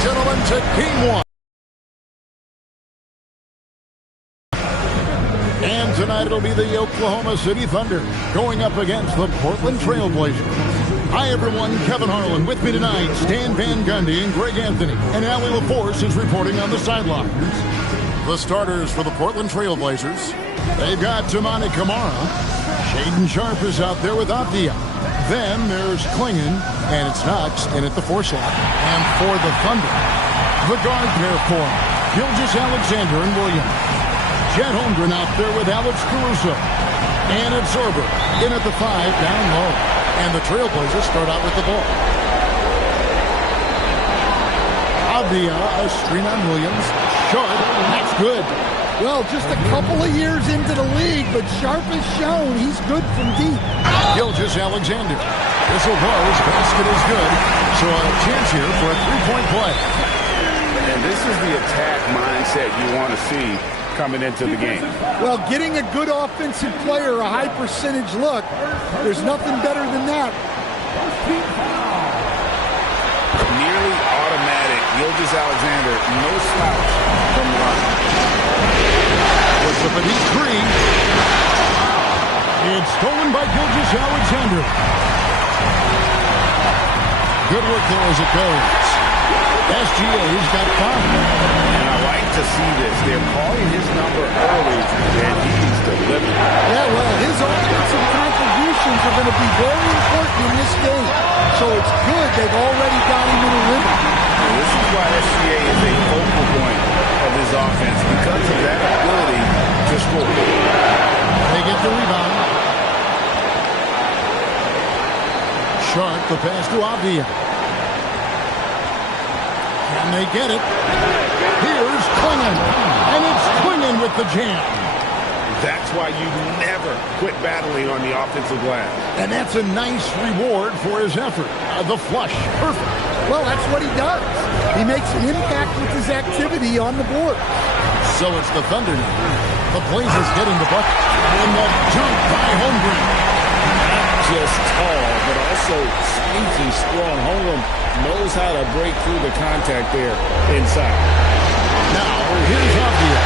and gentlemen, to Game 1. And tonight it'll be the Oklahoma City Thunder going up against the Portland Trail Blazers. Hi, everyone. Kevin Harlan with me tonight. Stan Van Gundy and Greg Anthony. And Allie LaForce is reporting on the sidelines. The starters for the Portland Trail Blazers. They've got Toumani Camara. Shaedon Sharpe is out there with Avdija. Then there's Clingan, and it's Knox in at the 4 slot. And for the Thunder, the guard pair for Gilgeous-Alexander and Williams. Chet Holmgren out there with Alex Caruso. And Absorber in at the 5 down low. And the Trailblazers start out with the ball. Avdija, a screen on Williams. Sharpe, that's good. Well, just a couple of years into the league, but Sharpe has shown he's good from deep. Gilgeous-Alexander. Whistle blows, basket is good. So a chance here for a three-point play. And this is the attack mindset you want to see coming into the game. Well, getting a good offensive player a high percentage look, there's nothing better than that. Nearly automatic. Gilgeous-Alexander, no slouch from the line. Puts up a deep three. It's stolen by Gilgeous-Alexander. Good work there as it goes. SGA's got 5. And I like to see this. They're calling his number early, and he's delivered. Yeah, well, his offensive contributions are going to be very important in this game. So it's good they've already got him in a rhythm. And this is why SGA is a focal point of his offense, because of that ability to score. They get the rebound. Sharpe, the pass to Avdija. Can they get it? Here's Clingan. And it's Clingan with the jam. That's why you never quit battling on the offensive glass. And that's a nice reward for his effort. The flush. Perfect. Well, that's what he does. He makes an impact with his activity on the board. So it's the Thunder now. The Blazers getting the bucket. And the jump by Holmgren. Not just tall, but also sneaky strong. Holmgren knows how to break through the contact there inside. Now, here's Avdija.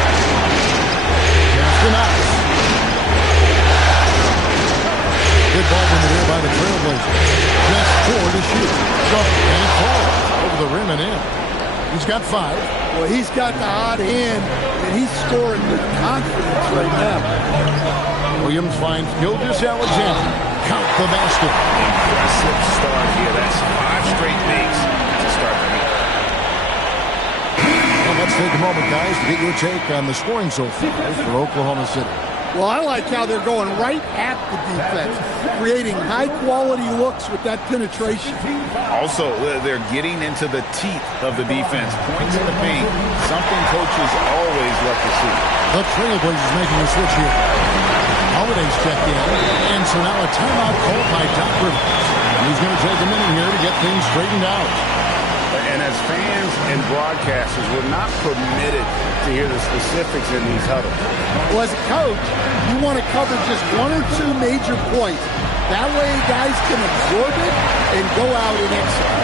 Pass to Knox. Good ball in the air by the Trailblazers. Just 4 to shoot. Jump and fall. Over the rim and in. He's got 5. Well, he's got the hot hand, and he's scoring with confidence right now. Williams finds Gilgeous-Alexander. Count the basket. Impressive start here. That's 5 straight makes to start the game. Well, let's take a moment, guys, to get your take on the scoring so far for Oklahoma City. Well, I like how they're going right at the defense, creating high-quality looks with that penetration. Also, they're getting into the teeth of the defense. Points in the paint, something coaches always love to see. The Trailblazers making a switch here. Holiday's checked in, and so now a timeout called by Doc Rivers. He's going to take a minute here to get things straightened out. And as fans and broadcasters, we're not permitted to hear the specifics in these huddles. Well, as a coach, you want to cover just 1 or 2 major points. That way guys can absorb it and go out and execute.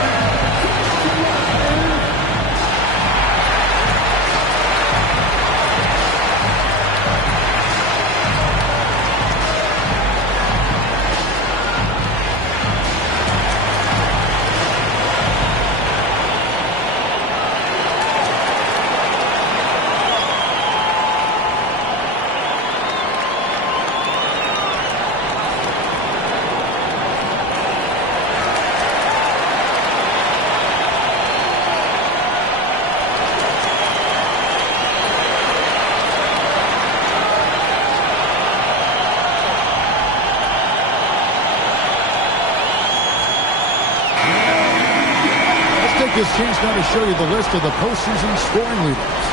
This chance now to show you the list of the postseason scoring leaders.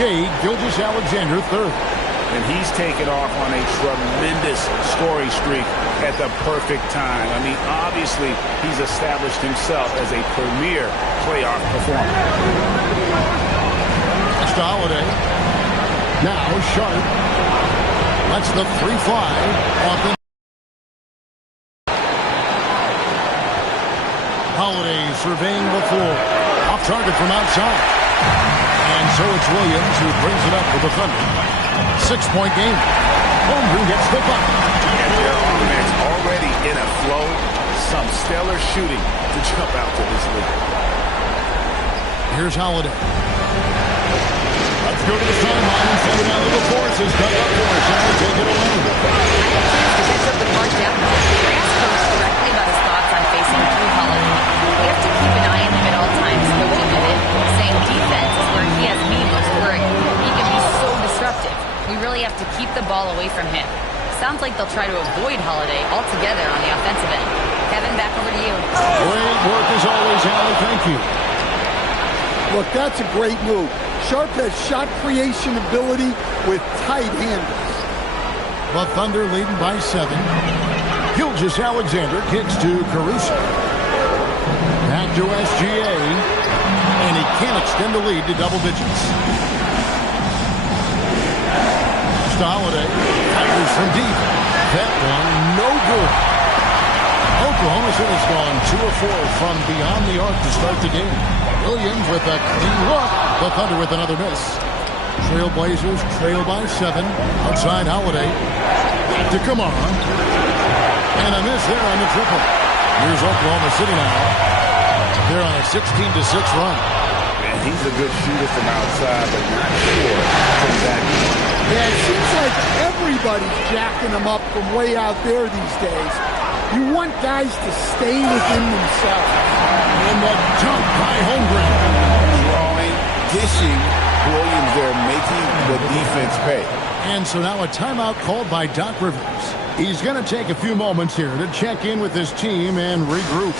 Shai Gilgeous-Alexander, 3rd. And he's taken off on a tremendous scoring streak at the perfect time. I mean, obviously, he's established himself as a premier playoff performer. That's to Holiday. Now Sharpe lets the 3 fly off the Holiday surveying the floor. Off target from outside. And so it's Williams who brings it up for the Thunder. 6-point game. Holmgren gets the bucket. And their offense already in a flow. Some stellar shooting to jump out to this lead. Here's Holiday. Let's go to the sideline and send it out to the force. Is dug up for us. And we'll take it away. To catch up with Mark Davenport, I asked Coach directly about his thoughts on facing Drew Holiday. We have to keep an eye on him at all times, Coach admitted, saying defense is where he has me most worried. He can be so disruptive. We really have to keep the ball away from him. Sounds like they'll try to avoid Holiday altogether on the offensive end. Kevin, back over to you. Great work as always, Allie. Thank you. Look, that's a great move. Sharp has shot creation ability with tight handles. The Thunder leading by 7. Gilgeous-Alexander kicks to Caruso. Back to SGA. And he can't extend the lead to double digits. Holiday fires from deep. That one, no good. Oklahoma City's gone 2 of 4 from beyond the arc to start the game. Williams with a clean look. The Thunder with another miss. Trailblazers trail by 7. Outside Holiday. To Kamara. And a miss there on the triple. Here's Oklahoma City now. They're on a 16-6 run. Man, he's a good shooter from outside, but not sure from that. Yeah, it seems like everybody's jacking them up from way out there these days. You want guys to stay within themselves. And the jump by Holmgren. Drawing, dishing, Williams there making the defense pay. And so now a timeout called by Doc Rivers. He's going to take a few moments here to check in with his team and regroup.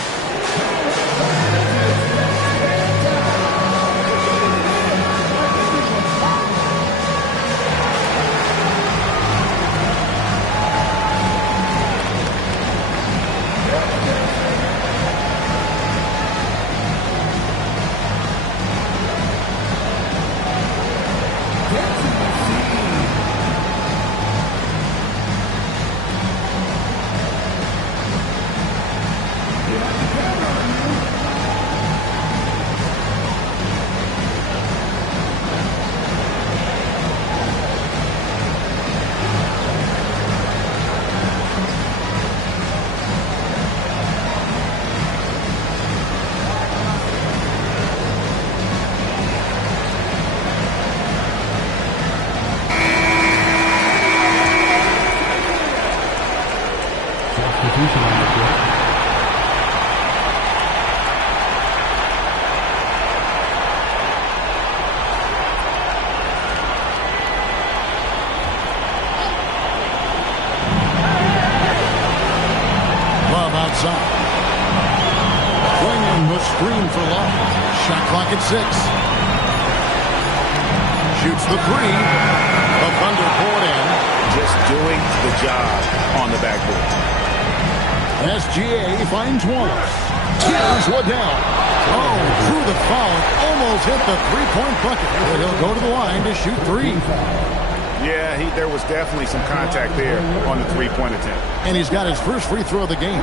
Screen for Love. Shot clock at 6. Shoots the 3. The Thunder pour it in. Just doing the job on the backboard. SGA finds Wallace. Tears Waddell. Oh, through the foul. Almost hit the three-point bucket. But he'll go to the line to shoot 3. Yeah, there was definitely some contact there on the three-point attempt. And he's got his first free throw of the game.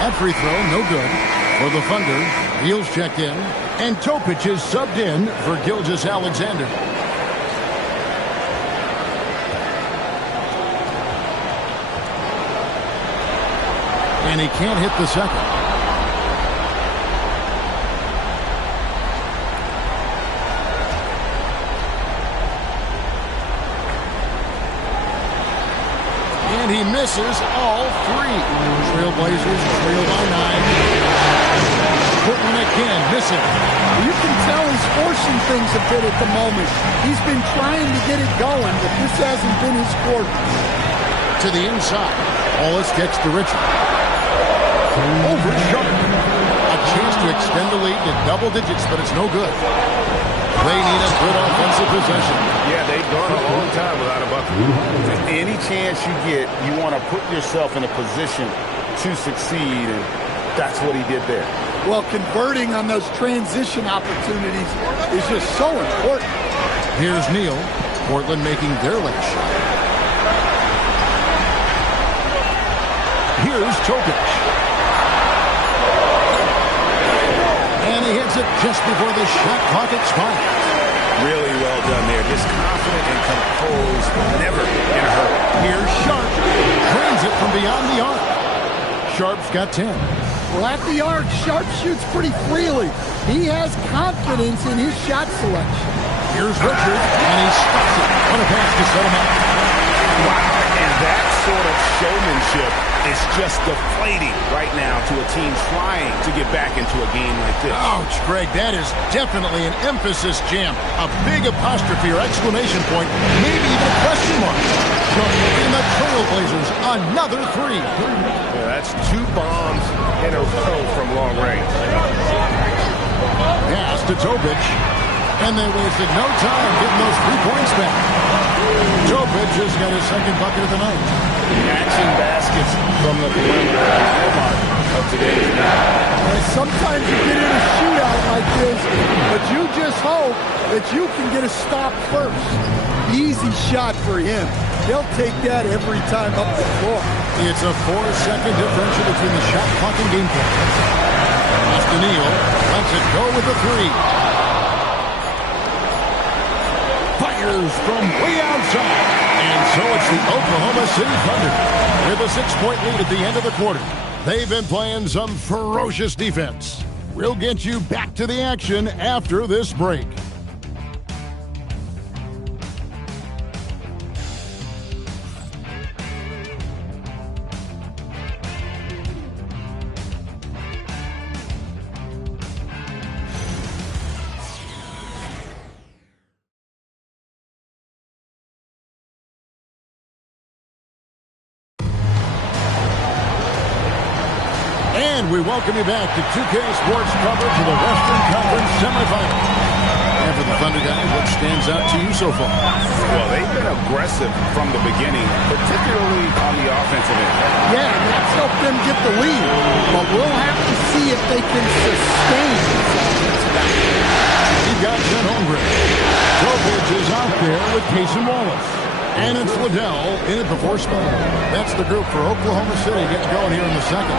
That free throw, no good. For the Thunder, Beal's checked in, and Topic is subbed in for Gilgeous-Alexander. And he can't hit the second. And he misses all 3. Trailblazers trail by 9. Portland again missing. You can tell he's forcing things a bit at the moment. He's been trying to get it going, but this hasn't been his quarter. To the inside. Wallace gets to Richard. Over Shutter. A chance to extend the lead to double digits, but it's no good. They need a good offensive possession. Yeah, they've gone a long time without a bucket. Any chance you get, you want to put yourself in a position to succeed, and that's what he did there. Well, converting on those transition opportunities is just so important. Here's Neal. Portland making their last shot. Here's Topic. And he hits it just before the shot clock expires. Really well done there. Just confident and composed, never in a hurry. Here's Sharp. Drains it from beyond the arc. Sharp's got 10. Well, at the arc, Sharp shoots pretty freely. He has confidence in his shot selection. Here's Richards, and he stops it. What a pass to set him up. Wow, and that sort of showmanship is just deflating right now to a team trying to get back into a game like this. Ouch, Greg, that is definitely an emphasis jam. A big apostrophe or exclamation point, maybe even a question mark. And the Trailblazers, another three. Yeah, that's 2 bombs in a row from long range. Pass to Topic. And they wasted no time getting those 3 points back. Topic just got his second bucket of the night. Matching baskets from the perimeter of today's game. Sometimes you get in a shootout like this, but you just hope that you can get a stop first. Easy shot for him. They'll take that every time up the floor. It's a 4-second differential between the shot clock and game clock. Austin Neal lets it go with the 3. Fires from way outside. And so it's the Oklahoma City Thunder with a 6-point lead at the end of the quarter. They've been playing some ferocious defense. We'll get you back to the action after this break. We welcome you back to 2K Sports coverage of the Western Conference semifinals. And for the Thunder guys, what stands out to you so far? Well, they've been aggressive from the beginning, particularly on the offensive end. Yeah, and that's helped them get the lead. But we'll have to see if they can sustain this offensive action. He got Chet Holmgren. Topic is out there with Cason Wallace. And it's Liddell in it before spell. That's the group for Oklahoma City getting going here in the second.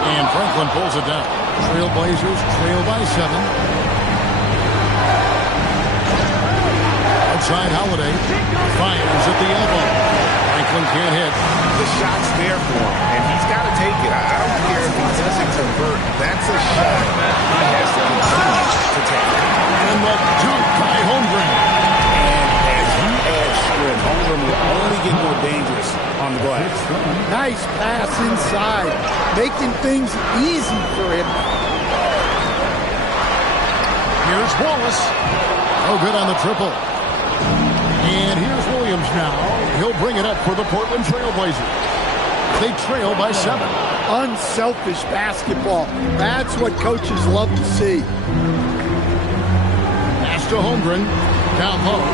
And Franklin pulls it down. Trailblazers trail by 7. Outside Holiday. Fires at the elbow. Franklin can't hit. The shot's there for him, and he's got to take it. I don't care if he doesn't convert. That's a shot he has to continue to take. And the dunk by Holmgren. Holmgren will only get more dangerous on the glass. Nice pass inside, making things easy for him. Here's Wallace. Oh, good on the triple. And here's Williams now. He'll bring it up for the Portland Trailblazers. They trail by 7. Unselfish basketball. That's what coaches love to see. Pass to Holmgren. Down low.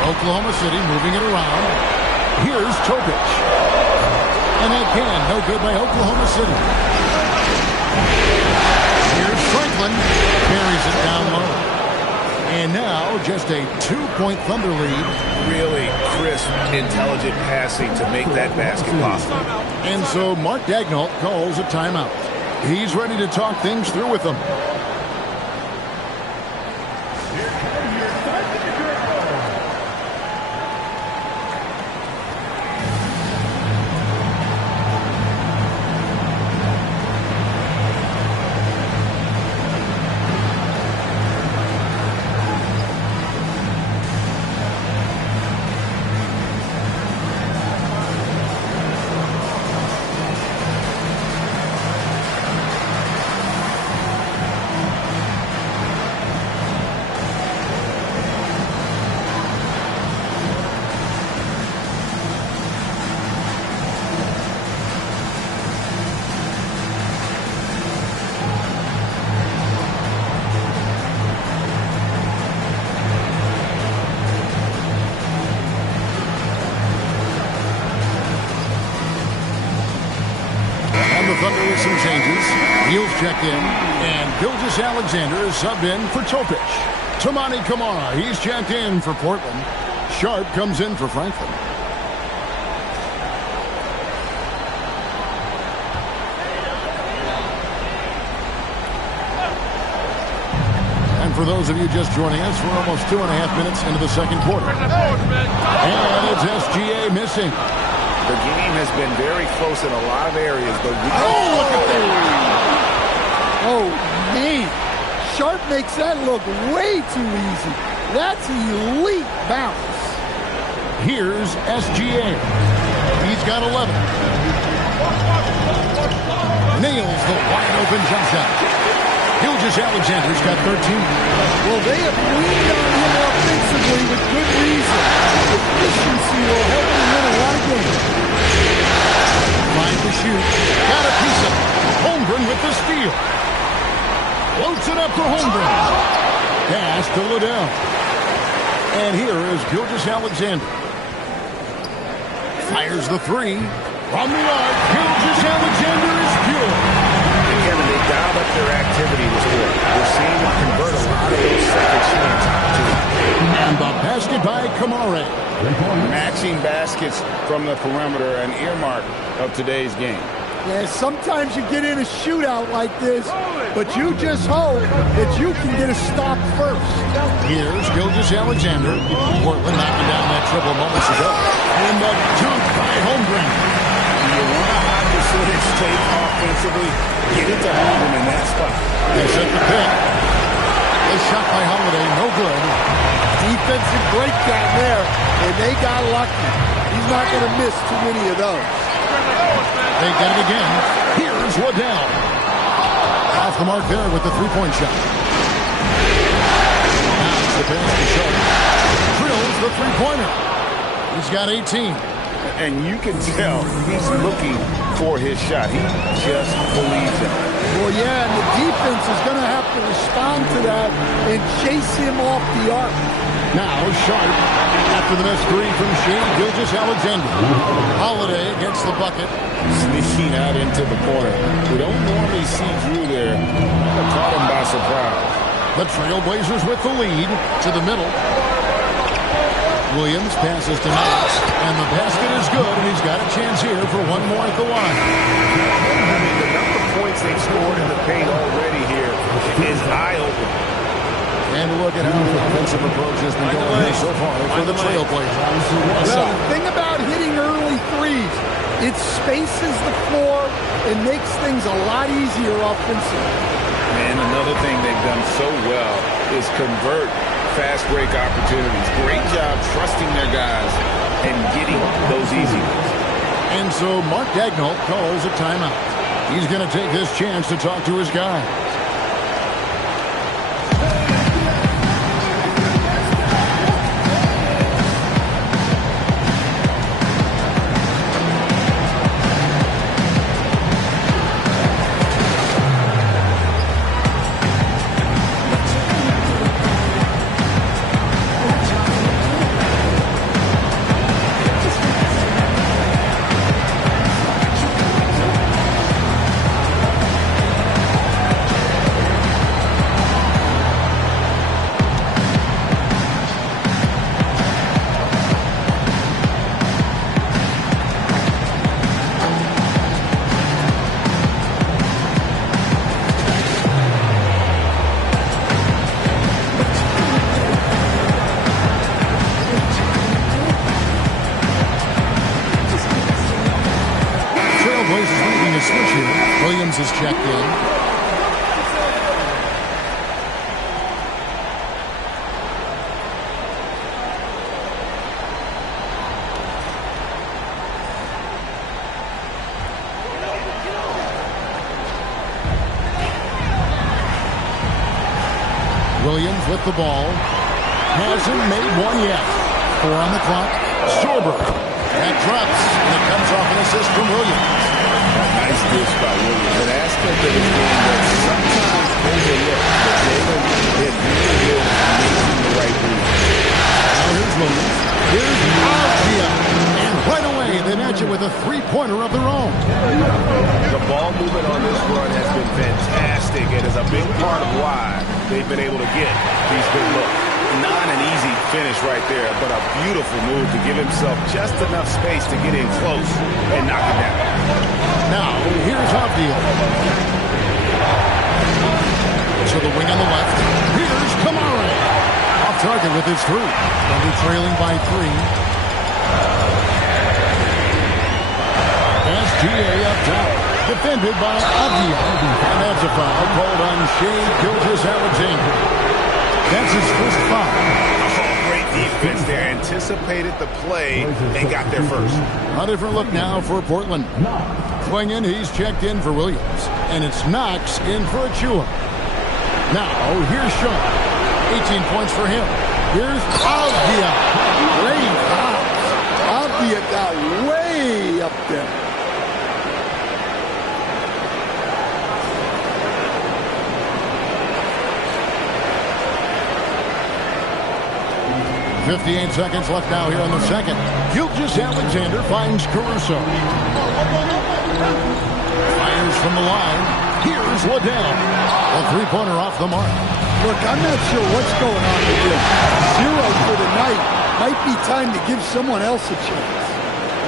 Oklahoma City moving it around. Here's Topic. And again, no good by Oklahoma City. Here's Franklin. Carries it down low. And now just a 2-point Thunder lead. Really crisp, intelligent passing to make that basket possible. And so Mark Daigneault calls a timeout. He's ready to talk things through with them. the Thunder with some changes. Heels checked in, and Gilgeous-Alexander is subbed in for Topic. Toumani Camara, he's checked in for Portland. Sharp comes in for Franklin. And for those of you just joining us, we're almost 2.5 minutes into the second quarter. And it's SGA missing. The game has been very close in a lot of areas, but look at that. Oh, man. Sharp makes that look way too easy. That's elite bounce. Here's SGA. He's got 11. Nails the wide open jump shot. Gilgeous-Alexander's got 13. Well, they have leaned on him offensively with good reason. Efficiency will help him win a lot of games. Finds the shoot. Got a piece of it. Holmgren with the steal. Floats it up for Holmgren. Pass to Liddell. And here is Gilgeous-Alexander. Fires the three. From the arc, Gilgeous-Alexander is pure. Kevin, they dialed up their activity this quarter. We're seeing them convert a lot of those second chance opportunities. And the basket by Camara. Matching baskets from the perimeter, an earmark of today's game. Yeah, sometimes you get in a shootout like this, but you just hope that you can get a stop first. Here's Gilgeous-Alexander. Portland knocking down that triple moments ago. And the dunk by Holmgren. You want a high percentage take offensively, get it to Holmgren in that spot. They set the pick. The shot by Holiday, no good. Defensive breakdown there, and they got lucky. He's not going to miss too many of those. They get it again. Here's Liddell. Off the mark there with the three-point shot. Now it's the pass to Sharp. Drills the three-pointer. He's got 18. And you can tell he's looking for his shot. He just believes in it. Well, yeah, and the defense is going to have to respond to that and chase him off the arc. Now Sharp after the missed three from Shai Gilgeous-Alexander. Holiday gets the bucket. Sneaking out into the corner. We don't normally see Drew there. Caught him by surprise. The Trailblazers with the lead to the middle. Williams passes to Knox, and the basket is good, and he's got a chance here for one more at the line. I mean, the number of points they've scored in the paint already here is eye-opening. And look at how the offensive approach has been going here so far for the Trailblazers. Well, the thing about hitting early threes, it spaces the floor and makes things a lot easier offensively. And another thing they've done so well is convert fast break opportunities. Great job trusting their guys and getting those easy ones. And so Mark Daigneault calls a timeout. He's going to take this chance to talk to his guys. Williams is checked in. Williams with the ball. Hasn't made one yet. 4 on the clock. Sorber. That drops. And it comes off an assist from Williams. Nice dish by Williams. An aspect of his game that sometimes overlooked. But Jalen did really good making the right move. Now here's Williams. Here's Arcia. And right away they match it with with a three-pointer of their own. The ball movement on this run has been fantastic and is a big part of why they've been able to get these big looks. Not an easy finish right there, but a beautiful move to give himself just enough space to get in close and knock it down. Now, here's Avdia. To the wing on the left. Here's Kamara. Off target with his three. Thunder trailing by 3. SGA up top. Defended by Avdia. And that's a foul called on Shai Gilgeous-Alexander. That's his first foul. Oh, great defense there. Anticipated the play and got there first. A different look now for Portland. Going in, he's checked in for Williams. And it's Knox in for Achua. Now, here's Shaw. 18 points for him. Here's Avdia. Great hops. Avdia got way up there. 58 seconds left now here in the second. Gilgeous-Alexander finds Caruso. Fires from the line. Here's Liddell. A three-pointer off the mark. Look, I'm not sure what's going on with this. 0 for the night. Might be time to give someone else a chance.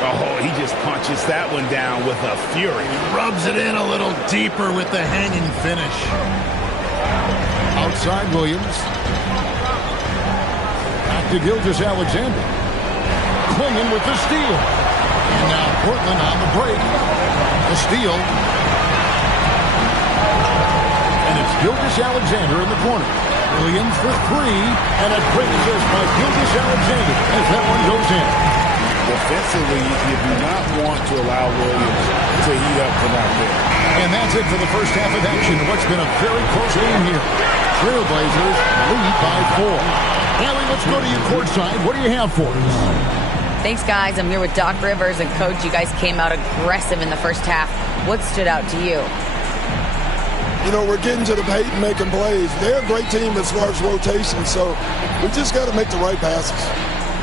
Oh, he just punches that one down with a fury. Rubs it in a little deeper with the hanging finish. Outside Williams. Back to Gilgeous-Alexander. Clinging with the steal. And now Portland on the break. The steal. And it's Gilgeous-Alexander in the corner. Williams for 3. And a great assist by Gilgeous-Alexander as that one goes in. Defensively, you do not want to allow Williams to heat up from out there. And that's it for the first half of action. What's been a very close game here. Trailblazers lead by 4. Allie, let's go to you courtside. What do you have for us? Thanks, guys. I'm here with Doc Rivers and Coach. You guys came out aggressive in the first half. What stood out to you? You know, we're getting to the paint and making plays. They're a great team as far as rotation, so we just got to make the right passes.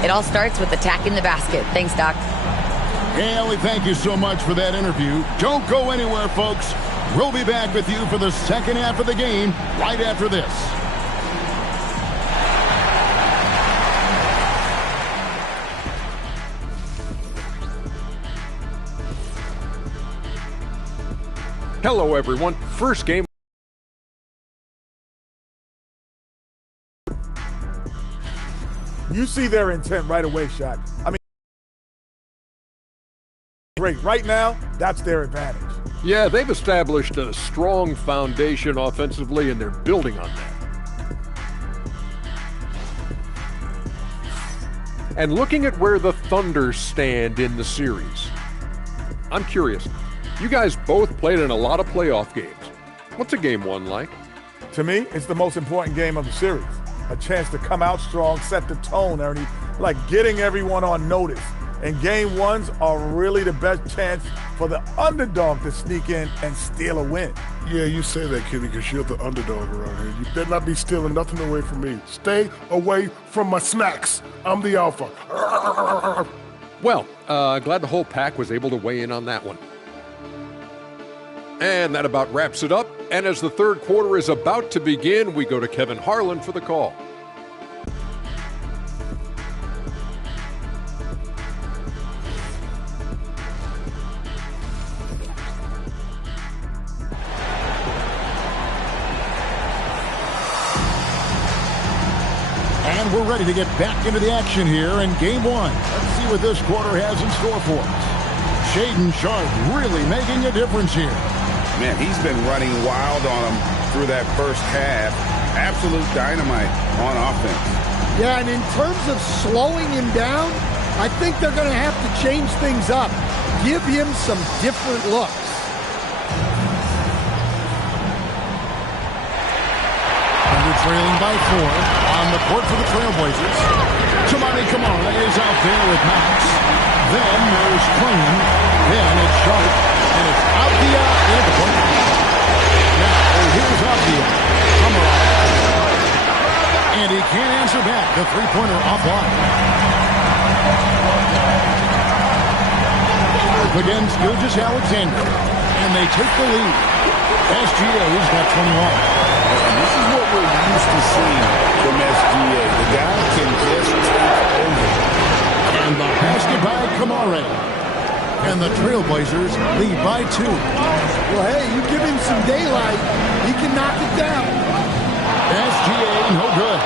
It all starts with attacking the basket. Thanks, Doc. Hey, Allie, thank you so much for that interview. Don't go anywhere, folks. We'll be back with you for the second half of the game right after this. Hello, everyone. First game. You see their intent right away, Shaq. I mean, great. Right now, that's their advantage. Yeah, they've established a strong foundation offensively, and they're building on that. And looking at where the Thunder stand in the series, I'm curious. You guys both played in a lot of playoff games. What's a game one like? To me, it's the most important game of the series. A chance to come out strong, set the tone, Ernie, like getting everyone on notice. And game ones are really the best chance for the underdog to sneak in and steal a win. Yeah, you say that, Kenny, because you're the underdog around here. You better not be stealing nothing away from me. Stay away from my snacks. I'm the alpha. Well, glad the whole pack was able to weigh in on that one. And that about wraps it up. And as the third quarter is about to begin, we go to Kevin Harlan for the call. And we're ready to get back into the action here in game one. Let's see what this quarter has in store for us. Shaedon Sharpe really making a difference here. Man, he's been running wild on him through that first half. Absolute dynamite on offense. Yeah, and in terms of slowing him down, I think they're going to have to change things up. Give him some different looks. Thunder trailing by 4 on the court for the Trailblazers. Toumani Camara is out there with Knox. Then there's Clean. Then it's Sharpe. And it's Avdia in the corner. Now, here's Avdia. Camara. And he can't answer back. The three-pointer offline. up against Gilgeous-Alexander, and they take the lead. SGA's got 21. And this is what we're used to seeing from SGA. The guy can just take over. And the basket by Kamare. And the Trailblazers lead by 2. Well, hey, you give him some daylight, he can knock it down. SGA, no good.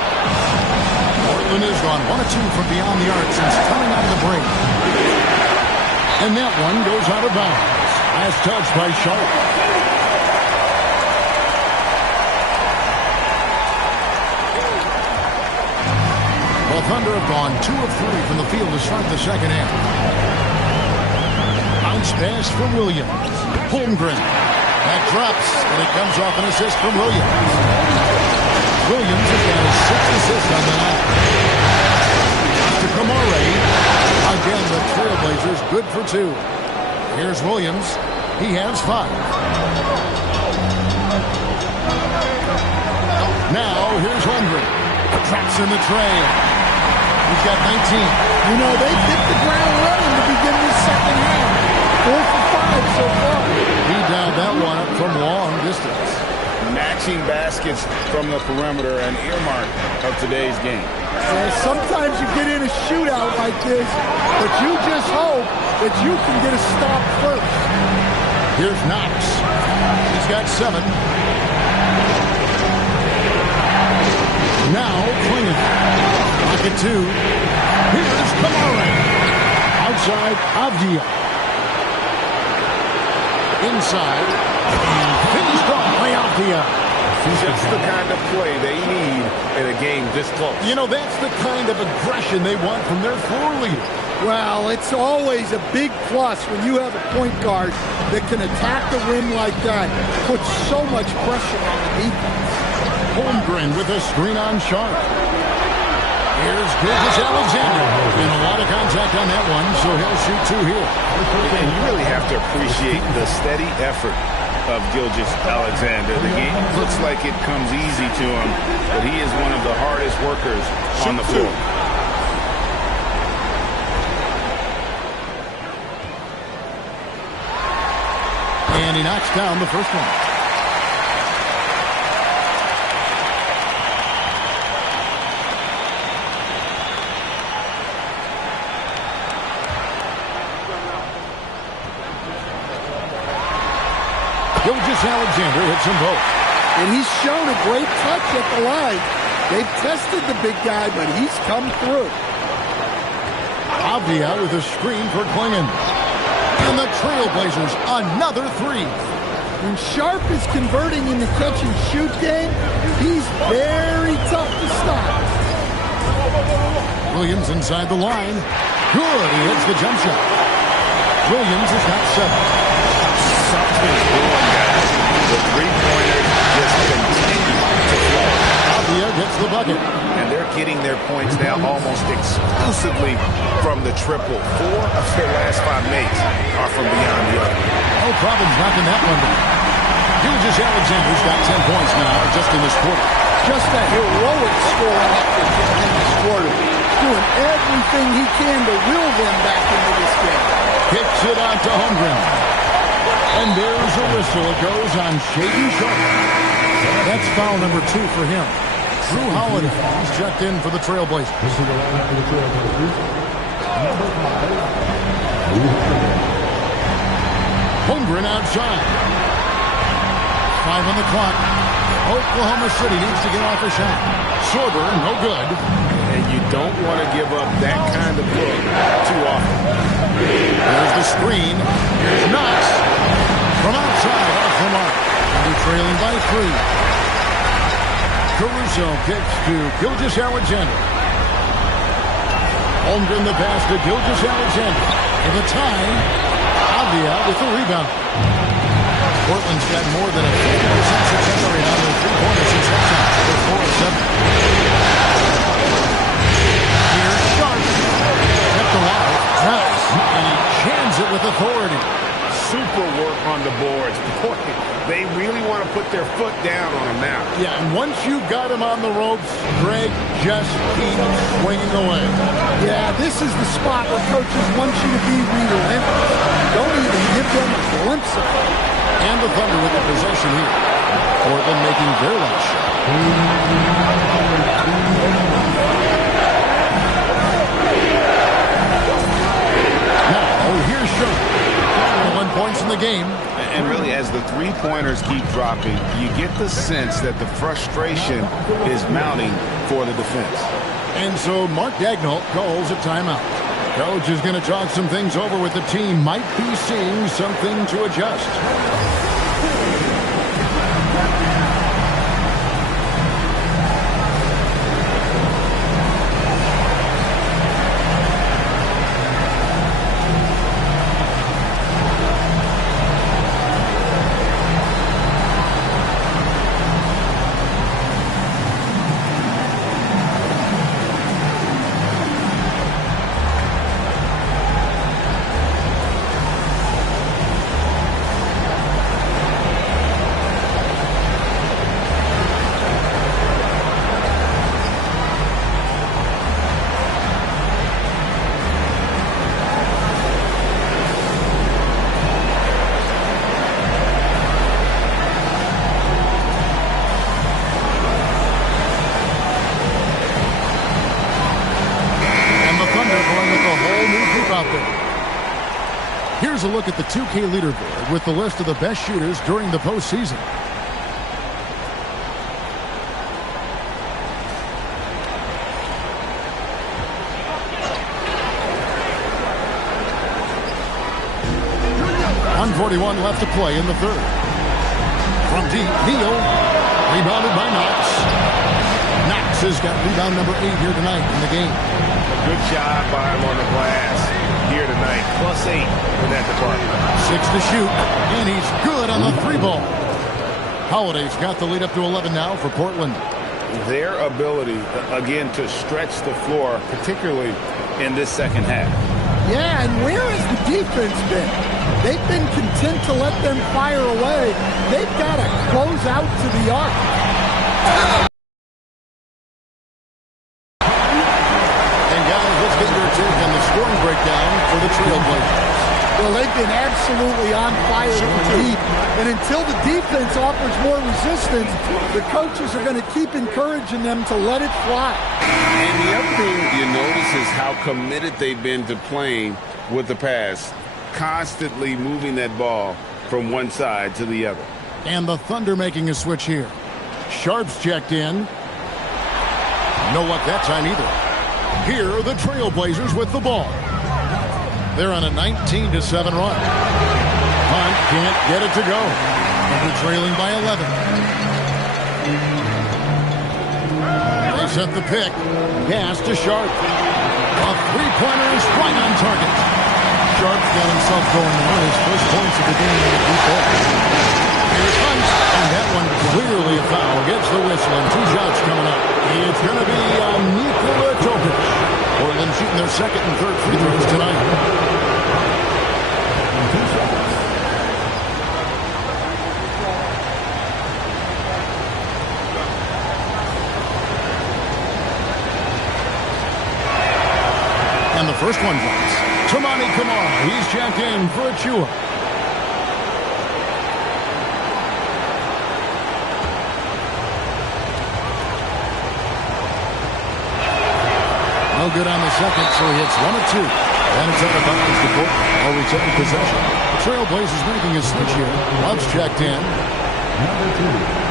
Portland has gone 1 of 2 from beyond the arc since coming out of the break. And that one goes out of bounds. Last touch by Sharp. The Thunder have gone 2 of 3 from the field to start the second half. Bounce pass from Williams. Holmgren. That drops, and it comes off an assist from Williams. Williams has got his 6th assist on the night. To Kamare. Again, the Trailblazers good for 2. Here's Williams. He has 5. Now, here's Holmgren. Traps in the trail. He's got 19. You know, they've hit the ground running to begin this second half. 4 for 5 so far. He dialed that one up from long distance. Matching baskets from the perimeter, an earmark of today's game. Sometimes you get in a shootout like this, but you just hope that you can get a stop first. Here's Knox. He's got 7. Now Klingon. Pocket 2. Here's Kamare. Outside Avdia. Inside. And finished off by Avdia. Just the kind of play they need in a game this close. You know, that's the kind of aggression they want from their floor leader. Well, it's always a big plus when you have a point guard that can attack the rim like that, put so much pressure on the defense. Holmgren with a screen on Sharp. Here's Gilgeous-Alexander. And a lot of contact on that one, so he'll shoot 2 here. And you really have to appreciate the steady effort of Gilgeous-Alexander. The game looks like it comes easy to him, but he is one of the hardest workers on the floor. And he knocks down the first one. Gilgeous-Alexander hits them both. And he's shown a great touch at the line. They've tested the big guy, but he's come through. Avdia with a screen for Klingon. And the Trailblazers, another 3. When Sharp is converting in the catch-and-shoot game, he's very tough to stop. Williams inside the line. Good, he hits the jump shot. Williams has got 7. Something's brewing, guys. The three-pointers just continue to flow. Avdia gets the bucket. And they're getting their points now almost exclusively from the triple. 4 of their last 5 makes are from beyond the arc. No problems knocking that one down. Gilgeous-Alexander's got 10 points now just in this quarter. Just a heroic scoring effort in this quarter. Doing everything he can to will them back into this game. Kicks it out to Holmgren. And there's a whistle. It goes on Shaedon Sharp. That's foul number 2 for him. Drew Holiday, he's checked in for the Trailblazers. Holmgren outside. 5 on the clock. Oklahoma City needs to get off a shot. Sorber, no good. And you don't want to give up that kind of look too often. There's the screen. Here's Knox. From outside, off the mark. They're trailing by 3. Caruso kicks to Gilgeous-Alexander. Holmgren the pass to Gilgeous-Alexander. For the tie, Avdia with the rebound. Portland's got more than a 50% success rate on their three-pointers since halftime. They're 4 of 7. Here's Sharp. Kept alive. Drops. And he jams it with authority. Super work on the boards. Boy, they really want to put their foot down on him now. Yeah, and once you've got him on the ropes, Greg just keeps swinging away. Yeah, this is the spot where coaches want you to be relentless. Don't even give them a glimpse of it. And the Thunder with the possession here. Portland making their last shot. Now, here's Sharp. 1 point in the game. And really, as the three-pointers keep dropping, you get the sense that the frustration is mounting for the defense. And so Mark Daigneault calls a timeout. Coach is going to talk some things over with the team. Might be seeing something to adjust. Here's a look at the 2K leaderboard with the list of the best shooters during the postseason. .141 left to play in the third. From deep, Neal, rebounded by Knox. Knox has got rebound number 8 here tonight in the game. Good job by him on the glass here tonight. +8 in that department. 6 to shoot, and he's good on the 3-ball. Holiday's got the lead up to 11 now for Portland. Their ability, again, to stretch the floor, particularly in this second half. Yeah, and where has the defense been? They've been content to let them fire away. They've got to close out to the arc. And guys, let's get your take on the scoring breakdown for the Trailblazers. Well, they've been absolutely on fire from deep. And until the defense offers more resistance, the coaches are going to keep encouraging them to let it fly. And the other thing you notice is how committed they've been to playing with the pass, constantly moving that ball from one side to the other. And the Thunder making a switch here. Sharp's checked in. No luck that time either. Here are the Trailblazers with the ball. They're on a 19-7 run. Hunt can't get it to go. And they're trailing by 11. They set the pick. Pass to Sharp. A three-pointer is right on target. Sharp's got himself going on his first points of the game in the defense. Here's Hunt, and that one clearly a foul. Gets the whistle, and 2 shots coming up. It's going to be Nikola Jokic. Portland shooting their second and third free throws tonight. And the first one drops. Toumani Camara, he's checked in for Achiuwa. No good on the second, so he hits 1 of 2. And it's out of bounds to Portland. Always taking possession. Trailblazers making a switch here. Love's checked in. Number 2.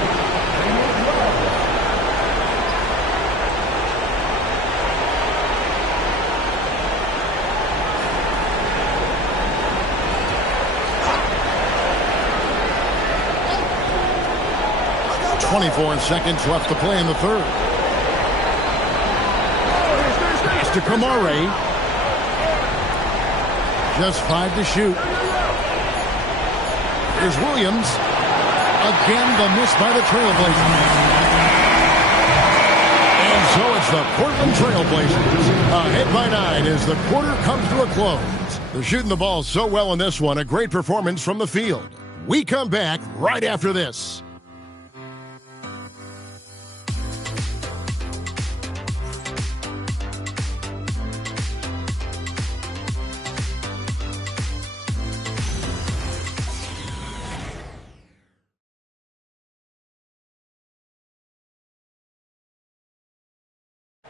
.24 seconds left to play in the third. Pass to Camara. Just 5 to shoot. Here's Williams. Again, the miss by the Trailblazers. And so it's the Portland Trailblazers. Ahead by 9 as the quarter comes to a close. They're shooting the ball so well in this one. A great performance from the field. We come back right after this.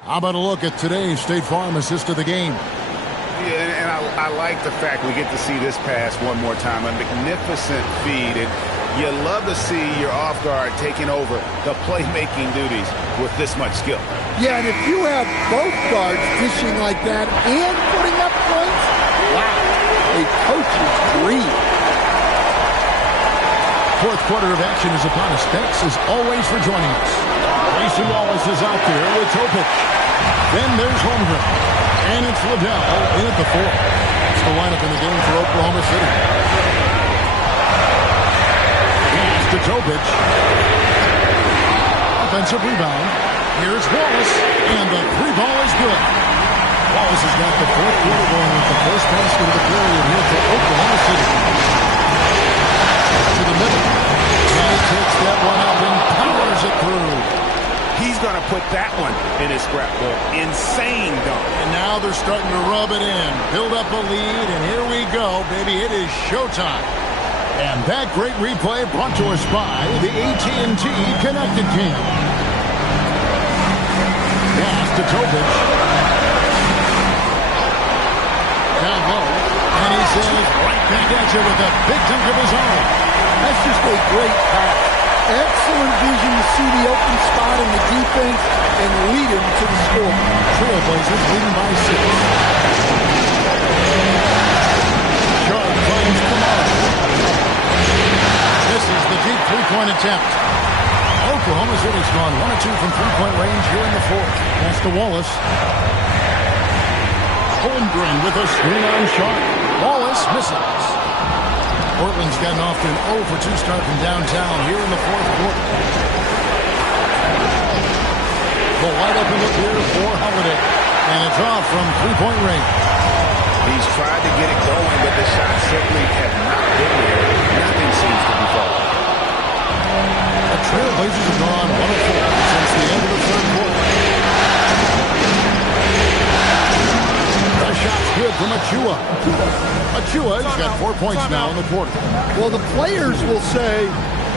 How about a look at today's State Farm assist of the game? Yeah, and I like the fact we get to see this pass one more time. A magnificent feed. And you love to see your off guard taking over the playmaking duties with this much skill. Yeah, and if you have both guards dishing like that and putting up points, wow, a coach's dream. Fourth quarter of action is upon us. Thanks as always for joining us. Grayson Wallace is out there with Topic. Then there's Holmgren. And it's Liddell in at the 4. That's the lineup in the game for Oklahoma City. Here's to Topic. Offensive rebound. Here's Wallace. And the 3-ball is good. Wallace has got the fourth quarter going with the first basket of the period here for Oklahoma City. To the middle. And he takes that one up and powers it through. He's going to put that one in his scrapbook. Insane dunk. And now they're starting to rub it in. Build up a lead, and here we go, baby. It is showtime. And that great replay brought to us by the AT&T Connected Cam. Pass to Topic. Down low. And he says right back at you with a big dunk of his own. That's just a great pass. Excellent vision to see the open spot in the defense and lead him to the score. Trailblazers leading by 6. Sharp finds Kamara. This is the deep three-point attempt. Oklahoma City's gone 1 of 2 from three-point range here in the fourth. Pass to Wallace. Holmgren with a screen on Sharp. Wallace misses. Portland's gotten off to an 0 for 2 start from downtown here in the fourth quarter. The wide open look here for Holiday. And it's off from three-point range. He's tried to get it going, but the shots simply have not been there. Nothing seems to be falling. The Trailblazers have gone 1 of 4 since the end of the third quarter. The shot's good from Achua. Achua's got 4 points now in the quarter. Well, the players will say,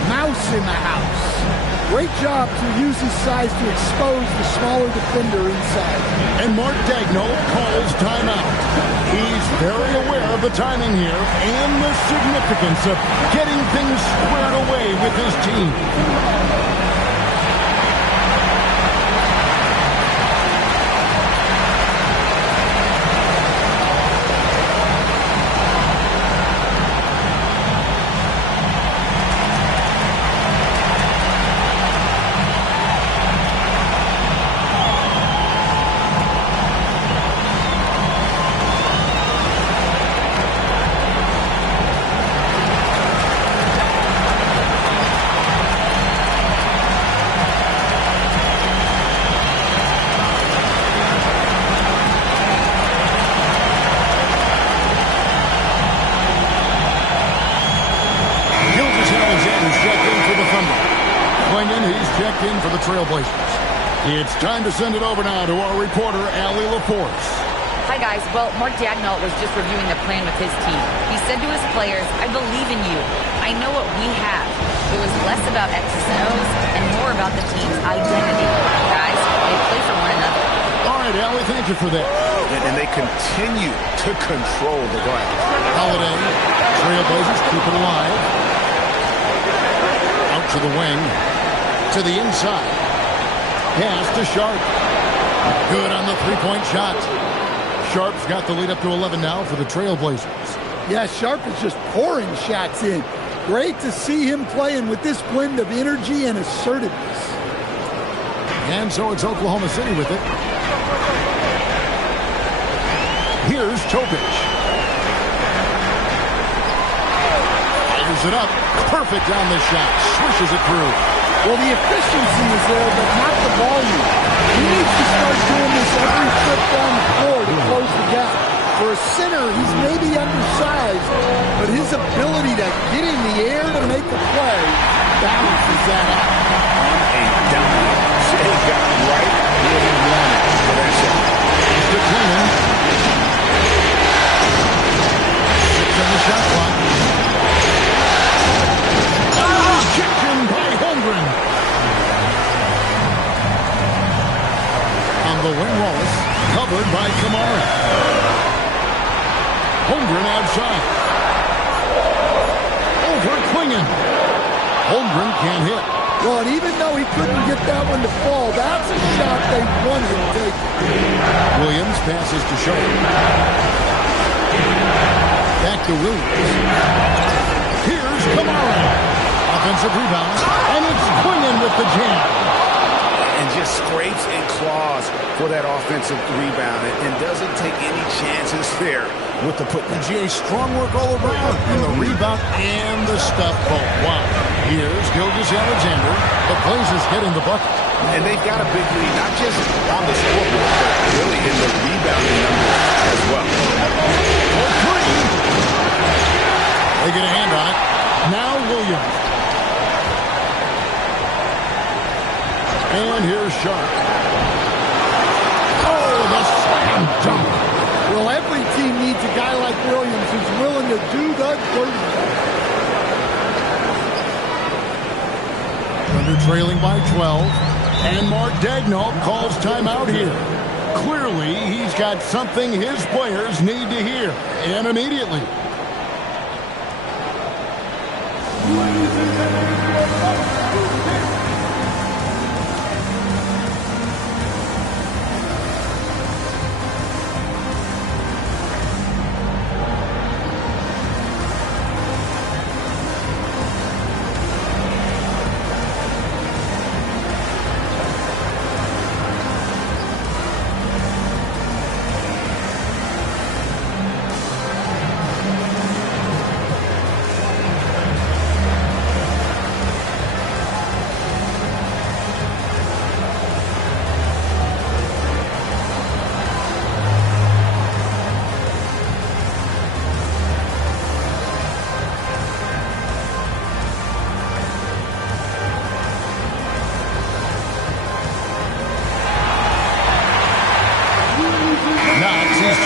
mouse in the house. Great job to use his size to expose the smaller defender inside. And Mark Daigneault calls timeout. He's very aware of the timing here and the significance of getting things squared away with his team. Trailblazers. It's time to send it over now to our reporter, Allie LaForce. Hi, guys. Well, Mark Daigneault was just reviewing the plan with his team. He said to his players, I believe in you. I know what we have. It was less about X's and O's and more about the team's identity. Guys, they play for one another. All right, Allie, thank you for that. And they continue to control the glass. Holiday, Trailblazers keep it alive. Out to the wing. To the inside. Pass to Sharp. Good on the three-point shot. Sharp's got the lead up to 11 now for the Trailblazers. Yeah, Sharp is just pouring shots in. Great to see him playing with this blend of energy and assertiveness. And so it's Oklahoma City with it. Here's Topic. Fires it up. Perfect on the shot. Swishes it through. Well, the efficiency is there, but not the volume. He needs to start doing this every trip down the floor to close the gap. For a center, he's maybe undersized, but his ability to get in the air to make a play balances that out. On a dime. He got right where he wanted for that shot. He's the Cleveland. 6 on the shot clock. Rejection by Holmgren. On the side. Over Klingon. Holmgren can't hit. Well, and even though he couldn't get that one to fall, that's a shot they wanted to take. Williams passes to Shaw. Back to Williams. Here's Kamara. Offensive rebound. And it's Klingon with the jam. And just scrapes and claws for that offensive rebound and doesn't take any chances there with the putback. GA strong work all around in the rebound and the stuff both. Wow. Here's Gilgeous-Alexander. The Blazers getting the bucket. And they've got a big lead, not just on the scoreboard, but really in the rebounding numbers as well. For three. They get a hand on it. Now Williams. And here's Sharp. Oh, the slam dunk. Well, every team needs a guy like Williams who's willing to do the dirty. Thunder trailing by 12. And Mark Daigneault calls timeout here. Clearly, he's got something his players need to hear. And immediately.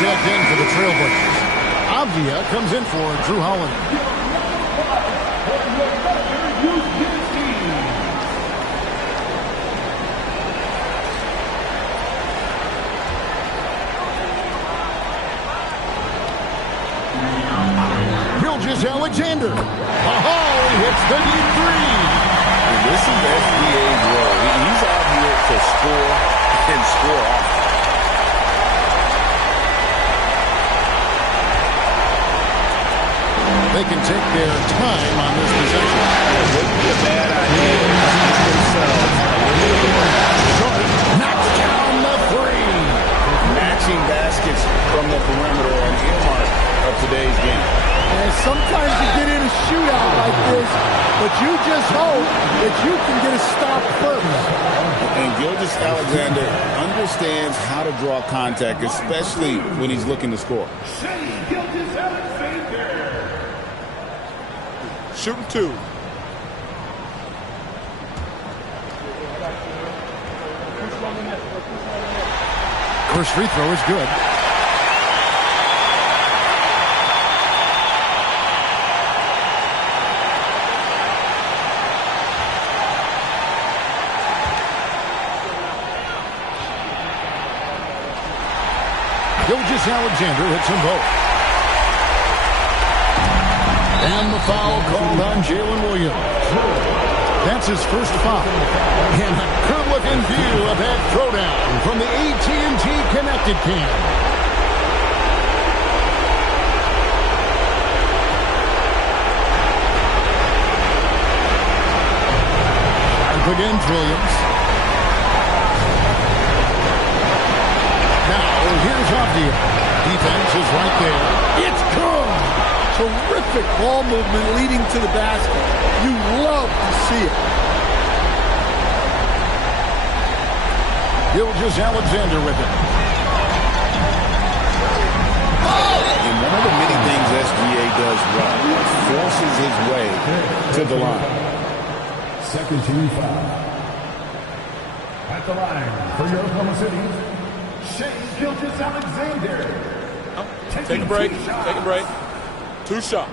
Checked in for the Trailblazers. Avdia comes in for Drew Holiday. Gilgeous-Alexander. Oh, he hits the deep three. And this is SBA's role. He's out here to score and score off. They can take their time on this possession. It wouldn't be a bad idea to keep themselves a little bit. Short knocks down the three. Matching baskets from the perimeter and earmark of today's game. And sometimes you get in a shootout like this, but you just hope that you can get a stop first. And Gilgeous-Alexander understands how to draw contact, especially when he's looking to score. Shooting two. First free throw is good. Gilgeous-Alexander hits them both. And the foul called on Jalen Williams. That's his first foul. And a good-looking view of that throwdown from the AT&T Connected Cam. Up against Williams. Now, here's Avdia. Defense is right there. It's good. Terrific ball movement leading to the basket. You love to see it. Gilgeous-Alexander with it. And one of the many things SGA does well, forces his way to the line. Second team foul. At the line for your Oklahoma City, Shai Gilgeous-Alexander. Take a break. Take a break. 2 shots.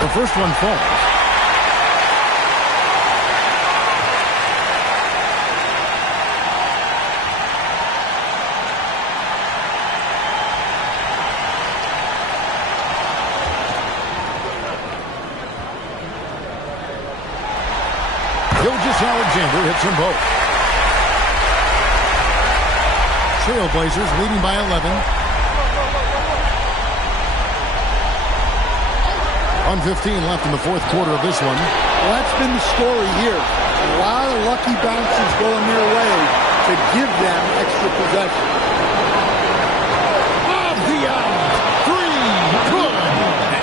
The first one falls. buzzer hits them both. Trailblazers leading by 11. 1:15 left in the fourth quarter of this one. Well, that's been the story here. A lot of lucky bounces going their way to give them extra possession.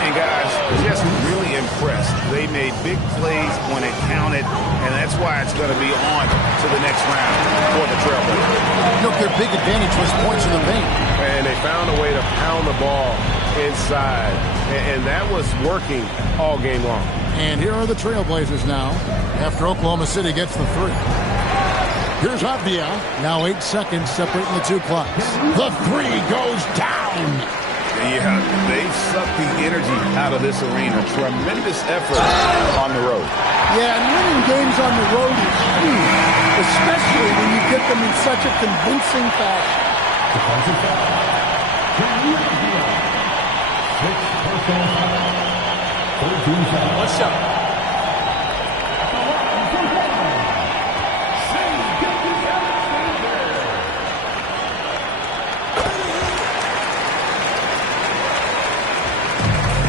And guys, just really impressed. They made big plays when it counted, and that's why it's going to be on to the next round for the Trailblazers. Look, their big advantage was points in the paint. And they found a way to pound the ball inside, and that was working all game long. And here are the Trailblazers now, after Oklahoma City gets the three. Here's Avdia. Now 8 seconds separating the two clocks. The three goes down. Yeah, they sucked the energy out of this arena. Tremendous effort on the road. Yeah, and winning games on the road is huge, especially when you get them in such a convincing fashion. Defensive foul. Six personal fouls. 13 fouls. What's up?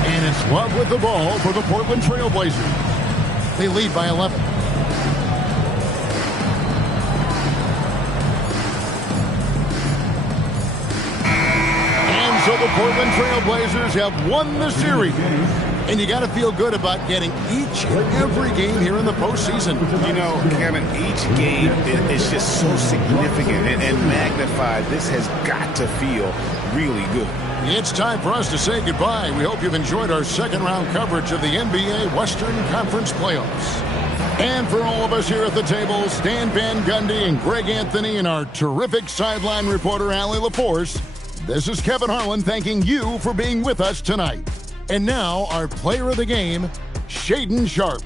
And it's Love with the ball for the Portland Trailblazers. They lead by 11. So the Portland Trailblazers have won the series. And you got to feel good about getting each and every game here in the postseason. You know, Kevin, each game is just so significant and magnified. This has got to feel really good. It's time for us to say goodbye. We hope you've enjoyed our second-round coverage of the NBA Western Conference Playoffs. And for all of us here at the table, Stan Van Gundy and Greg Anthony and our terrific sideline reporter, Allie LaForce, this is Kevin Harlan thanking you for being with us tonight. And now, our player of the game, Shaedon Sharpe.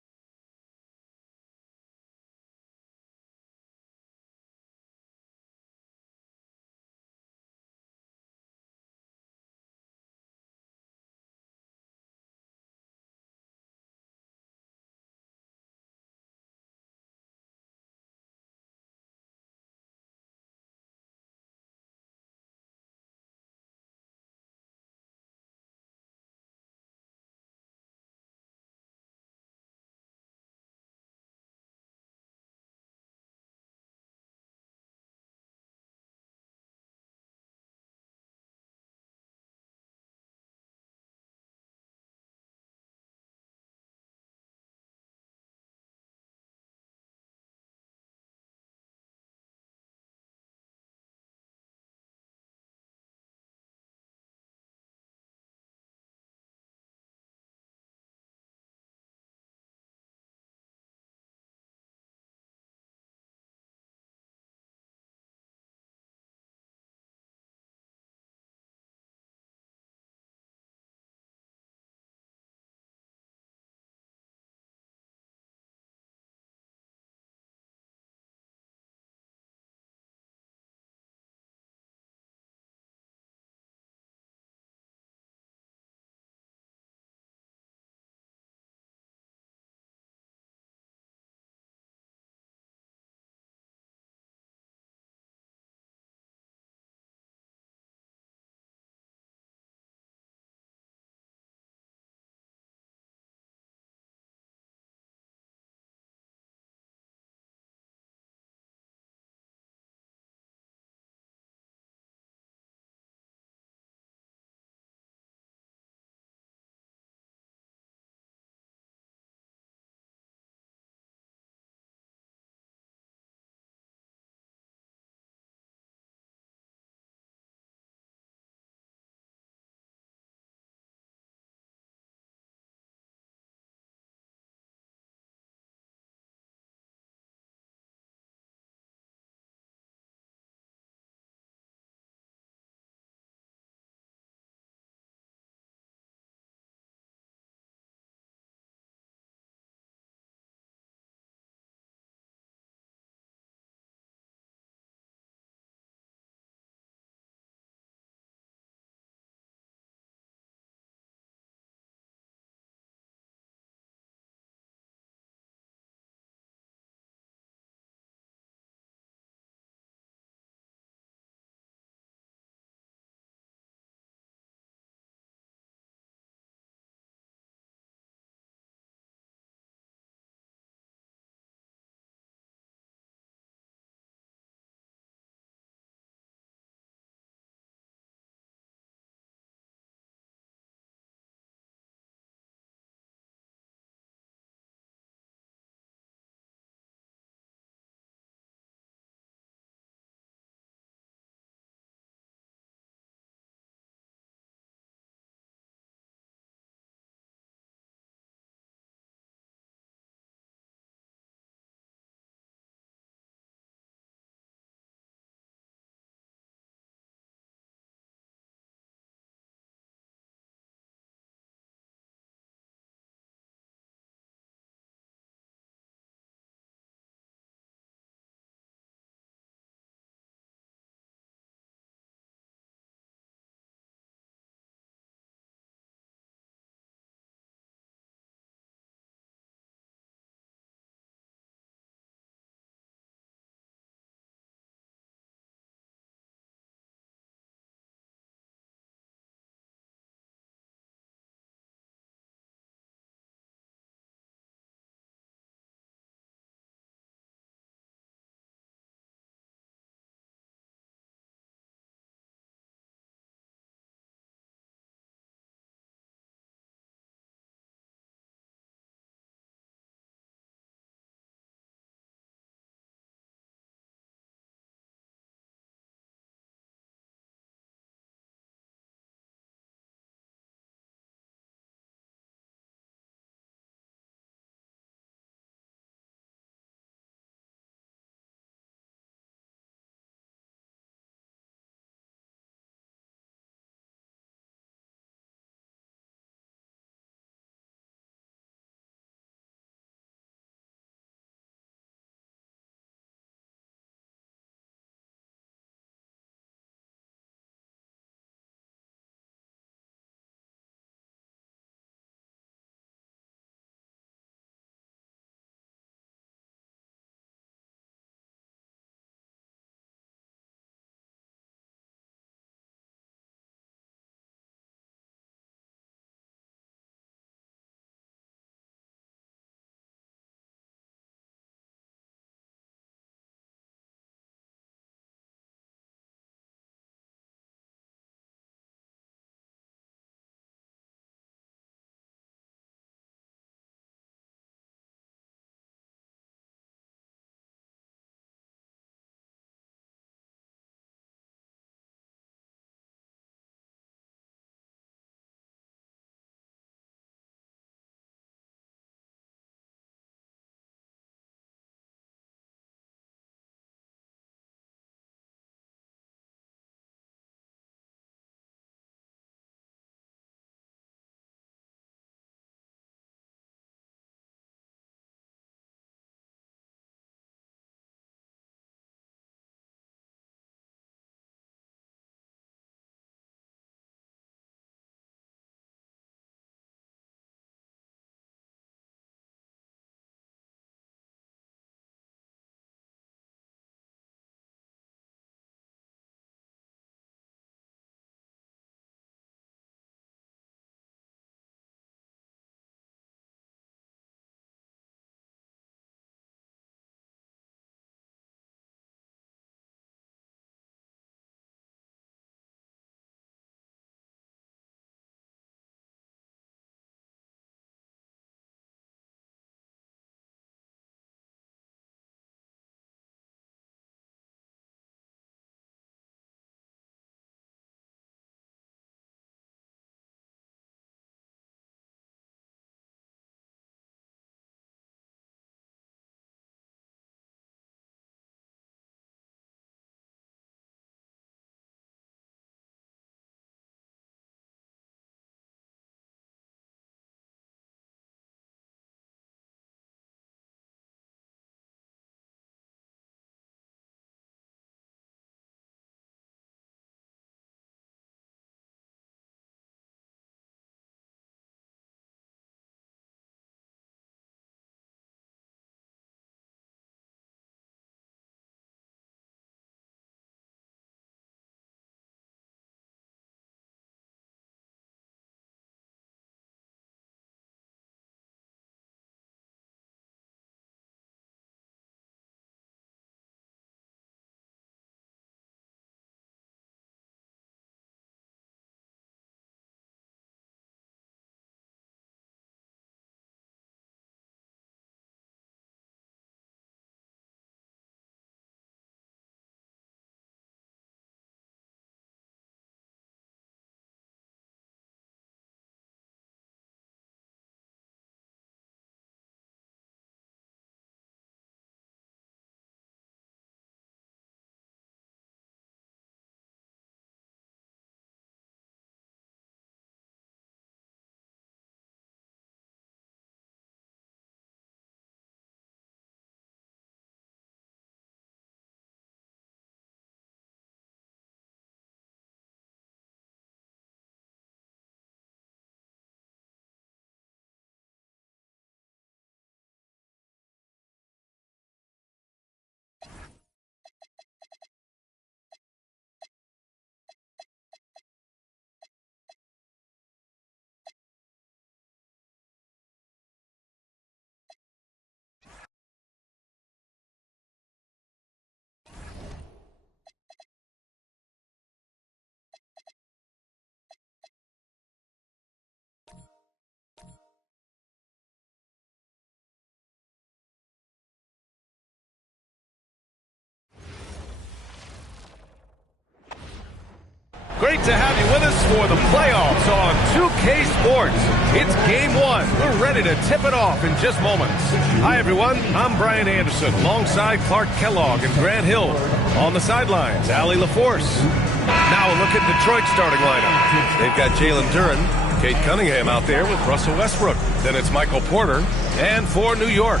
Great to have you with us for the playoffs on 2K Sports. It's game one. We're ready to tip it off in just moments. Hi, everyone. I'm Brian Anderson alongside Clark Kellogg and Grant Hill. On the sidelines, Allie LaForce. Now a look at Detroit's starting lineup. They've got Jalen Duren, Cade Cunningham out there with Russell Westbrook. Then it's Michael Porter. And for New York,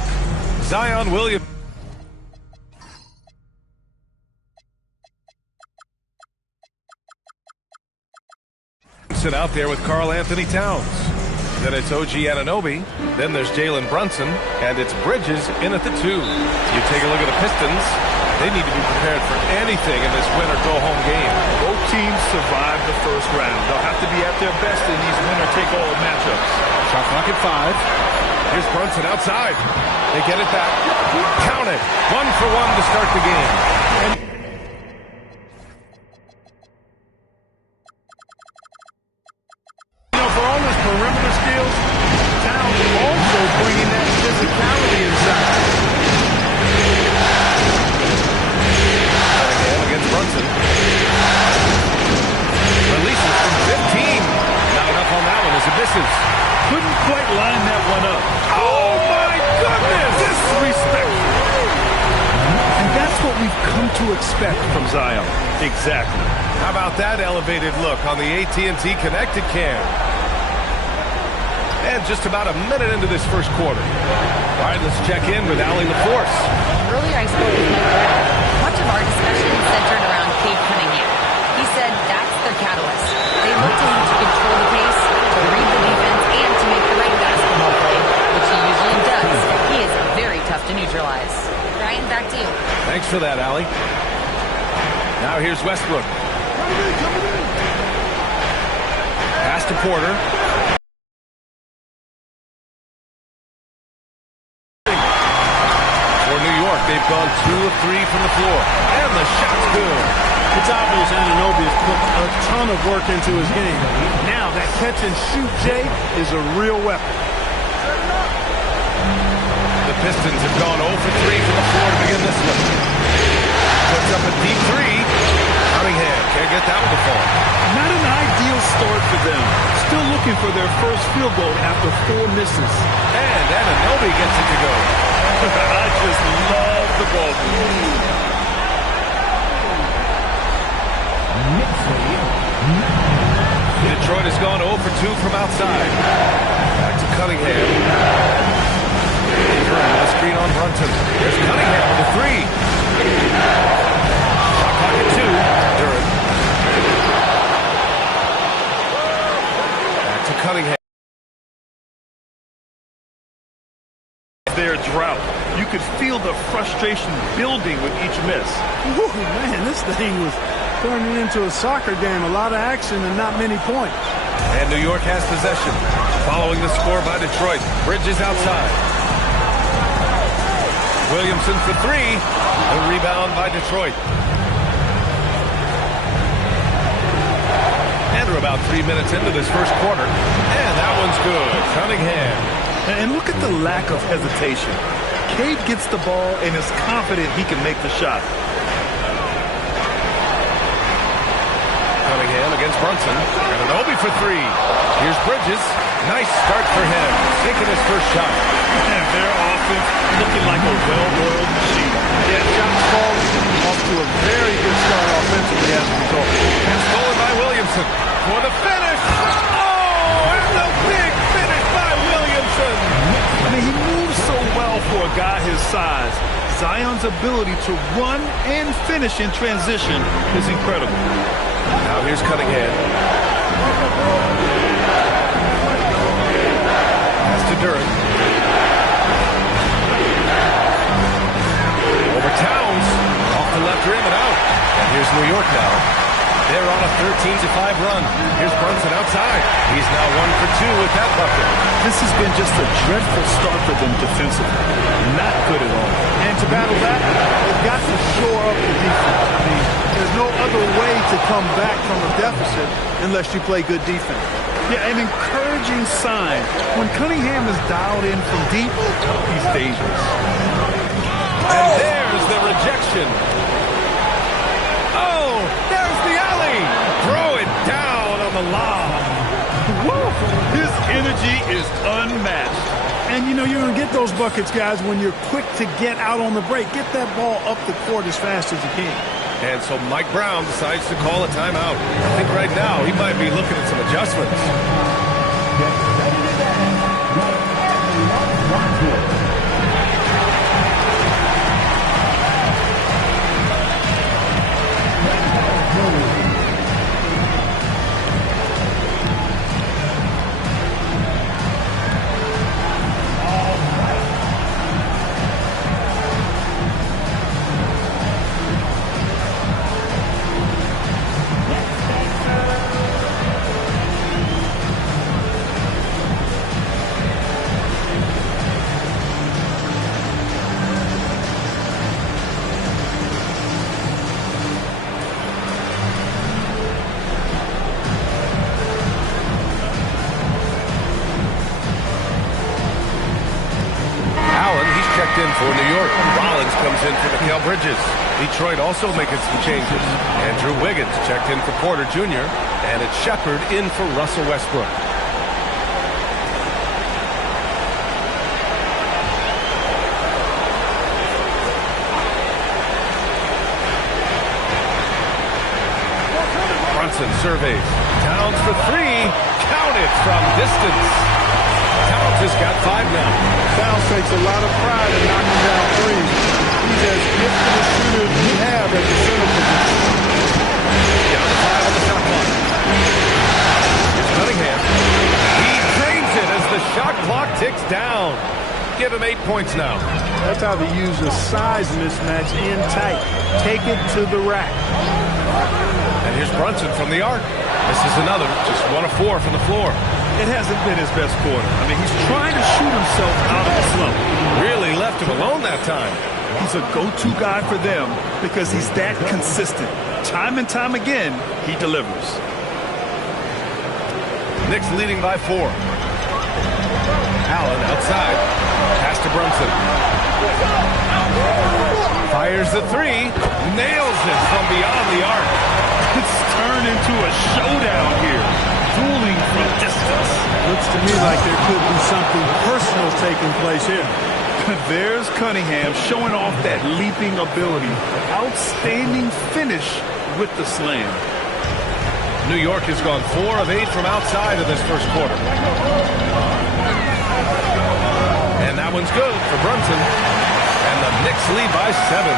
Zion Williamson. Out there with Karl Anthony Towns. Then it's OG Anunoby. Then there's Jalen Brunson. And it's Bridges in at the 2. You take a look at the Pistons. They need to be prepared for anything in this win-or-go-home game. Both teams survived the first round. They'll have to be at their best in these winner-take-all matchups. Shot clock at 5. Here's Brunson outside. They get it back. Count it. 1 for 1 to start the game. For all his perimeter skills, Towns also bringing that physicality inside. Against Brunson. Releases from 15. Not enough on that one as it misses. Couldn't quite line that one up. Oh my goodness! Disrespectful. And that's what we've come to expect from Zion. Exactly. How about that elevated look on the AT&T Connected Cam? And just about a minute into this first quarter. All right, let's check in with Allie LaForce. Earlier I spoke with Mike Brown. Much of our discussion centered around Cade Cunningham. He said that's their catalyst. They look to him to control the pace, to read the defense, and to make the right basketball play, which he usually does. He is very tough to neutralize. Brian, back to you. Thanks for that, Allie. Now here's Westbrook. Pass to Porter. They've gone 2 of 3 from the floor. And the shot's good. It's obvious Anunoby has put a ton of work into his game. Now that catch and shoot, Jay, is a real weapon. The Pistons have gone 0 for 3 from the floor to begin this one. Puts up a deep 3. Cunningham can't get that one to fall. Not an ideal start for them. Still looking for their first field goal after 4 misses. And Anunoby gets it to go. I just love the ball. Detroit has gone 0 for 2 from outside. Back to Cunningham. The screen on Brunson. There's Cunningham with a 3. Shot clock at 2. Duren. Back to Cunningham. Their drought. You could feel the frustration building with each miss. Woo, man, this thing was turning into a soccer game. A lot of action and not many points. And New York has possession. Following the score by Detroit. Bridges outside. Williamson for 3. The rebound by Detroit. And we're about 3 minutes into this first quarter. And that one's good. Cunningham. And look at the lack of hesitation. Cade gets the ball and is confident he can make the shot. Cunningham against Brunson. Anunoby for 3. Here's Bridges. Nice start for him. Taking his first shot. And their offense looking like a well-oiled machine. Yeah, shots falling off to a very good start offensively as a result. And stolen by Williamson for the finish. Oh, and the big finish by Williamson. I mean, he moves so well for a guy his size. Zion's ability to run and finish in transition is incredible. Now here's Cunningham. Pass to Duren. Over Towns. Off the left rim and out. And here's New York now. They're on a 13-5 run. Here's Brunson outside. He's now 1 for 2 with that bucket. This has been just a dreadful start for them defensively. Not good at all. And to battle that, they've got to shore up the defense. I mean, there's no other way to come back from a deficit unless you play good defense. Yeah, an encouraging sign. When Cunningham is dialed in from deep, he's dangerous. And there's the rejection. Oh, there's the alley. Throw it energy is unmatched. And, you know, you're going to get those buckets, guys, when you're quick to get out on the break. Get that ball up the court as fast as you can. And so Mike Brown decides to call a timeout. I think right now he might be looking at some adjustments. In for New York. Rollins comes in for Mikal Bridges. Detroit also making some changes. Andrew Wiggins checked in for Porter Jr. And it's Shepard in for Russell Westbrook. Brunson surveys. Towns for three. Counted from distance. Towns has got 5 now. Towns takes a lot of pride in knocking down threes. He's as gifted a shooter as we have at the center position. Down to 5 on the shot clock. Here's Cunningham. He drains it as the shot clock ticks down. Give him 8 points now. That's how they use a size mismatch in tight. Take it to the rack. And here's Brunson from the arc. This is another, just 1 of 4 from the floor. It hasn't been his best quarter. I mean, he's trying to shoot himself out of the slump. Really left him alone that time. He's a go-to guy for them because he's that consistent. Time and time again, he delivers. Knicks leading by 4. Allen outside. Pass to Brunson. Fires the 3. Nails it from beyond the arc. It's turned into a showdown here. Dueling from distance. Looks to me like there could be something personal taking place here. There's Cunningham showing off that leaping ability. Outstanding finish with the slam. New York has gone 4 of 8 from outside of this first quarter. And that one's good for Brunson. And the Knicks lead by 7.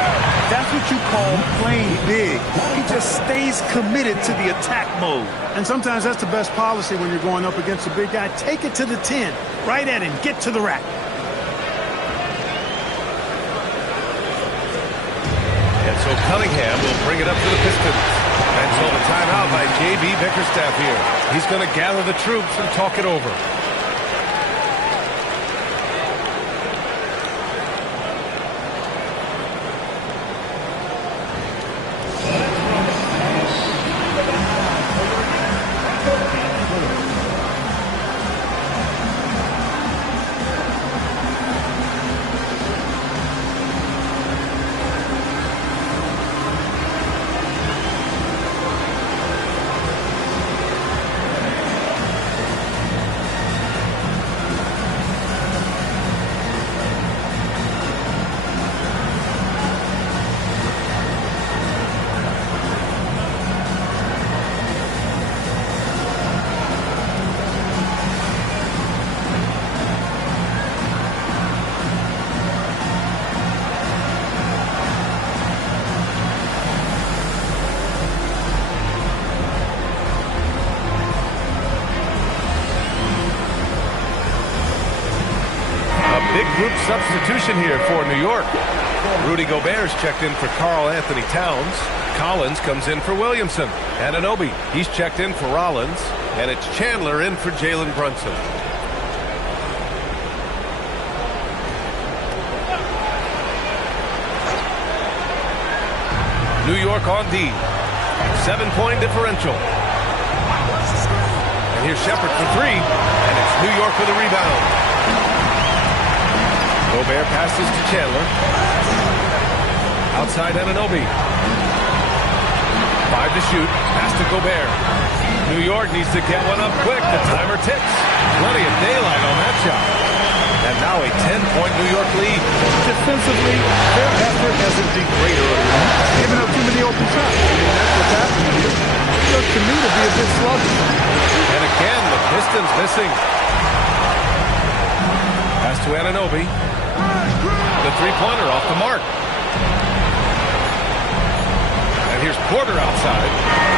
That's what you call playing big. He just stays committed to the attack mode. And sometimes that's the best policy when you're going up against a big guy. Take it to the 10. Right at him. Get to the rack. And so Cunningham will bring it up to the Pistons. And so the timeout by J.B. Bickerstaff here. He's going to gather the troops and talk it over. Group substitution here for New York. Rudy Gobert's checked in for Karl Anthony Towns. Collins comes in for Williamson. Anunoby, he's checked in for Rollins. And it's Chandler in for Jalen Brunson. New York on D. 7-point differential. And here's Shepard for 3. And it's New York with a rebound. Gobert passes to Chandler. Outside Anunoby. 5 to shoot. Pass to Gobert. New York needs to get one up quick. The timer ticks. Plenty of daylight on that shot. And now a 10-point New York lead. Defensively, their effort hasn't been great early on. Giving up too many open shots. I mean, that's what's happening here. It looks to me to be a bit sluggish. And again, the Pistons missing. Pass to Anunoby. The three-pointer off the mark. And here's Porter outside.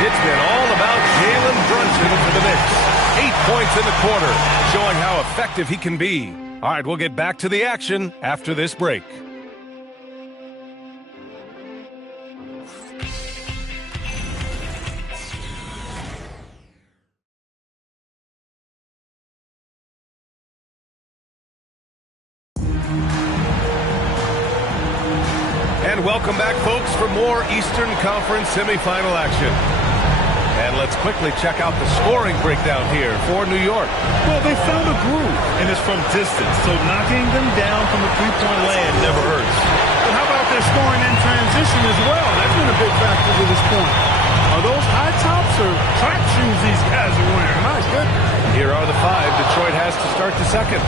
It's been all about Jalen Brunson for the Knicks. 8 points in the quarter, showing how effective he can be. All right, we'll get back to the action after this break. And welcome back, folks, for more Eastern Conference semifinal action. And let's quickly check out the scoring breakdown here for New York. Well, they found a groove, and it's from distance, so knocking them down from the three-point land never hurts. But how about their scoring in transition as well? That's been a big factor to this point. Are those high tops or track shoes these guys are wearing? My goodness. Here are the five Detroit has to start the second.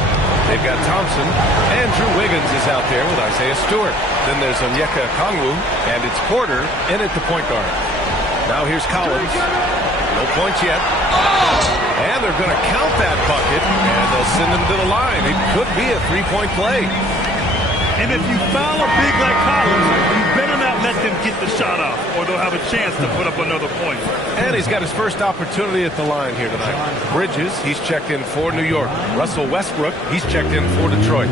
They've got Thompson. Andrew Wiggins is out there with Isaiah Stewart. Then there's Onyeka Okongwu, and it's Porter in at the point guard. Now here's Collins. No points yet. And they're going to count that bucket, and they'll send him to the line. It could be a three-point play. And if you foul a big like Collins, you better not let them get the shot off, or they'll have a chance to put up another point. And he's got his first opportunity at the line here tonight. Bridges, he's checked in for New York. Russell Westbrook, he's checked in for Detroit.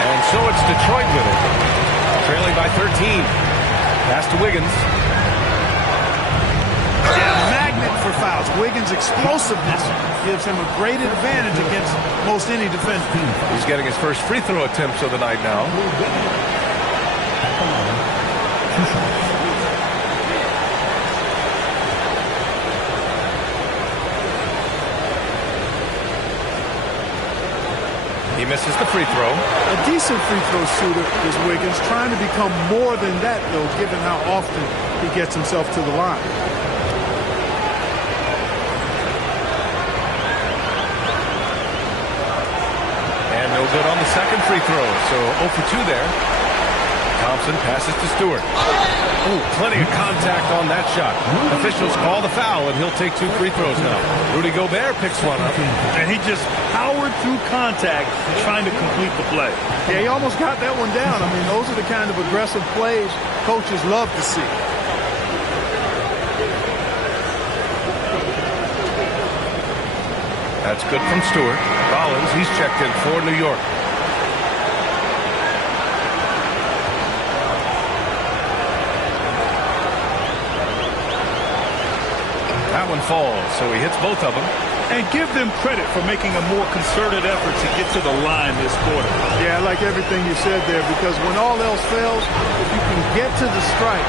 And so it's Detroit with it. Trailing by 13. Pass to Wiggins. Yeah, magnet for fouls. Wiggins' explosiveness gives him a great advantage against most any defender. He's getting his first free throw attempts of the night now. He misses the free throw. A decent free throw shooter is Wiggins, trying to become more than that, though, given how often he gets himself to the line. And no good on the second free throw, so 0 for 2 there. Thompson passes to Stewart. Ooh, plenty of contact on that shot. Officials call the foul, and he'll take 2 free throws now. Rudy Gobert picks one up. And he just powered through contact trying to complete the play. Yeah, he almost got that one down. I mean, those are the kind of aggressive plays coaches love to see. That's good from Stewart. Rollins, he's checked in for New York. That one falls, so he hits both of them. And give them credit for making a more concerted effort to get to the line this quarter. Yeah, I like everything you said there, because when all else fails, if you can get to the strike,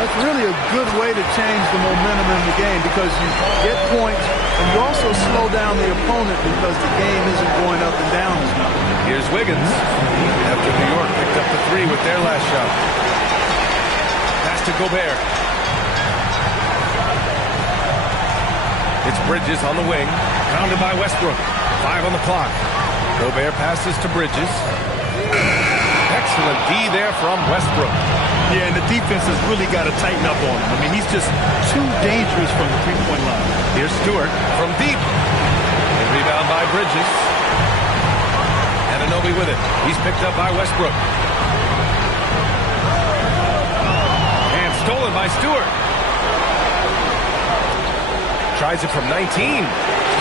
that's really a good way to change the momentum in the game, because you get points and you also slow down the opponent because the game isn't going up and down as much. Here's Wiggins after New York picked up the 3 with their last shot. Pass to Gobert. It's Bridges on the wing, pounded by Westbrook. 5 on the clock. Gobert passes to Bridges. Excellent D there from Westbrook. Yeah, and the defense has really got to tighten up on him. I mean, he's just too dangerous from the three-point line. Here's Stewart from deep. A rebound by Bridges. Anunoby with it. He's picked up by Westbrook. And stolen by Stewart. Tries it from 19.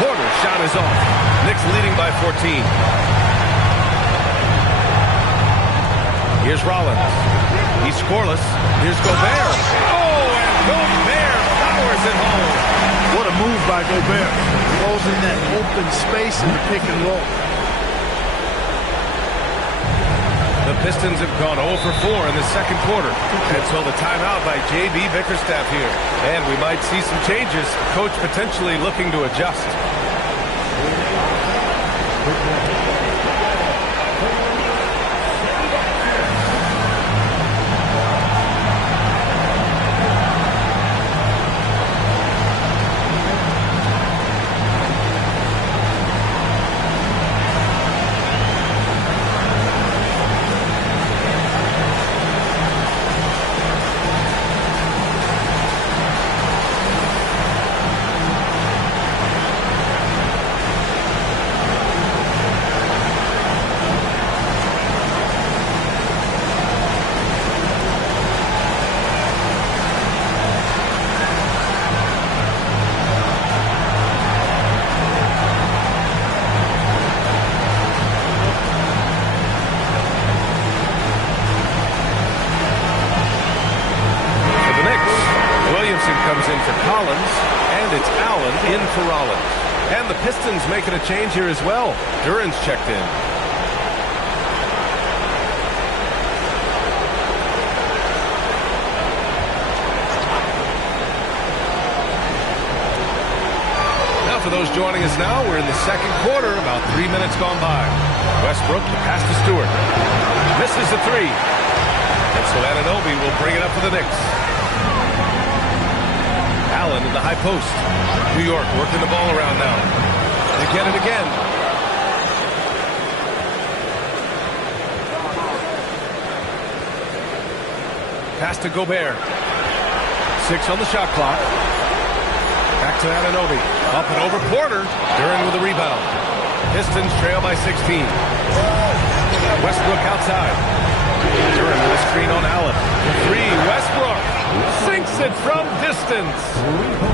Porter's shot is off. Knicks leading by 14. Here's Rollins. He's scoreless. Here's Gobert. Oh, and Gobert powers it home. What a move by Gobert. Closing that open space in the pick and roll. The Pistons have gone 0 for 4 in the second quarter. And so the timeout by J.B. Bickerstaff here. And we might see some changes. Coach potentially looking to adjust. for Rollins. And the Pistons making a change here as well. Duran's checked in. Now for those joining us now, we're in the second quarter, about 3 minutes gone by. Westbrook, the pass to Stewart. Misses the three. And so Anunoby will bring it up for the Knicks. Allen in the high post. New York working the ball around now. They get it again. Pass to Gobert. 6 on the shot clock. Back to Anunoby. Up and over Porter. Duran with the rebound. Pistons trail by 16. Westbrook outside. Duran with a screen on Allen. 3. Westbrook sinks it from distance.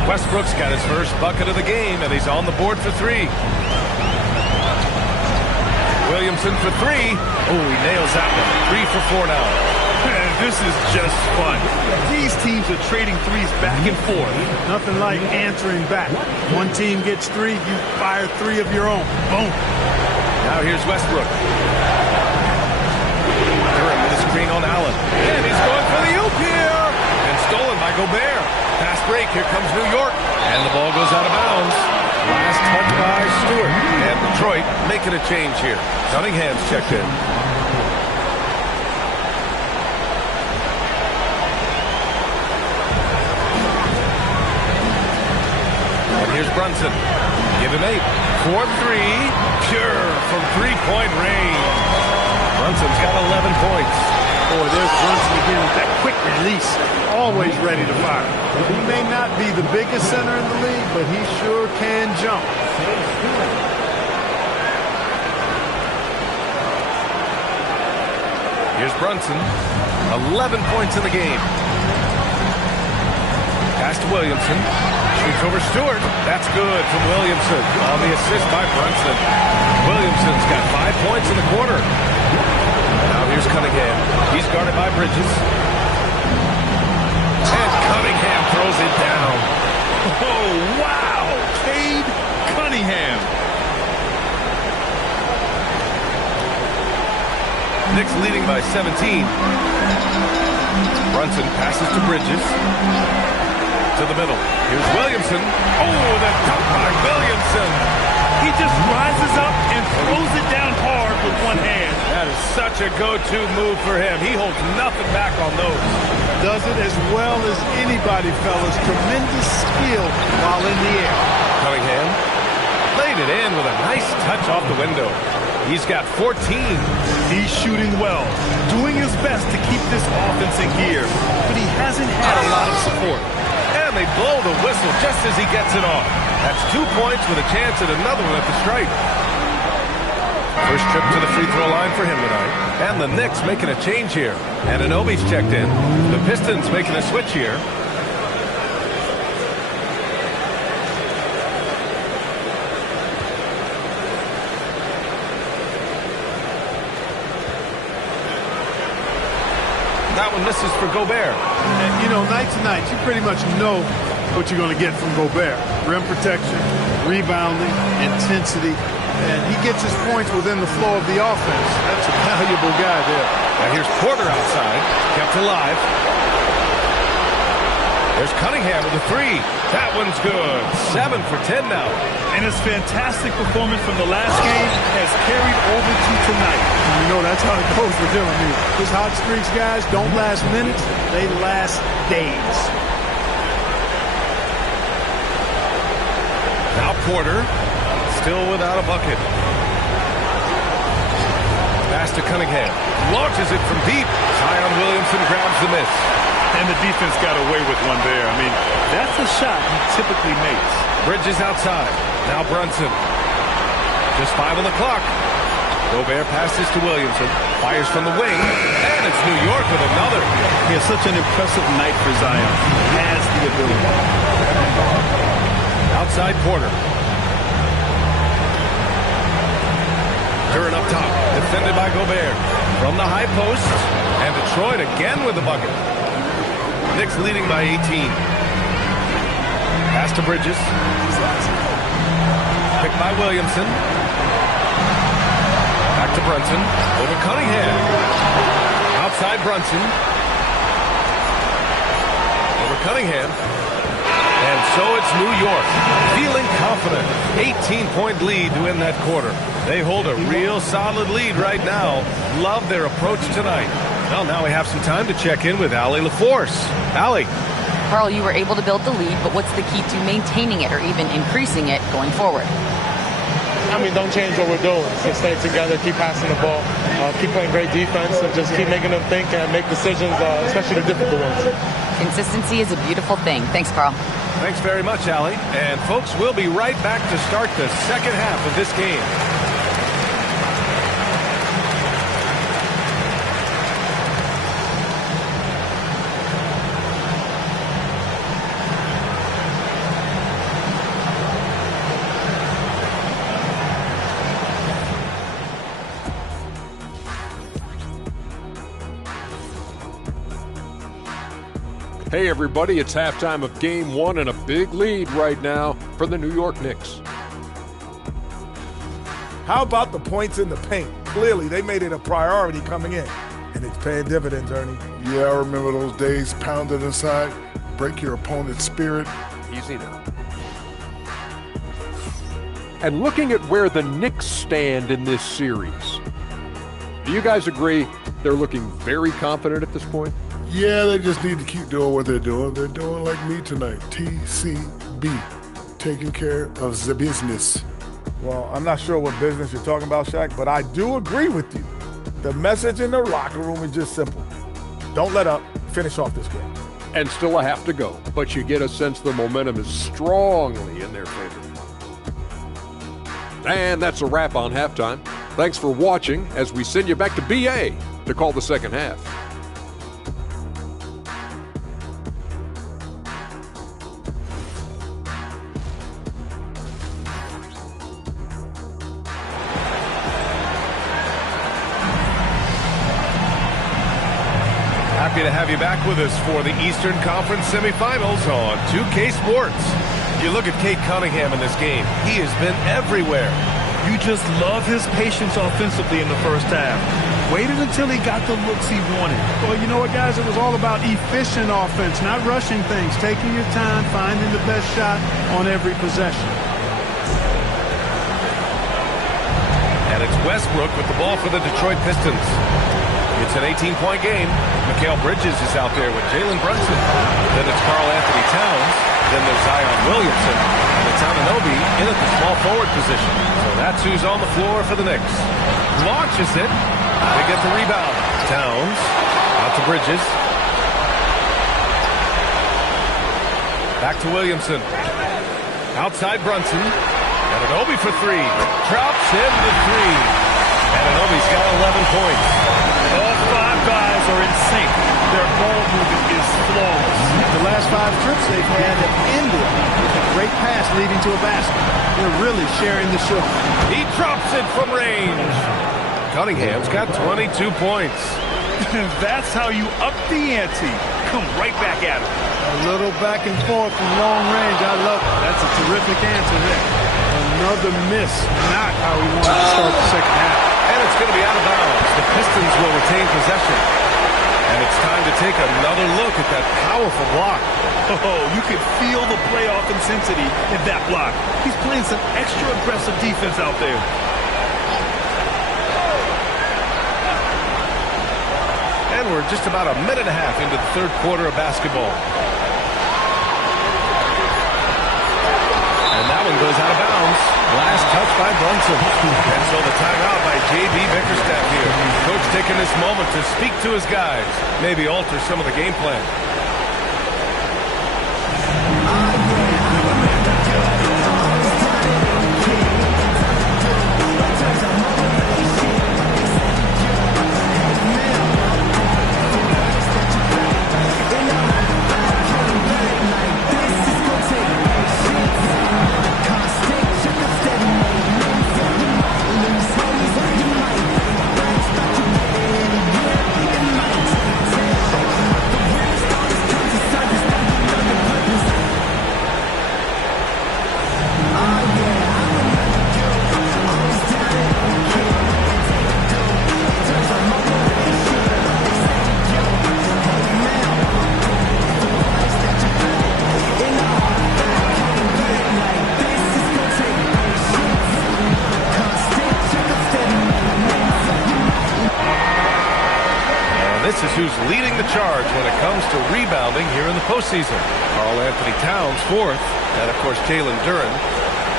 Westbrook's got his first bucket of the game, and he's on the board for 3. Williamson for 3. Oh, he nails that one. 3 for 4 now. This is just fun. These teams are trading threes back and forth. Nothing like answering back. One team gets 3, you fire 3 of your own. Boom. Now here's Westbrook. Duran with a screen on Allen. And he's going for the oop here. And stolen by Gobert. Fast break. Here comes New York. And the ball goes out of bounds. Last touch by Stewart. And Detroit making a change here. Cunningham's checked in. Here's Brunson. Give him 8. 4-3. Pure from three-point range. Brunson's got 11 points. Boy, there's Brunson again with that quick release. Always ready to fire. He may not be the biggest center in the league, but he sure can jump. Here's Brunson. 11 points in the game. Pass to Williamson. Shoots over Stewart. That's good from Williamson on the assist by Brunson. Williamson's got 5 points in the quarter. Now here's Cunningham. He's guarded by Bridges. And Cunningham throws it down. Oh, wow. Cade Cunningham. Knicks leading by 17. Brunson passes to Bridges. To the middle. Here's Williamson. Oh, the dunk by Williamson. He just rises up and throws it down hard with one hand. That is such a go-to move for him. He holds nothing back on those. Does it as well as anybody, fellas. Tremendous skill while in the air. Cunningham laid it in with a nice touch off the window. He's got 14. He's shooting well, doing his best to keep this offense in gear, but he hasn't had a lot of support. And they blow the whistle just as he gets it off. That's 2 points with a chance at another one at the stripe. First trip to the free throw line for him tonight. And the Knicks making a change here. Anunoby's checked in. The Pistons making a switch here. That one misses for Gobert. And, you know, night to night, you pretty much know what you're going to get from Gobert. Rim protection, rebounding, intensity, and he gets his points within the flow of the offense. That's a valuable guy there. Now here's Porter outside, kept alive. There's Cunningham with a 3. That one's good. 7 for 10 now. And his fantastic performance from the last game has carried over to tonight. You know, that's how it goes with him. I mean, his hot streaks, guys, don't last minutes. They last days. Now Porter, still without a bucket. Pass to Cunningham. Launches it from deep. Zion Williamson grabs the miss. And the defense got away with one there. I mean, that's a shot he typically makes. Bridges outside. Now Brunson. Just 5 on the clock. Gobert passes to Williamson. Fires from the wing. And it's New York with another. He has such an impressive night for Zion. He has the ability. Outside Porter. Duran up top. Defended by Gobert. From the high post. And Detroit again with the bucket. Knicks leading by 18. Pass to Bridges. Picked by Williamson. Back to Brunson. Over Cunningham. Outside Brunson. Over Cunningham. And so it's New York, feeling confident. 18-point lead to win that quarter. They hold a real solid lead right now. Love their approach tonight. Well, now we have some time to check in with Allie LaForce. Allie. Carl, you were able to build the lead, but what's the key to maintaining it or even increasing it going forward? I mean, don't change what we're doing. Just stay together, keep passing the ball, keep playing great defense, and just keep making them think and make decisions, especially the difficult ones. Consistency is a beautiful thing. Thanks, Carl. Thanks very much, Allie. And folks, we'll be right back to start the second half of this game. Hey everybody, it's halftime of game one and a big lead right now for the New York Knicks. How about the points in the paint? Clearly, they made it a priority coming in, and it's paying dividends, Ernie. Yeah, I remember those days pounded inside. Break your opponent's spirit. Easy now. And looking at where the Knicks stand in this series, do you guys agree they're looking very confident at this point? Yeah, they just need to keep doing what they're doing. They're doing like me tonight. TCB, taking care of the business. Well, I'm not sure what business you're talking about, Shaq, but I do agree with you. The message in the locker room is just simple. Don't let up. Finish off this game. And still a half to go, but you get a sense the momentum is strongly in their favor. And that's a wrap on halftime. Thanks for watching as we send you back to BA to call the second half. Happy to have you back with us for the Eastern Conference semifinals on 2K Sports. You look at Cade Cunningham in this game. He has been everywhere. You just love his patience offensively in the first half. Waited until he got the looks he wanted. Well, you know what, guys? It was all about efficient offense, not rushing things, taking your time, finding the best shot on every possession. And it's Westbrook with the ball for the Detroit Pistons. It's an 18-point game. Mikal Bridges is out there with Jalen Brunson. Then it's Karl Anthony Towns. Then there's Zion Williamson. And it's Anunoby in at the small forward position. So that's who's on the floor for the Knicks. Launches it. They get the rebound. Towns out to Bridges. Back to Williamson. Outside Brunson. Anunoby for three. Drops in the three. Anunoby's got 11 points. All five guys are in sync. Their ball movement is flawless. The last 5 trips they've had have ended with a great pass leading to a basket. They're really sharing the show. He drops it from range. Cunningham's got 22 points. That's how you up the ante. Come right back at him. A little back and forth from long range. I love it. That's a terrific answer there. Another miss. Not how we wanted to start the second half. And it's going to be out of bounds. The Pistons will retain possession. And it's time to take another look at that powerful block. Oh, you can feel the playoff intensity in that block. He's playing some extra aggressive defense out there. And we're just about a minute and a half into the third quarter of basketball. And that one goes out of bounds. Last touch by Brunson. And so the timeout by J.B. Bickerstaff here. Coach taking this moment to speak to his guys. Maybe alter some of the game plan. is who's leading the charge when it comes to rebounding here in the postseason. Karl-Anthony Towns, fourth, and of course Jalen Duren.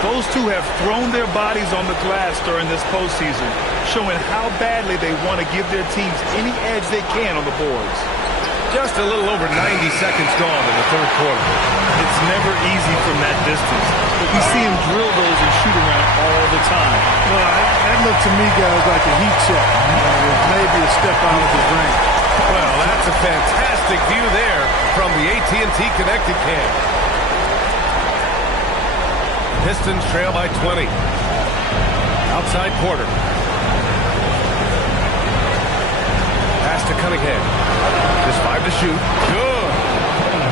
Those two have thrown their bodies on the glass during this postseason, showing how badly they want to give their teams any edge they can on the boards. Just a little over 90 seconds gone in the third quarter. It's never easy from that distance, but we see him drill those and shoot around all the time. Well, that looked to me, guys, like a heat check. Maybe a step out of his range. Well, that's a fantastic view there from the AT&T Connected Cam. Pistons trail by 20. Outside quarter. Pass to Cunningham. Just 5 to shoot. Good.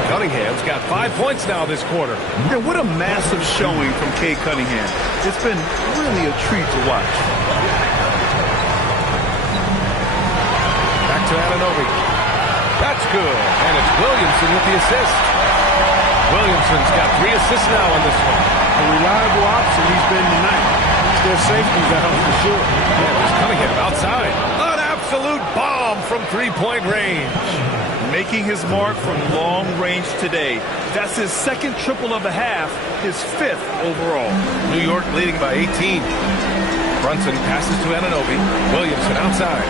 Cunningham's got 5 points now this quarter. Yeah, what a massive showing from Cade Cunningham. It's been really a treat to watch. Back to Anunoby. That's good. And it's Williamson with the assist. Williamson's got 3 assists now in this one. A reliable option he's been tonight. Their safety valve for sure. Yeah, there's Cunningham outside. An absolute bomb from three-point range. Making his mark from long range today. That's his second triple of the half, his 5th overall. New York leading by 18. Brunson passes to Anunoby. Williamson outside.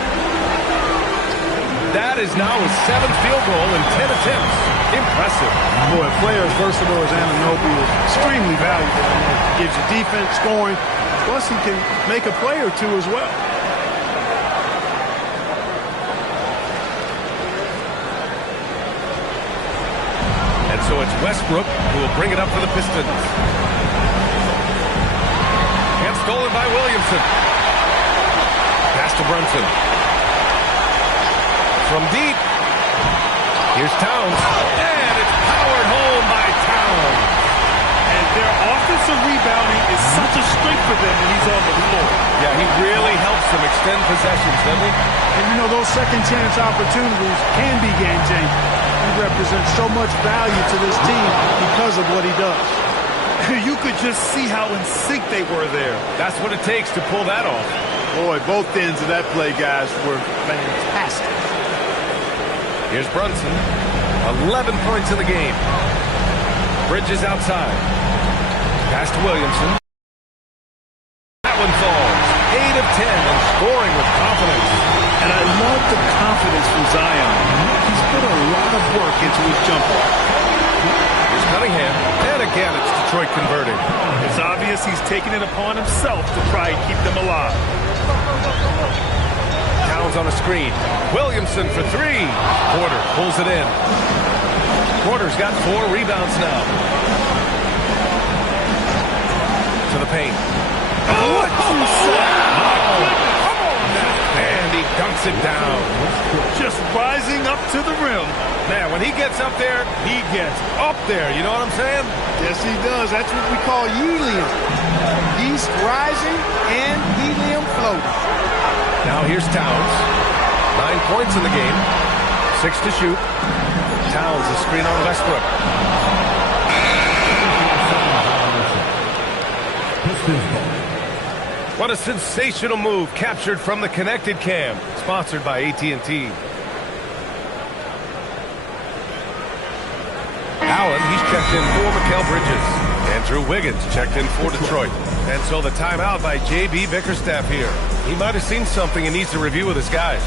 That is now his 7th field goal in 10 attempts. Impressive. Boy, a player as versatile as Anunoby is extremely valuable. He gives you defense, scoring, plus he can make a play or two as well. And so it's Westbrook who will bring it up for the Pistons. And stolen by Williamson. Pass to Brunson. From deep. Here's Towns. And it's powered home by Towns. And their offensive rebounding is such a strength for them when he's on the floor. Yeah, he really helps them extend possessions, doesn't he? And you know, those second chance opportunities can be game changing. He represents so much value to this team because of what he does. You could just see how in sync they were there. That's what it takes to pull that off. Boy, both ends of that play, guys, were fantastic. Here's Brunson. 11 points in the game. Bridges outside. Pass to Williamson. That one falls. 8 of 10 and scoring with confidence. And I love the confidence from Zion. He's put a lot of work into his jumper. Here's Cunningham. And again, it's Detroit converting. It's obvious he's taking it upon himself to try and keep them alive. Towns on a screen. Williamson for 3. Porter pulls it in. Porter's got 4 rebounds now. To the paint. What you say? Come on now. And he dunks it down. Just rising up to the rim. Man, when he gets up there, he gets up there. You know what I'm saying? Yes, he does. That's what we call helium. Yeast rising and helium floating. Now here's Towns. 9 points in the game. 6 to shoot. Towns a screen on Westbrook. What a sensational move captured from the Connected Cam. Sponsored by AT&T. Allen, he's checked in for Mikal Bridges. Andrew Wiggins checked in for Detroit. And so the timeout by J.B. Bickerstaff here. He might have seen something and needs to review with his guys.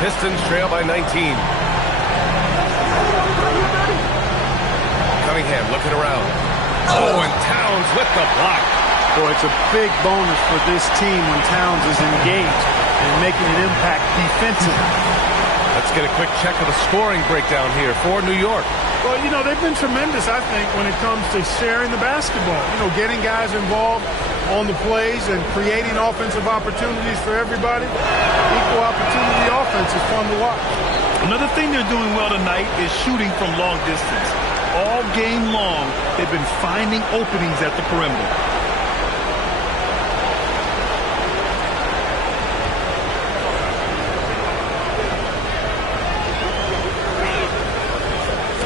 Pistons trail by 19. Cunningham looking around. Oh, and Towns with the block. Boy, it's a big bonus for this team when Towns is engaged and making an impact defensively. Let's get a quick check of the scoring breakdown here for New York. Well, you know, they've been tremendous, I think, when it comes to sharing the basketball. You know, getting guys involved on the plays and creating offensive opportunities for everybody. Equal opportunity offense is fun to watch. Another thing they're doing well tonight is shooting from long distance. All game long, they've been finding openings at the perimeter.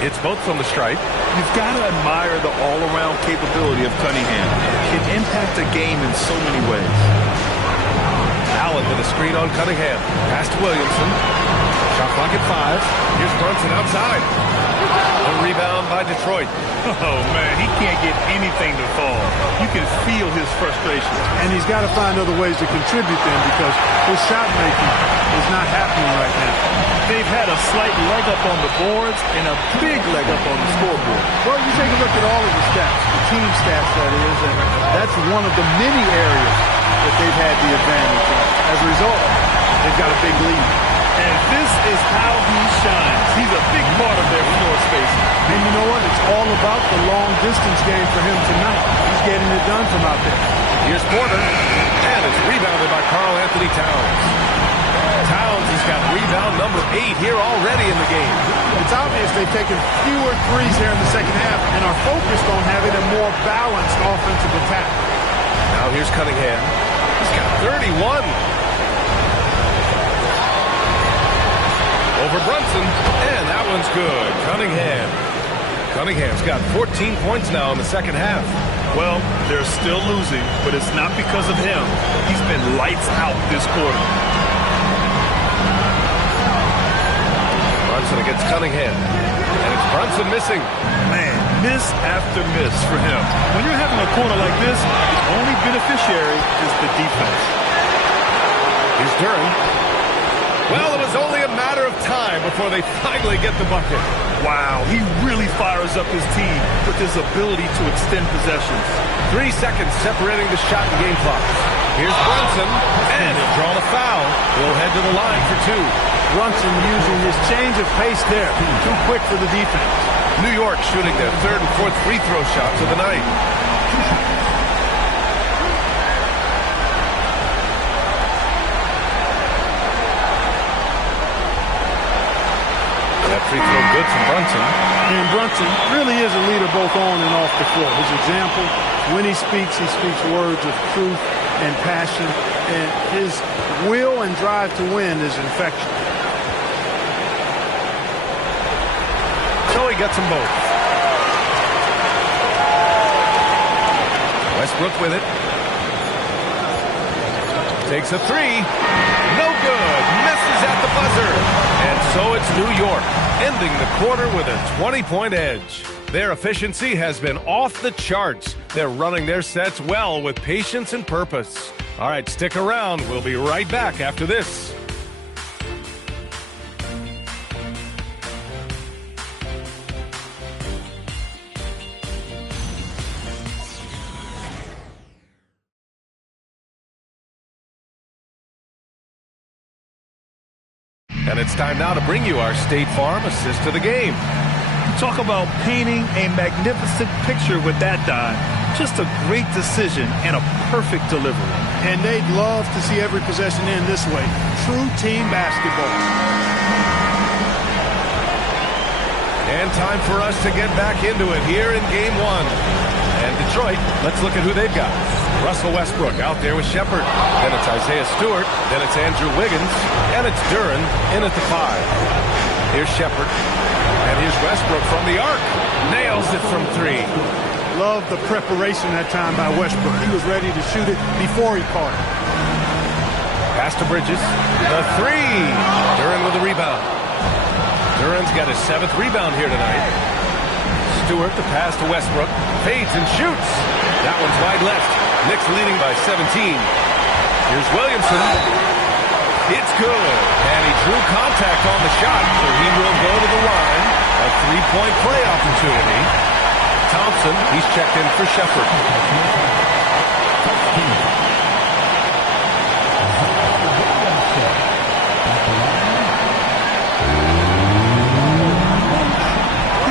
It's both from the stripe. You've got to admire the all-around capability of Cunningham. Can impact a game in so many ways. Allen with a screen on Cunningham. Pass to Williamson. Shot clock at 5. Here's Brunson outside. The rebound by Detroit. Oh, man, he can't get anything to fall. You can feel his frustration. And he's got to find other ways to contribute then because his shot making is not happening right now. They've had a slight leg up on the boards and a big leg up on the scoreboard. Well, you take a look at all of the stats, the team stats that is, and that's one of the many areas that they've had the advantage in. As a result, they've got a big lead. And this is how he shines. He's a big part of their floor space. And you know what? It's all about the long distance game for him tonight. He's getting it done from out there. Here's Porter. And it's rebounded by Karl Anthony Towns. Towns has got rebound number 8 here already in the game. It's obvious they've taken fewer threes here in the second half and are focused on having a more balanced offensive attack. Now here's Cunningham. He's got 31. Over Brunson, and that one's good. Cunningham's got 14 points now in the second half. Well, they're still losing, but it's not because of him. He's been lights out this quarter. Brunson against Cunningham, and it's Brunson missing. Man, miss after miss for him. When you're having a corner like this, the only beneficiary is the defense. Here's Duren. Well, it was only a matter of time before they finally get the bucket. Wow, he really fires up his team with his ability to extend possessions. 3 seconds separating the shot and game clock. Here's Brunson, and he'll draw the foul. He'll head to the line for 2. Brunson using his change of pace there. Too quick for the defense. New York shooting their 3rd and 4th free throw shots of the night. Free throw good from Brunson. And Brunson really is a leader both on and off the floor. His example, when he speaks words of truth and passion, and his will and drive to win is infectious. So he gets them both. Westbrook with it. Takes a 3. No good. Misses at the buzzer. And so it's New York, ending the quarter with a 20-point edge. Their efficiency has been off the charts. They're running their sets well with patience and purpose. All right, stick around. We'll be right back after this. And it's time now to bring you our State Farm assist to the game. Talk about painting a magnificent picture with that dive. Just a great decision and a perfect delivery. And they'd love to see every possession end this way. True team basketball. And time for us to get back into it here in Game 1. And Detroit, let's look at who they've got. Russell Westbrook out there with Shepard. Then it's Isaiah Stewart. Then it's Andrew Wiggins. And it's Duren in at the 5. Here's Shepard. And here's Westbrook from the arc. Nails it from 3. Love the preparation that time by Westbrook. He was ready to shoot it before he caught it. Pass to Bridges. The 3. Duren with the rebound. Duren's got his 7th rebound here tonight. Stewart, the pass to Westbrook. Fades and shoots. That one's wide left. Knicks leading by 17. Here's Williamson. It's good. And he drew contact on the shot, so he will go to the line. A three-point play opportunity. Thompson, he's checked in for Shepherd.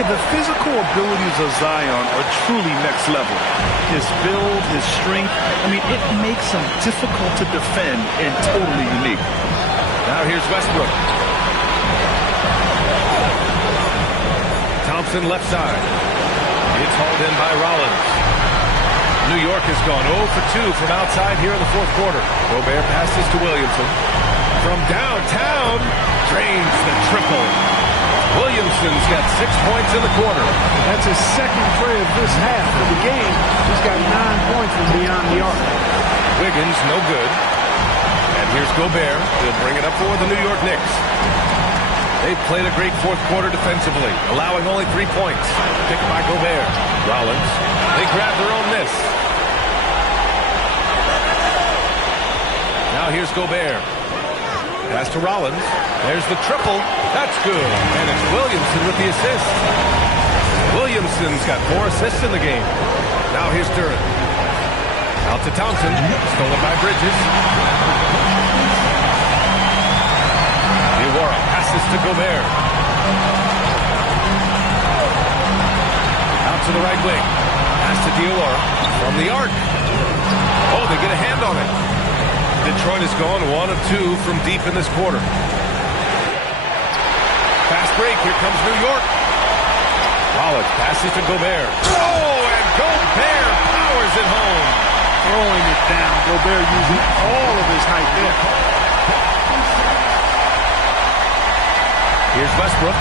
The physical abilities of Zion are truly next level. His build, his strength, I mean, it makes him difficult to defend and totally unique. Now here's Westbrook. Thompson left side. It's hauled in by Rollins. New York has gone 0 for 2 from outside here in the fourth quarter. Gobert passes to Williamson. From downtown, drains the triple. Williamson's got 6 points in the quarter. That's his second tray of this half of the game. He's got 9 points from beyond the arc. Wiggins, no good. And here's Gobert. He'll bring it up for the New York Knicks. They've played a great fourth quarter defensively, allowing only 3 points. Picked by Gobert. Rollins. They grab their own miss. Now here's Gobert. Pass to Rollins. There's the triple. That's good. And it's Williamson with the assist. Williamson's got 4 assists in the game. Now here's Duren. Out to Thompson. Stolen by Bridges. Diawara passes to Gobert. Out to the right wing. Pass to Diawara from the arc. Oh, they get a hand on it. Detroit has gone 1 of 2 from deep in this quarter. Fast break. Here comes New York. Rollins passes to Gobert. Oh, and Gobert powers it home. Throwing it down. Gobert using all of his height there. Here's Westbrook.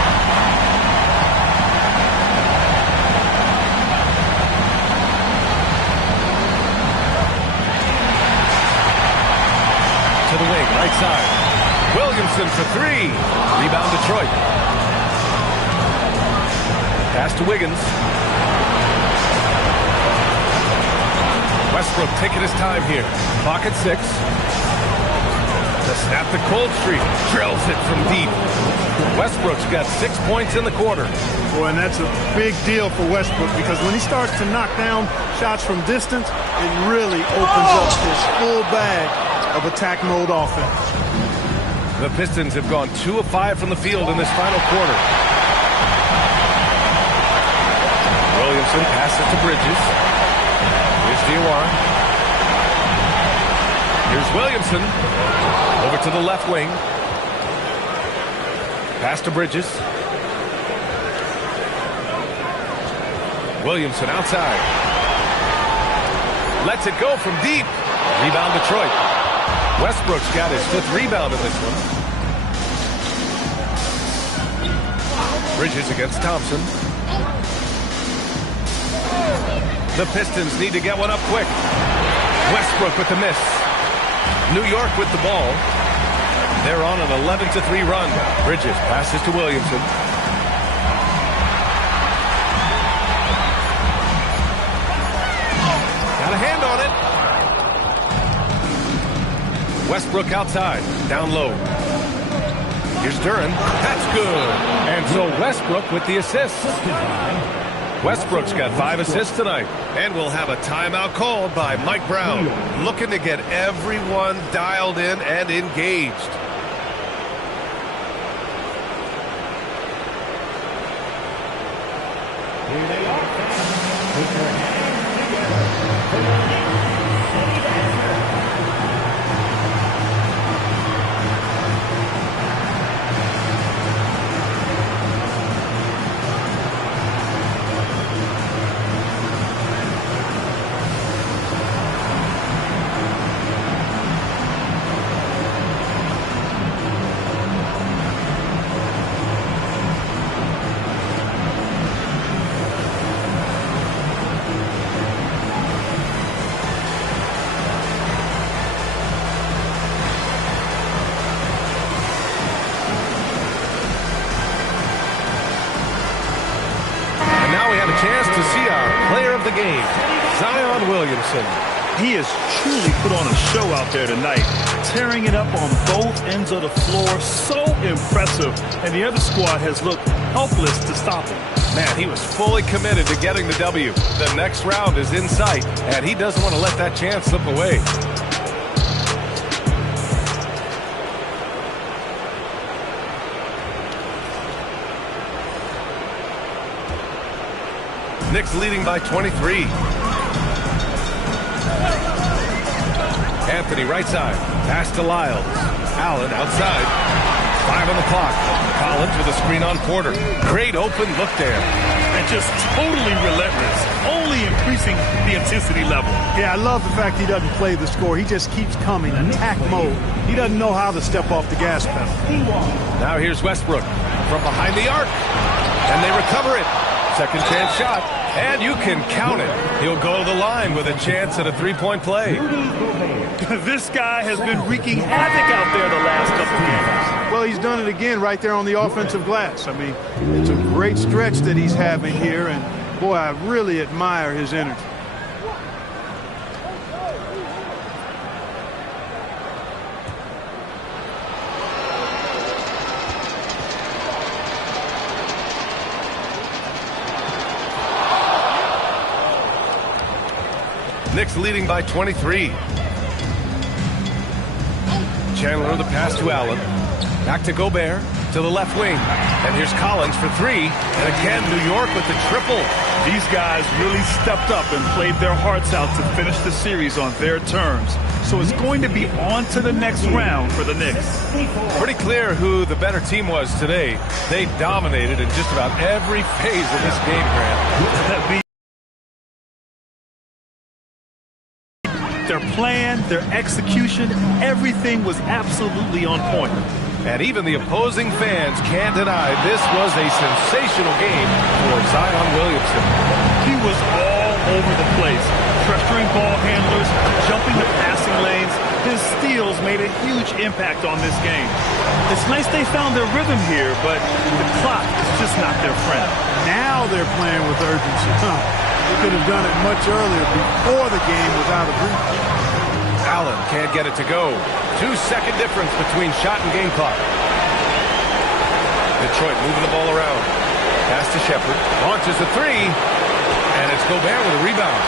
To the wing, right side. Williamson for 3. Rebound Detroit. Pass to Wiggins. Westbrook taking his time here. Clock at 6. To snap the cold streak. Drills it from deep. Westbrook's got 6 points in the quarter. Boy, and that's a big deal for Westbrook because when he starts to knock down shots from distance, it really opens up his full bag of attack mode offense. The Pistons have gone 2 of 5 from the field in this final quarter. Williamson passes to Bridges. Here's Diawara. Here's Williamson. Over to the left wing. Pass to Bridges. Williamson outside. Lets it go from deep. Rebound Detroit. Westbrook's got his 5th rebound in this one. Bridges against Thompson. The Pistons need to get one up quick. Westbrook with the miss. New York with the ball. They're on an 11-3 run. Bridges passes to Williamson. Got a hand on it. Westbrook outside, down low. Here's Duren. That's good. And so Westbrook with the assist. Westbrook's got 5 assists tonight. And we'll have a timeout called by Mike Brown, looking to get everyone dialed in and engaged. Here they are. Take your hands together. Chance to see our player of the game, Zion Williamson. He has truly put on a show out there tonight, tearing it up on both ends of the floor. So impressive. And the other squad has looked helpless to stop him. Man, he was fully committed to getting the W. The next round is in sight, and he doesn't want to let that chance slip away. Knicks leading by 23. Anthony right side. Pass to Lyles. Allen outside. 5 on the clock. Collins with a screen on Porter. Great open look there. And just totally relentless. Only increasing the intensity level. Yeah, I love the fact he doesn't play the score. He just keeps coming. Attack mode. He doesn't know how to step off the gas pedal. Now here's Westbrook from behind the arc. And they recover it. Second chance shot. And you can count it. He'll go to the line with a chance at a three-point play. This guy has been wreaking havoc out there the last couple of games. Well, he's done it again right there on the offensive glass. I mean, it's a great stretch that he's having here, and boy, I really admire his energy. Knicks leading by 23. Chandler the pass to Allen. Back to Gobert to the left wing. And here's Collins for 3. And again, New York with the triple. These guys really stepped up and played their hearts out to finish the series on their terms. So it's going to be on to the next round for the Knicks. Pretty clear who the better team was today. They dominated in just about every phase of this game, Grant. Their plan, their execution, everything was absolutely on point. And even the opposing fans can't deny this was a sensational game for Zion Williamson. He was all over the place, pressuring ball handlers, jumping the passing lanes. His steals made a huge impact on this game. It's nice they found their rhythm here, but the clock is just not their friend. Now they're playing with urgency. They could have done it much earlier before the game was out of reach. Allen can't get it to go. 2-second difference between shot and game clock. Detroit moving the ball around. Pass to Shepherd. Launches a 3. And it's Gobert with a rebound.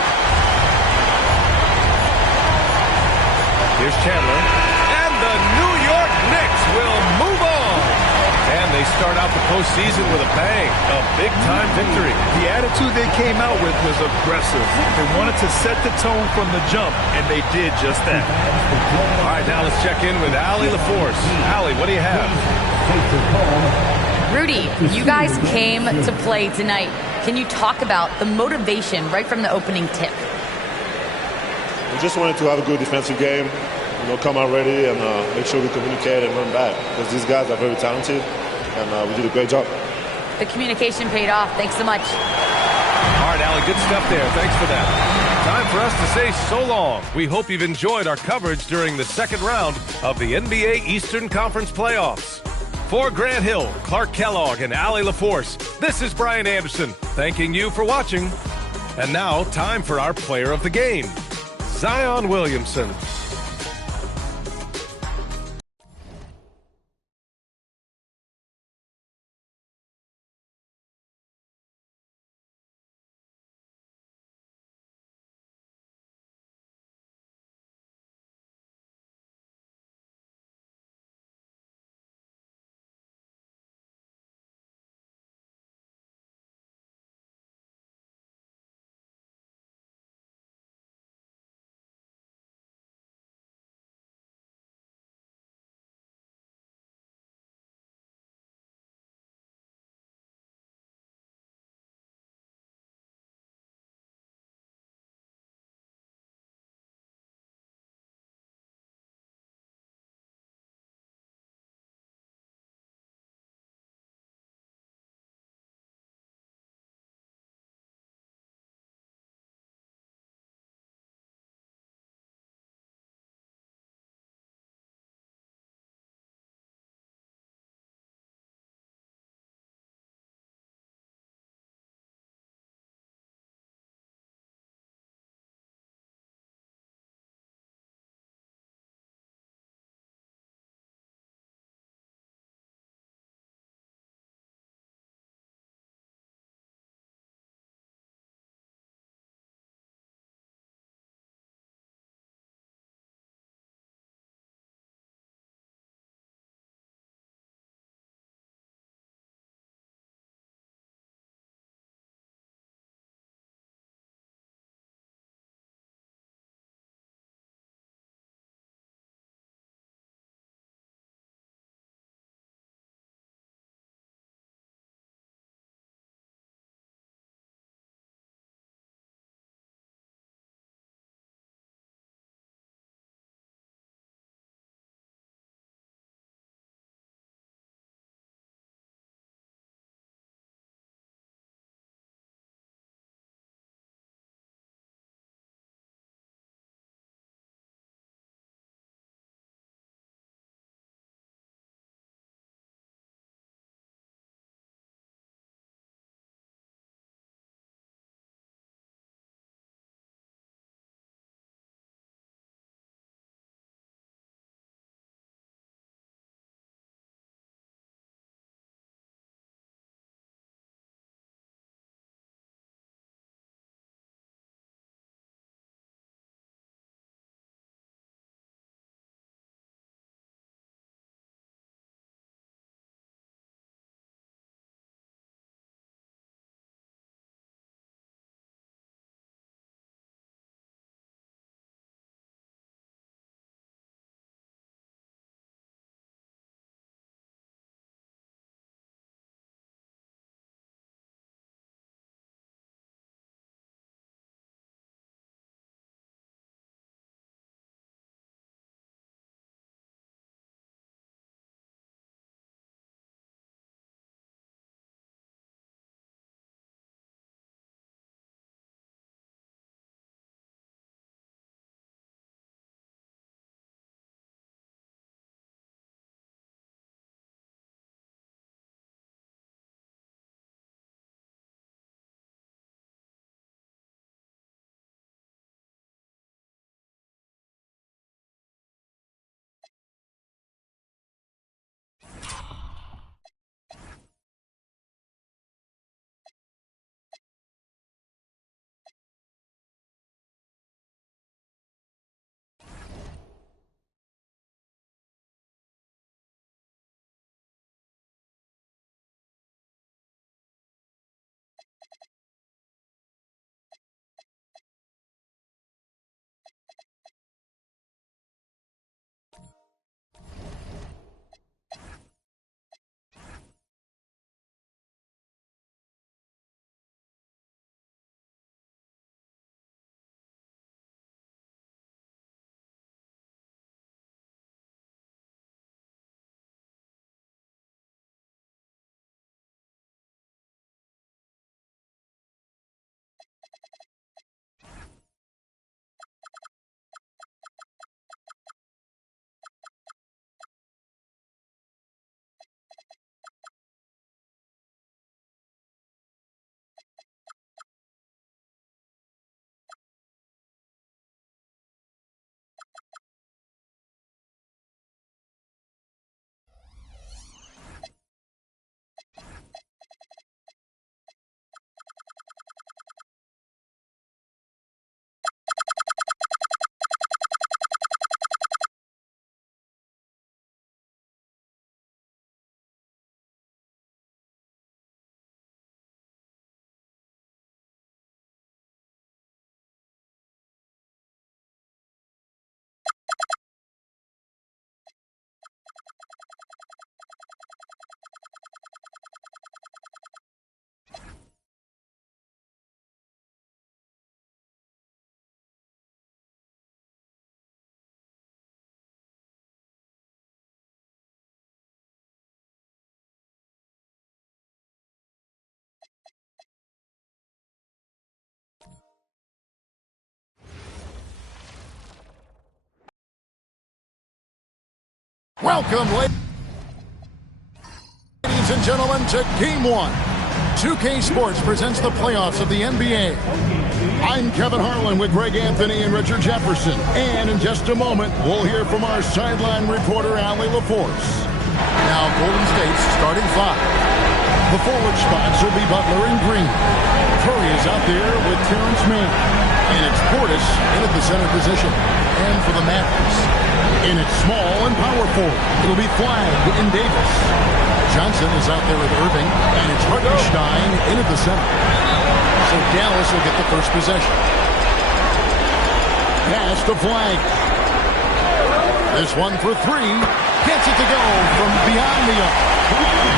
Here's Chandler. And the New York Knicks will move on. And they start out the postseason with a bang. A big-time victory. The attitude they came out with was aggressive. They wanted to set the tone from the jump, and they did just that. All right, now let's check in with Allie LaForce. Allie, what do you have? Rudy, you guys came to play tonight. Can you talk about the motivation right from the opening tip? We just wanted to have a good defensive game, come out ready and make sure we communicate and run back, because these guys are very talented, and we did a great job. The communication paid off. Thanks so much. All right, Allie, good stuff there. Thanks for that. Time for us to say so long. We hope you've enjoyed our coverage during the second round of the NBA Eastern Conference Playoffs. For Grant Hill, Clark Kellogg, and Allie LaForce, this is Brian Anderson, thanking you for watching. And now, time for our player of the game, Zion Williamson. Welcome, ladies and gentlemen, to Game 1. 2K Sports presents the playoffs of the NBA. I'm Kevin Harlan with Greg Anthony and Richard Jefferson. And in just a moment, we'll hear from our sideline reporter, Allie LaForce. Now, Golden State's starting five. The forward spots will be Butler and Green. Curry is out there with Terrence Mann. And it's Portis in at the center position. And for the Mavericks, in its small and power forward, it'll be Flagg and Davis. Johnson is out there with Irving, and it's Hartenstein in at the center. So Dallas will get the first possession. Pass to Flagg. This one for three. Gets it to go from beyond the arc.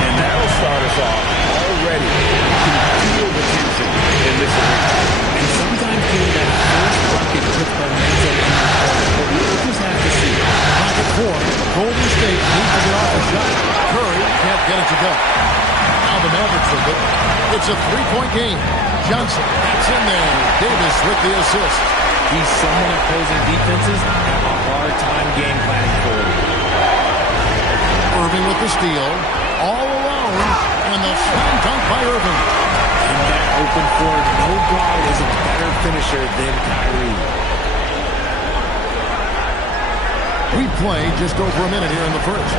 And that'll start us off already. You can feel the tension in this arena. And sometimes getting that first bucket puts momentum in your corner. But we'll just have to see. Pocket four. Golden State needs to get off a shot. Curry can't get it to go. Now the Mavericks with it. It's a three-point game. Johnson gets in there. Davis with the assist. He's someone opposing defenses have a hard time game planning for him. Irving with the steal. All alone. And the slam dunk by Irving. In that open court, no guard is a better finisher than Kyrie. We play just over a minute here in the first.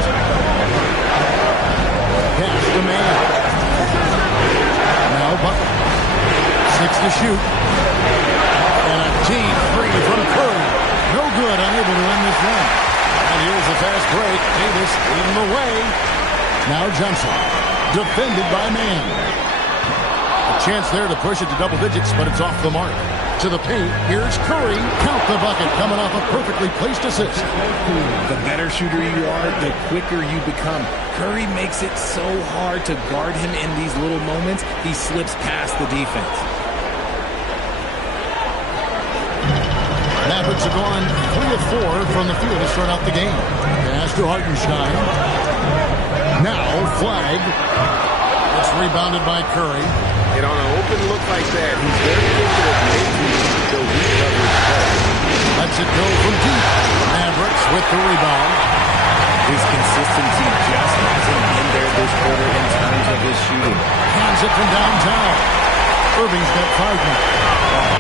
Pass to Mann. Now Butler. 6 to shoot. And a deep three from Curry. No good, unable to win this one. And here's the fast break. Davis leading the way. Now Johnson. Defended by Mann. A chance there to push it to double digits, but it's off the mark. To the paint, here's Curry. Count the bucket, coming off a perfectly placed assist. The better shooter you are, the quicker you become. Curry makes it so hard to guard him in these little moments. He slips past the defense. Mavericks have gone 3 of 4 from the field to start out the game. Pass to Hartenstein. Now Flagg. It's rebounded by Curry. And on an open look like that, he's very good at making the weak coverage play. Lets it go from deep. Mavericks with the rebound. His consistency just hasn't been there this quarter in terms of his shooting. Hands it from downtown. Irving's got 5 now.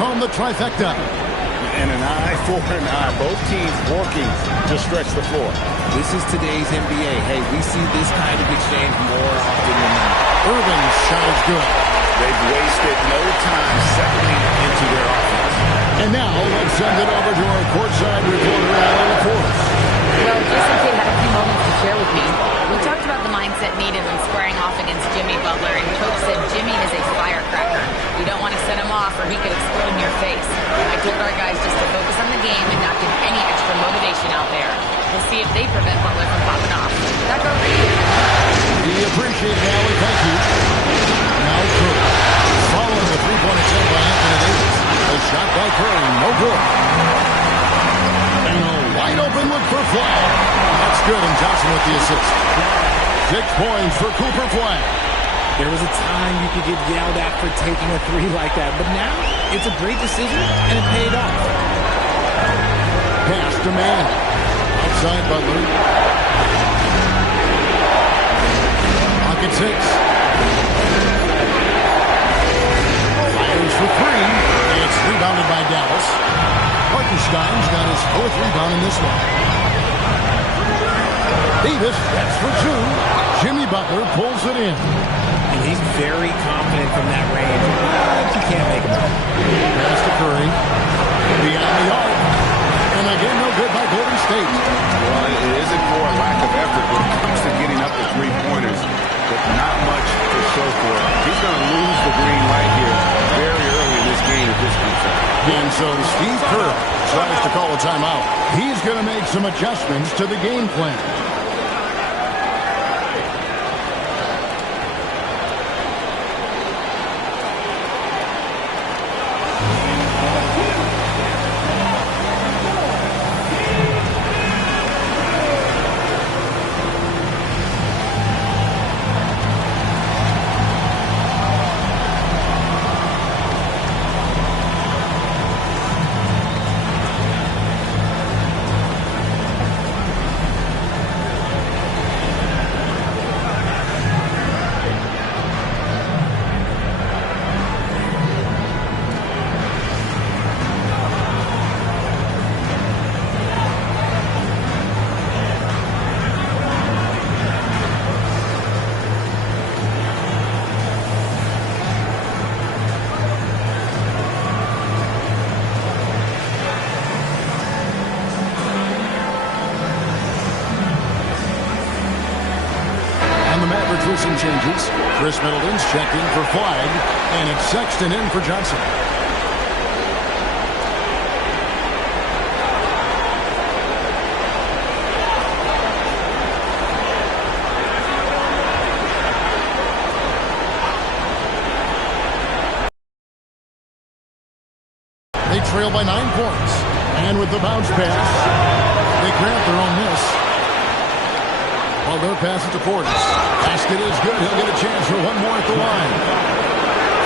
Home the trifecta. And an eye for an eye. Both teams working to stretch the floor. This is today's NBA. Hey, we see this kind of exchange more often than not. Irving's shot is good. They've wasted no time settling into their offense. And now let's send it over to our courtside reporter, Allie LaForce. Well, Jason Kidd had a few moments to share with me. We talked about the mindset needed when squaring off against Jimmy Butler, and Coach said Jimmy is a firecracker. You don't want to set him off or he could explode in your face. I told our guys just to focus on the game and not give any extra motivation out there. We'll see if they prevent Butler from popping off. Back over to you. We appreciate it, Allie. Thank you. Now Curry. Following the three-point attempt by Anthony Davis. A shot by Curry. No good. And a wide open look for Flagg. That's good, and Johnson with the assist. 6 points for Cooper Flagg. There was a time you could get yelled at for taking a three like that, but now it's a great decision, and it paid off. Pass to Mann. Outside Butler. Pocket 6. Fires for 3. It's rebounded by Dallas. Hartenstein's got his 4th rebound in this one. Davis, that's for 2. Jimmy Butler pulls it in. And he's very confident from that range, but you can't make him out. Pass to Curry. Beyond the arc. And again, no good by Golden State. Well, it isn't for a lack of effort when it comes to getting up the three-pointers, but not much to show for it. He's going to lose the green right here very early in this game if this comes out. And so Steve Kerr tries to call a timeout. He's going to make some adjustments to the game plan. with some changes. Chris Middleton's checked in for Flag, and it's Sexton in for Johnson. They trail by 9 points. And with the bounce pass, they grant their own miss. While their pass it to Portis. Basket is good. He'll get a chance for one more at the line.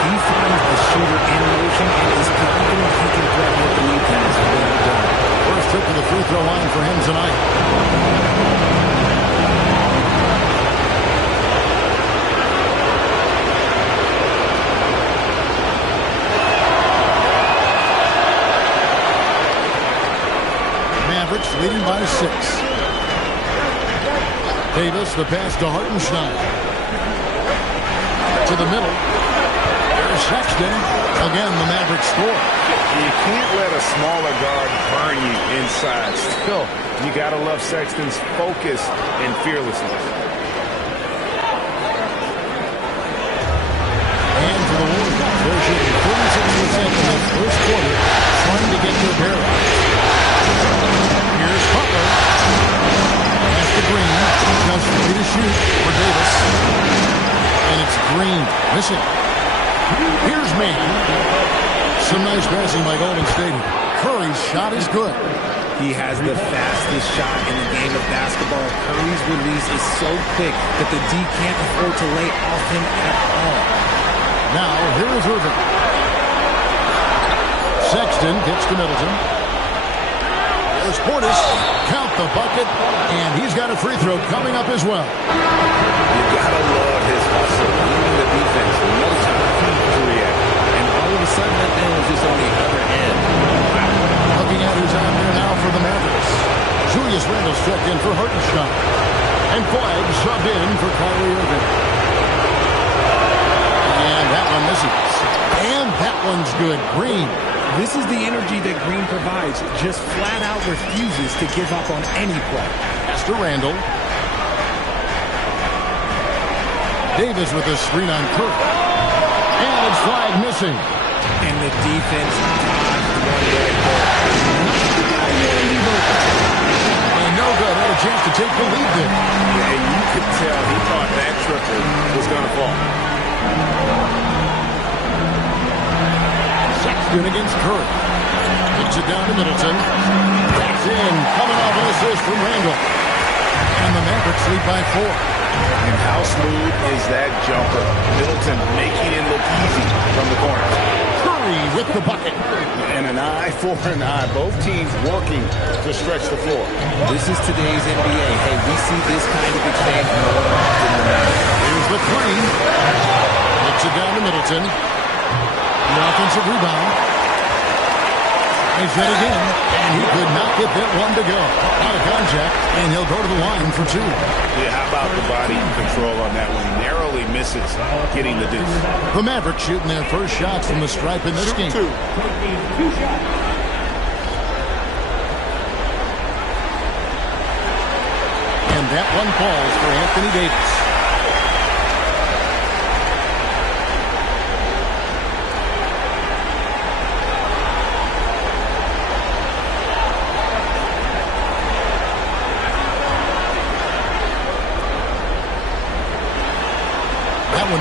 He finds the shooter in motion and is confident he can threaten with the new pass when they're done. First trip to the free throw line for him tonight. Mavericks leading by 6. Davis, the pass to Hartenstein. To the middle. There's Sexton. Again, the Mavericks score. You can't let a smaller guard burn you inside. Still, you got to love Sexton's focus and fearlessness. And for the Warriors, they're shooting 36% in the first quarter, trying to get their barrel. Here's Butler. Pass to Green. Just free to shoot for Davis. And it's Green missing. Here's Mann. Some nice passing by Golden State. Curry's shot is good. He has the fastest shot in the game of basketball. Curry's release is so quick that the D can't afford to lay off him at all. Now, here is Irving. Sexton gets to Middleton. There's Portis. Count the bucket. And he's got a free throw coming up as well. You gotta love his hustle. Even the defense knows how to react. And all of a sudden, that man was just on the other end. Looking at who's out there now for the Mavericks. Julius Randle's checked in for Hartenstein. And Flag subbed in for Kyrie Irving. And that one misses. And that one's good. Green. This is the energy that Green provides. Just flat out refuses to give up on any play. Pass to Randle. Davis with a screen on Curry. And it's Flag missing. And the defense dodged one leg ball. And no good. Had a chance to take the lead there. And you could tell he thought that triple was going to fall. Sexton against Curry. Kicks it down to Middleton. That's in. Coming off an assist from Randle. And the Mavericks lead by 4. And how smooth is that jumper? Middleton making it look easy from the corner. Curry with the bucket. And an eye for an eye. Both teams working to stretch the floor. This is today's NBA. Hey, we see this kind of exchange more often than not. Here's the three. Kicks it down to Middleton. The offensive rebound. He's hit again, and he could not get that one to go. Out of contact, and he'll go to the line for 2. Yeah, how about the body control on that one? Narrowly misses getting the deuce. The Mavericks shooting their first shots from the stripe in this game. And that one falls for Anthony Davis.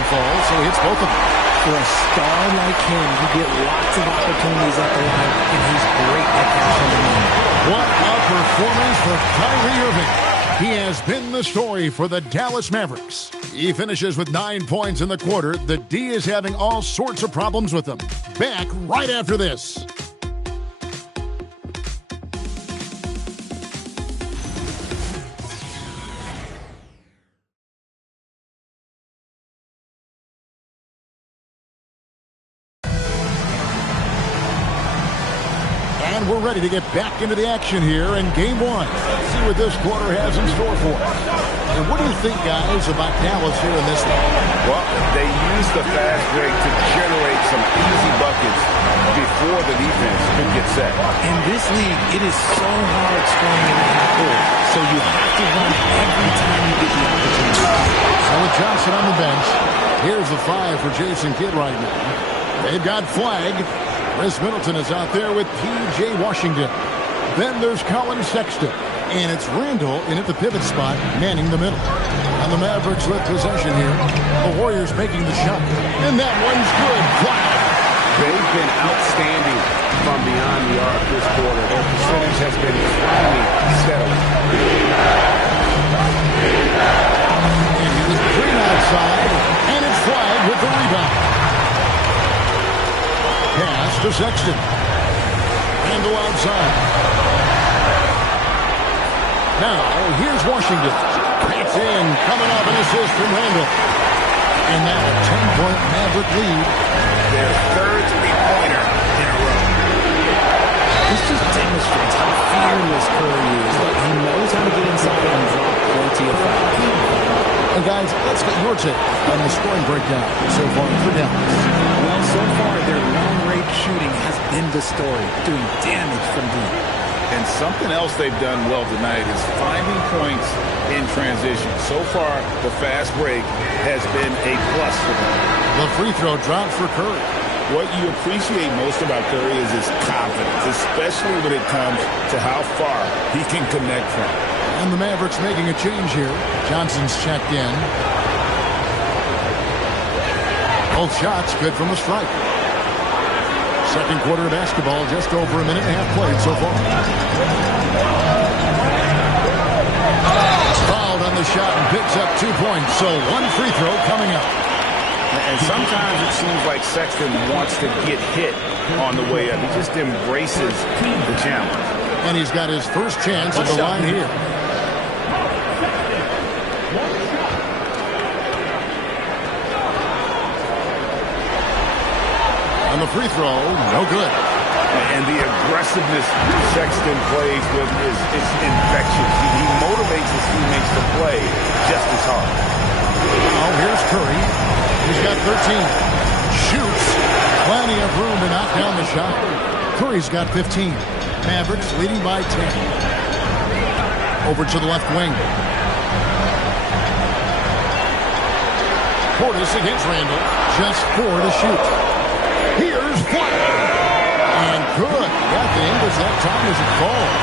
Falls, so he hits both of them. For a star like him, you get lots of opportunities at the line, and he's great at catching them in. What a performance for Kyrie Irving. He has been the story for the Dallas Mavericks. He finishes with 9 points in the quarter. The D is having all sorts of problems with him. Back right after this. And we're ready to get back into the action here in Game 1. Let's see what this quarter has in store for us. And what do you think, guys, about Dallas here in this one? Well, they use the fast break to generate some easy buckets before the defense can get set. In this league, it is so hard scoring in the half court. So you have to run every time you get the opportunity. So with Johnson on Here's the 5 for Jason Kidd right now. They've got flag. Chris Middleton is out there with P.J. Washington. Then there's Colin Sexton. And it's Randall in at the pivot spot, manning the middle. And the Mavericks with possession here. The Warriors making the shot. And that one's good. Flag. They've been outstanding from beyond the arc this quarter. Their percentage has been climbing steadily. And he was Green outside. And it's flag with the rebound. Pass to Sexton. Randall outside. Now, here's Washington. It's in, coming off an assist from Randall. And now a 10-point Maverick lead. Their third three-pointer in a row. This just demonstrates how fearless Curry is. He knows how to get inside and drop plenty of fouls. And guys, let's get your take on the scoring breakdown so far for Dallas. Well, so far, their long-range shooting has been the story, doing damage from deep. And something else they've done well tonight is finding points in transition. So far, the fast break has been a plus for them. The free throw drops for Curry. What you appreciate most about Curry is his confidence, especially when it comes to how far he can connect from. And the Mavericks making a change here. Johnson's checked in. Both shots good from the strike. Second quarter of basketball, just over a minute and a half played so far. Fouled on the shot and picks up 2 points. So one free throw coming up. And sometimes it seems like Sexton wants to get hit on the way up. He just embraces the challenge. And he's got his first chance at the line here. On the free throw, no good. And the aggressiveness Sexton plays with is infectious. He motivates his teammates to play just as hard. Now here's Curry. He's got 13. Shoots. Plenty of room to knock down the shot. Curry's got 15. Mavericks leading by 10. Over to the left wing. Portis against Randall. Just 4 to shoot. Here's White. And good. Got the Ingles that time as it falls.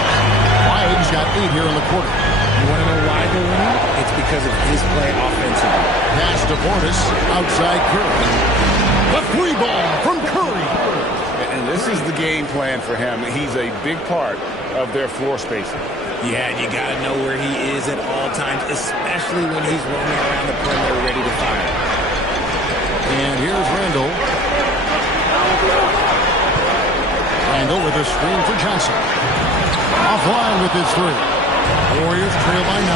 White's got 8 here in the quarter. You want to know why they're winning? It's because of his play offensively. Pass to Portis. Outside Curry. The 3 ball from Curry. And this is the game plan for him. He's a big part of their floor spacing. Yeah, you got to know where he is at all times, especially when he's roaming around the perimeter ready to fire. And here's Randall. Randall with a screen for Johnson. Offline with his 3. Warriors trail by 9.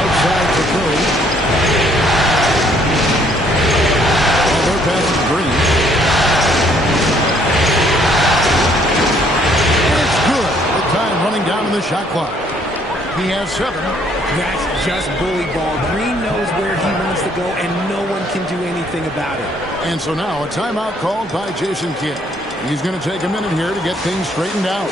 Outside for Curry. Their pass is Green. And it's good. The time running down in the shot clock. He has 7. That's just bully ball. Green knows where he wants to go, and no one can do anything about it. And so now a timeout called by Jason Kidd. He's going to take a minute here to get things straightened out.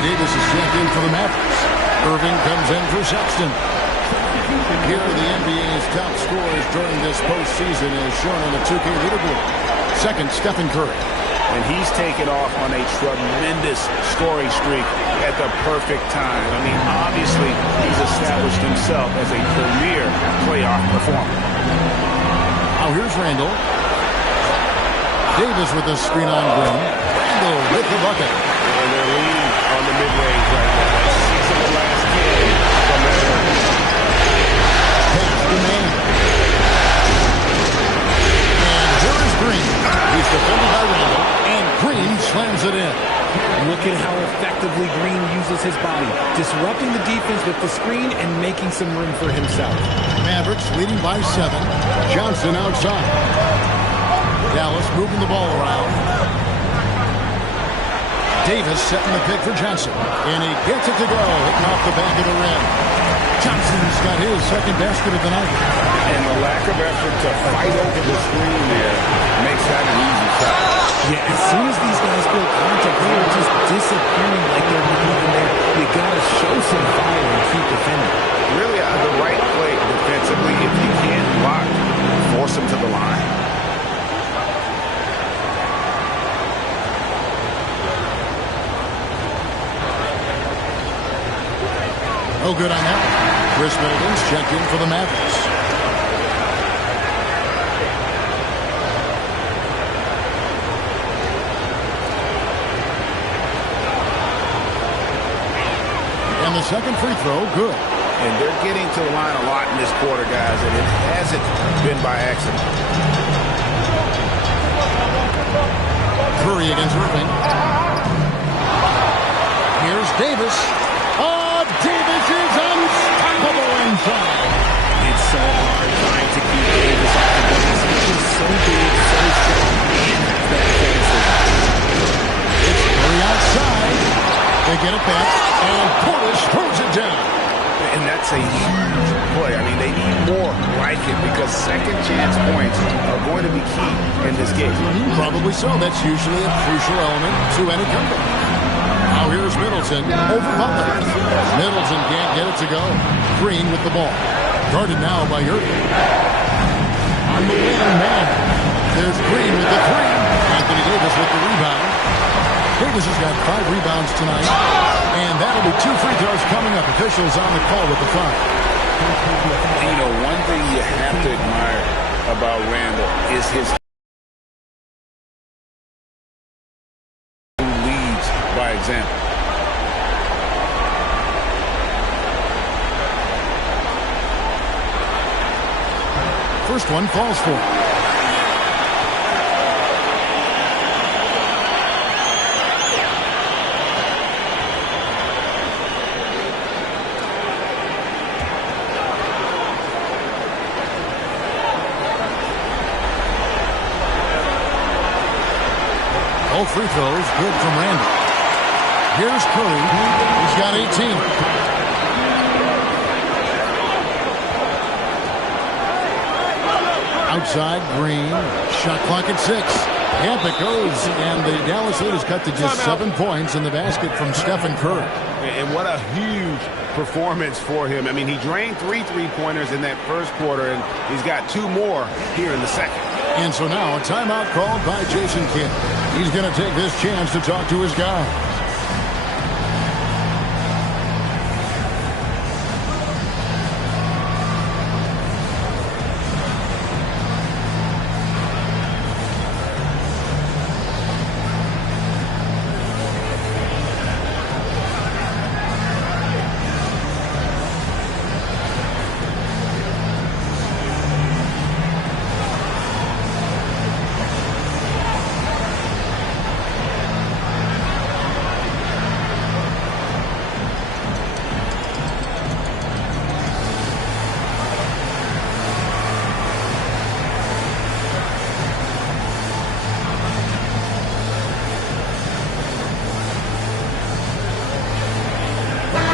Davis is checked in for the Mavericks. Irving comes in for Sexton. Here are the NBA's top scorers during this postseason as shown on the 2K leaderboard. Second, Stephen Curry. And he's taken off on a tremendous scoring streak at the perfect time. I mean, obviously, he's established himself as a premier playoff performer. Now here's Randall. Davis with the screen on Green. Randall with the bucket. And they're leading on the mid-range right now. That's 6 of the last 10 from that area. Pass to man. And here is Green. He's defended by Randall, and Green slams it in. Look at how effectively Green uses his body, disrupting the defense with the screen and making some room for himself. Mavericks leading by 7. Johnson outside. Dallas moving the ball around. Davis setting the pick for Johnson. And he gets it to go, hitting off the back of the rim. Johnson's got his second basket of the night. And the lack of effort to fight over the screen there makes that an easy shot. Yeah, as soon as these guys feel contact, they are just disappearing like they're not even there. You got to show some fire and keep defending. Really the right play defensively. If you can't block, force them to the line. No good on that. Chris Middleton's checked in for the Mavericks. And the second free throw, good. And they're getting to the line a lot in this quarter, guys, and it hasn't been by accident. Curry against Irving. Here's Davis. Oh, Davis is unstoppable inside. It's so hard trying to keep Davis off the glass. He's just so big, so strong, and has that athleticism. It's Curry outside. They get it back, and Portis throws it down. And that's a huge play. I mean, they need more like it because second chance points are going to be key in this game. Probably so. That's usually a crucial element to any comeback. Now here's Middleton over Butler. Middleton can't get it to go. Green with the ball. Guarded now by Irving. On the wing man. There's Green with the three. Anthony Davis with the rebound. Davis has got 5 rebounds tonight. And that'll be 2 free throws coming up. Officials on the call with the foul. You know, one thing you have to admire about Randall is his leads by example. First one falls for him. All free throws good from Randall. Here's Curry. He's got 18. Outside, Green. Shot clock at 6. Yep, it goes. And the Dallas lead is cut to just 7 points in the basket from Stephen Curry. And what a huge performance for him. I mean, he drained 3 three-pointers in that first quarter, and he's got 2 more here in the second. And so now a timeout called by Jason Kidd. He's going to take this chance to talk to his guys.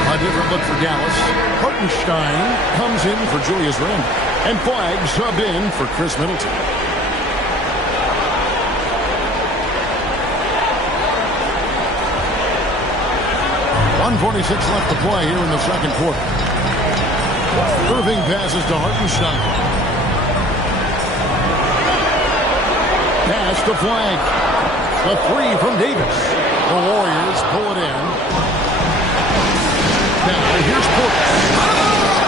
A different look for Dallas. Hartenstein comes in for Julius Randle. And Flagg subbed in for Chris Middleton. .146 left to play here in the second quarter. Irving passes to Hartenstein. Pass to Flagg. The 3 from Davis. The Warriors pull it in. Now here's Portis.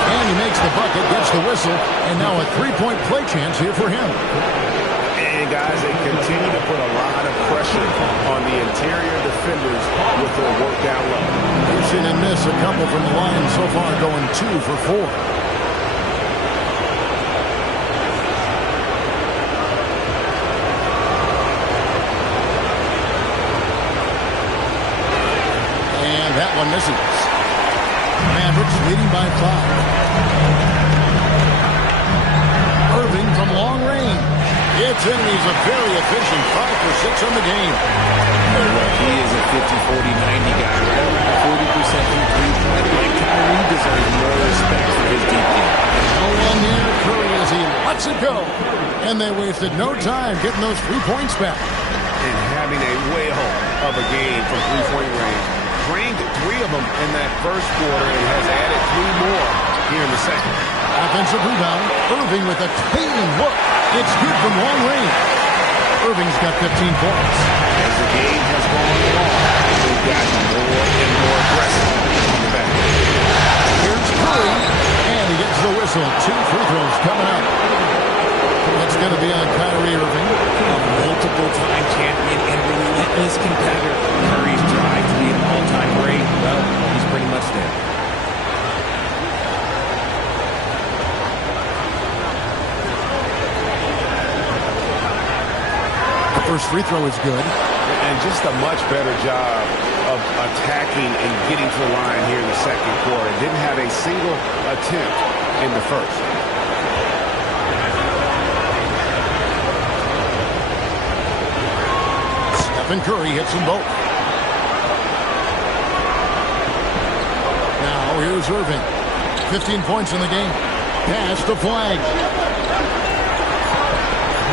And he makes the bucket, gets the whistle, and now a 3-point play chance here for him. And guys, they continue to put a lot of pressure on the interior defenders with their work down low. miss a couple from the line so far, going 2 for 4. And that one misses. Mavericks leading by 5. Irving from long range. It's in. He's a very efficient 5 for 6 on the game. He is a 50, 40, 90 guy, right around 40% from three-point. Like Kyrie deserves more respect for his deep game. No one near Curry as he lets it go. And they wasted no time getting those 3 points back. And having a whale of a game from three-point range. Drained 3 of them in that first quarter and has added 3 more here in the second. Offensive rebound. Irving with a clean look. It's good from long range. Irving's got 15 points. As the game has gone along, they've gotten more and more aggressive on the back. Here's Curry, and he gets the whistle. 2 free throws coming up. It's going to be on Kyrie Irving. A multiple-time champion and relentless competitor. Curry's drive to be an all-time great, well, he's pretty much there. First free throw is good. And just a much better job of attacking and getting to the line here in the second quarter. Didn't have a single attempt in the first. Stephen Curry hits them both. Now here's Irving. 15 points in the game. Pass to Flag.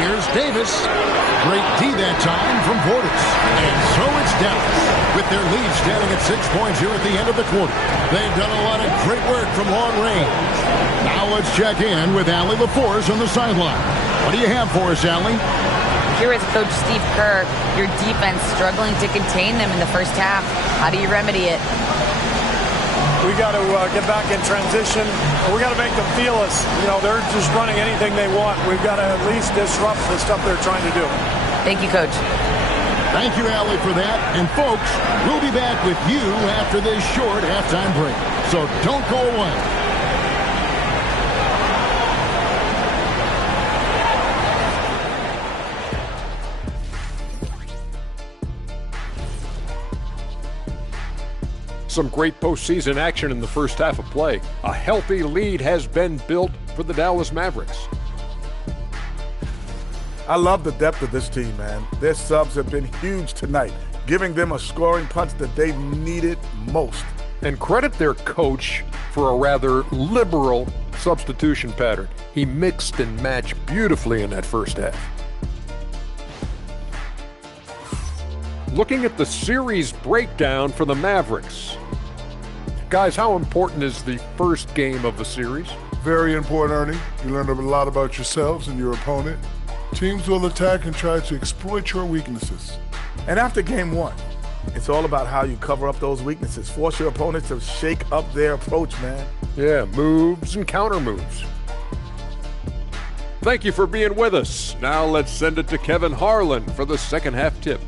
Here's Davis. Great D that time from Portis. And so it's Dallas with their lead standing at 6 points here at the end of the quarter. They've done a lot of great work from long range. Now let's check in with Allie LaForce on the sideline. What do you have for us, Allie? Here is Coach Steve Kerr. Your defense struggling to contain them in the first half. How do you remedy it? We got to get back in transition. We got to make them feel us. You know, they're just running anything they want. We've got to at least disrupt the stuff they're trying to do. Thank you, Coach. Thank you, Allie, for that. And, folks, we'll be back with you after this short halftime break. So don't go away. Some great postseason action in the first half of play. A healthy lead has been built for the Dallas Mavericks. I love the depth of this team, man. Their subs have been huge tonight, giving them a scoring punch that they've needed most. And credit their coach for a rather liberal substitution pattern. He mixed and matched beautifully in that first half. Looking at the series breakdown for the Mavericks. Guys, how important is the first game of the series? Very important, Ernie. You learn a lot about yourselves and your opponent. Teams will attack and try to exploit your weaknesses. And after game 1, it's all about how you cover up those weaknesses. Force your opponents to shake up their approach, man. Yeah, moves and counter moves. Thank you for being with us. Now let's send it to Kevin Harlan for the second half tip.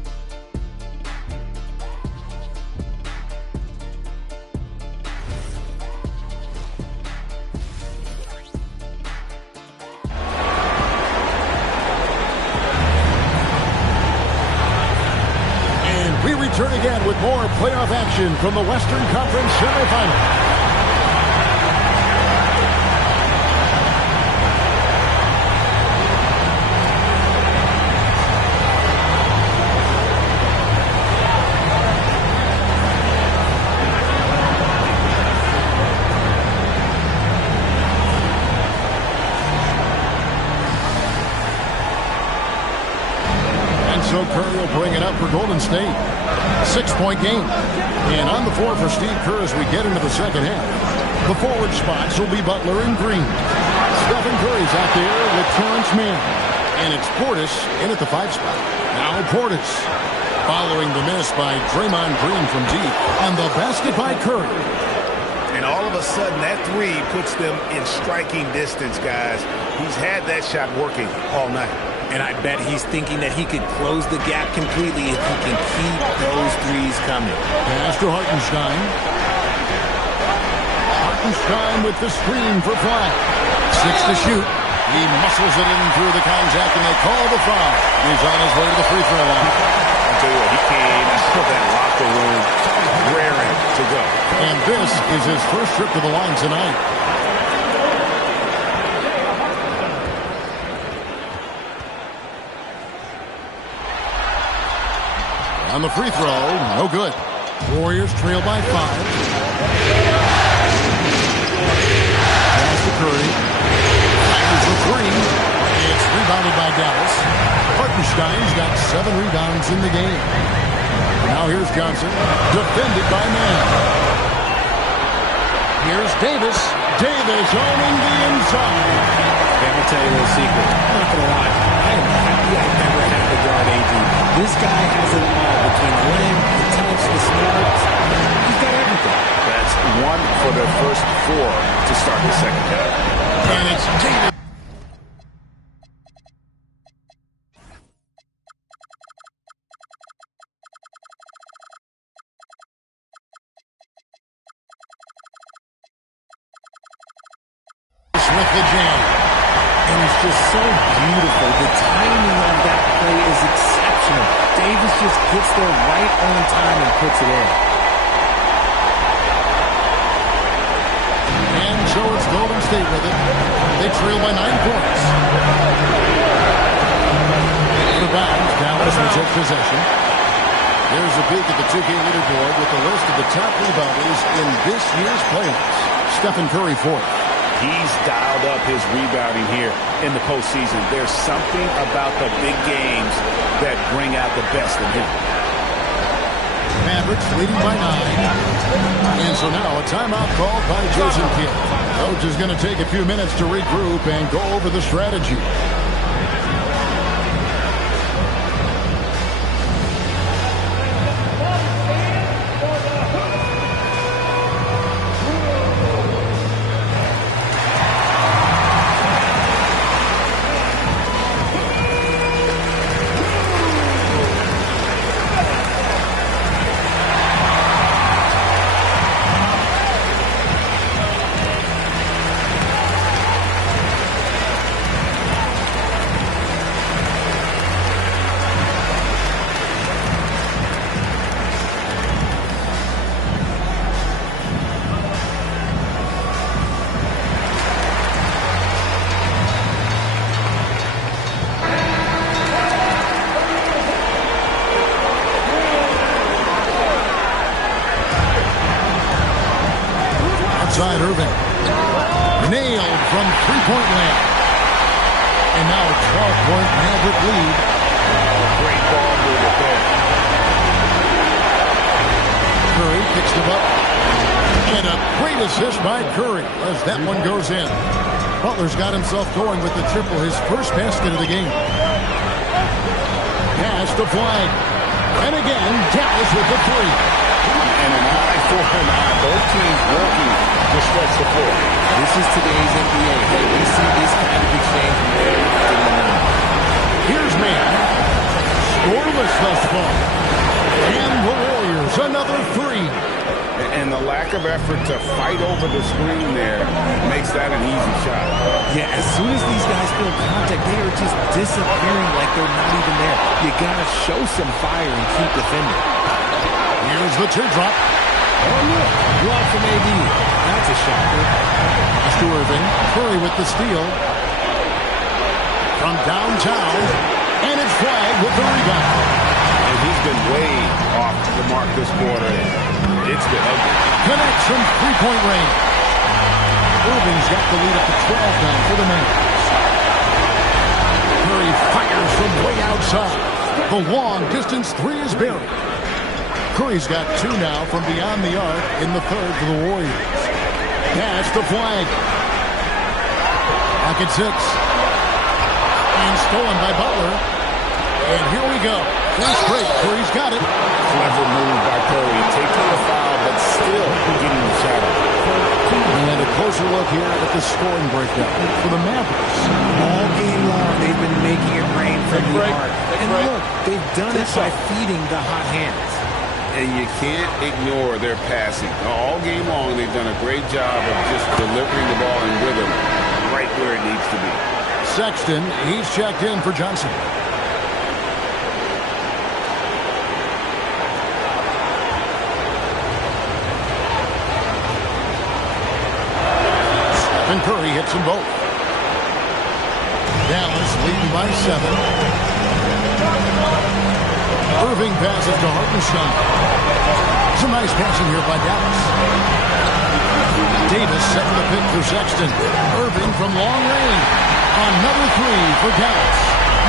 Return again with more playoff action from the Western Conference semifinals. So Curry will bring it up for Golden State. 6-point game. And on the floor for Steve Kerr as we get into the second half. The forward spots will be Butler and Green. Stephen Curry's out there with Terrence Mann. And it's Portis in at the 5 spot. Now Portis. Following the miss by Draymond Green from deep. And the basket by Curry. And all of a sudden, that 3 puts them in striking distance, guys. He's had that shot working all night. And I bet he's thinking that he could close the gap completely if he can keep those threes coming. Pass to Hartenstein. Hartenstein with the screen for Fly. 6 to shoot. He muscles it in through the contact, and they call the foul. He's on his way to the free throw line. I'll tell you what, he came out of that locker room raring to go. And this is his first trip to the line tonight. On the free throw, no good. Warriors trail by 5. Pass to Curry. Fires the 3. It's rebounded by Dallas. Hartenstein's got 7 rebounds in the game. Now here's Johnson, defended by Mann. Here's Davis. Davis owning the inside. I'm going to tell you a little secret. I'm not going to lie. I am happy I never had to guard AD. This guy has it all between the length, the touch, the smarts. He's got everything. That's 1 for their first 4 to start the second half. And it's Davis. With the jam. And it's just so beautiful. The timing on that play is exceptional. Davis just gets there right on time and puts it in. And so it's Golden State with it. They trail by 9 points. Out of bounds, Dallas will take possession. There's a peek at the 2K leaderboard with the list of the top rebounders in this year's playoffs. Stephen Curry 4th. He's dialed up his rebounding here in the postseason. There's something about the big games that bring out the best in him. Mavericks leading by 9. And so now a timeout called by Jason Kidd. Coach is going to take a few minutes to regroup and go over the strategy. Outside Irving. Nailed from three-point land. And now a 12-point Maverick lead. Great ball movement there. Curry picks them up. And a great assist by Curry as that one goes in. Butler's got himself going with the triple, his first basket of the game. Pass to Flag. And again, Dallas with the 3. And an eye for an eye. Both teams working to stretch the floor. This is today's NBA. Hey, we see this kind of exchange more often than not. Here's Mann. Scoreless thus far. And the Warriors, another 3. And the lack of effort to fight over the screen there makes that an easy shot. Yeah, as soon as these guys feel contact, they are just disappearing like they're not even there. You got to show some fire and keep defending. Here's the teardrop. Oh, look, a block from AD. That's a shocker. Pass to Irving. Curry with the steal. From downtown. And it's Flag with the rebound. And he's been way off the mark this quarter. It's been ugly. Connects from three-point range. Irving's got the lead up to 12 now for the Mavericks. Curry fires from way outside. The long-distance 3 is buried. Curry's got 2 now from beyond the arc in the third for the Warriors. Pass to Flag. Back at 6. And stolen by Butler. And here we go. First break. Curry's got it. Clever move by Curry. Taking the foul, but still getting the shot up. And a closer look here at the scoring breakdown for the Mavericks. All game long, they've been making it rain from the arc. And look, they've done it by feeding the hot hands. And you can't ignore their passing. All game long, they've done a great job of just delivering the ball in rhythm right where it needs to be. Sexton, he's checked in for Johnson. Stephen Curry hits them both. Dallas leading by 7. Irving passes to Hartenstein. Some nice passing here by Dallas. Davis setting the pick for Sexton. Irving from long range. Another 3 for Dallas.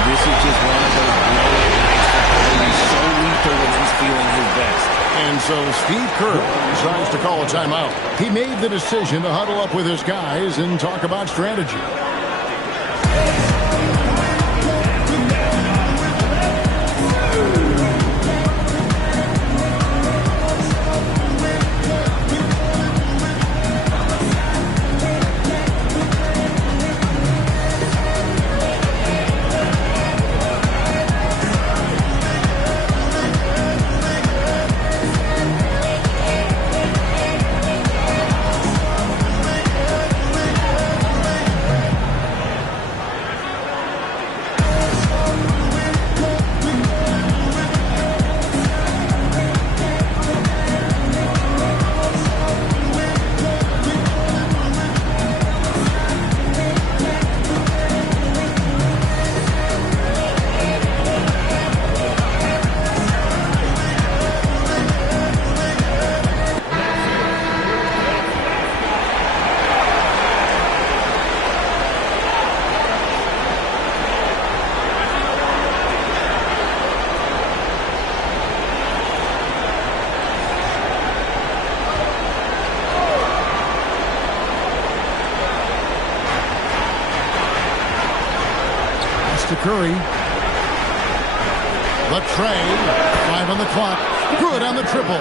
This is just one of those blowout nights for Curry. He's so lethal when he's feeling his best. And so Steve Kerr decides to call a timeout. He made the decision to huddle up with his guys and talk about strategy. To Curry. The tray. 5 on the clock. Good on the triple.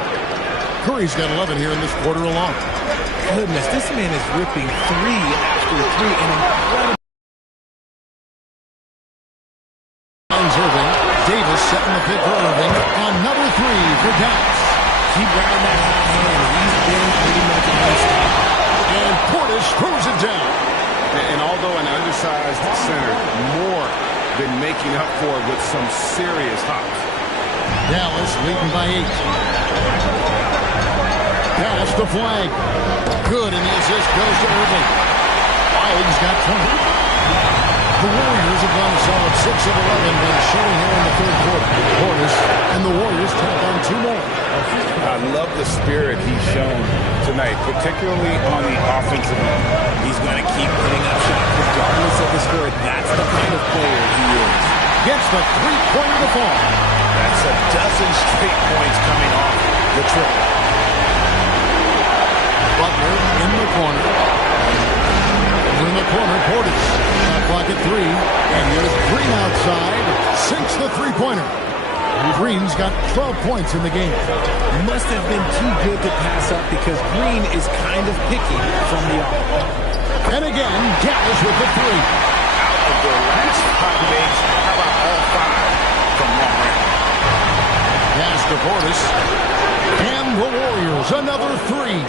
Curry's got 11 here in this quarter alone. Goodness, this man is ripping 3 after 3 and incredible. Irving. Davis setting the pick for Irving. Another 3 for Dallas. Keep riding that hot hand. He's been pretty much unstoppable. And Portis throws it down. And although an undersized center, Moore been making up for it with some serious hops. Dallas leading by 8. Pass the flag. Good, and the assist goes to Irving. Wiley's got 20. The Warriors have gone a solid 6 of 11 by showing here in the third quarter. Portis and the Warriors tack on 2 more. I love the spirit he's shown tonight, particularly on the offensive end. He's going to keep putting up shots regardless of the score. That's the kind of player he is. Gets the 3-pointer to fall. That's a dozen straight points coming off the triple. Butler in the corner. In the corner, Portis. Clock at 3. And here's Green outside. Sinks the 3-pointer. Green's got 12 points in the game. Must have been too good to pass up because Green is kind of picky from the off. And again, Dallas with the 3. Out of their last 5 games, how about all 5 from long range? Pass to Portis. And the Warriors, another 3.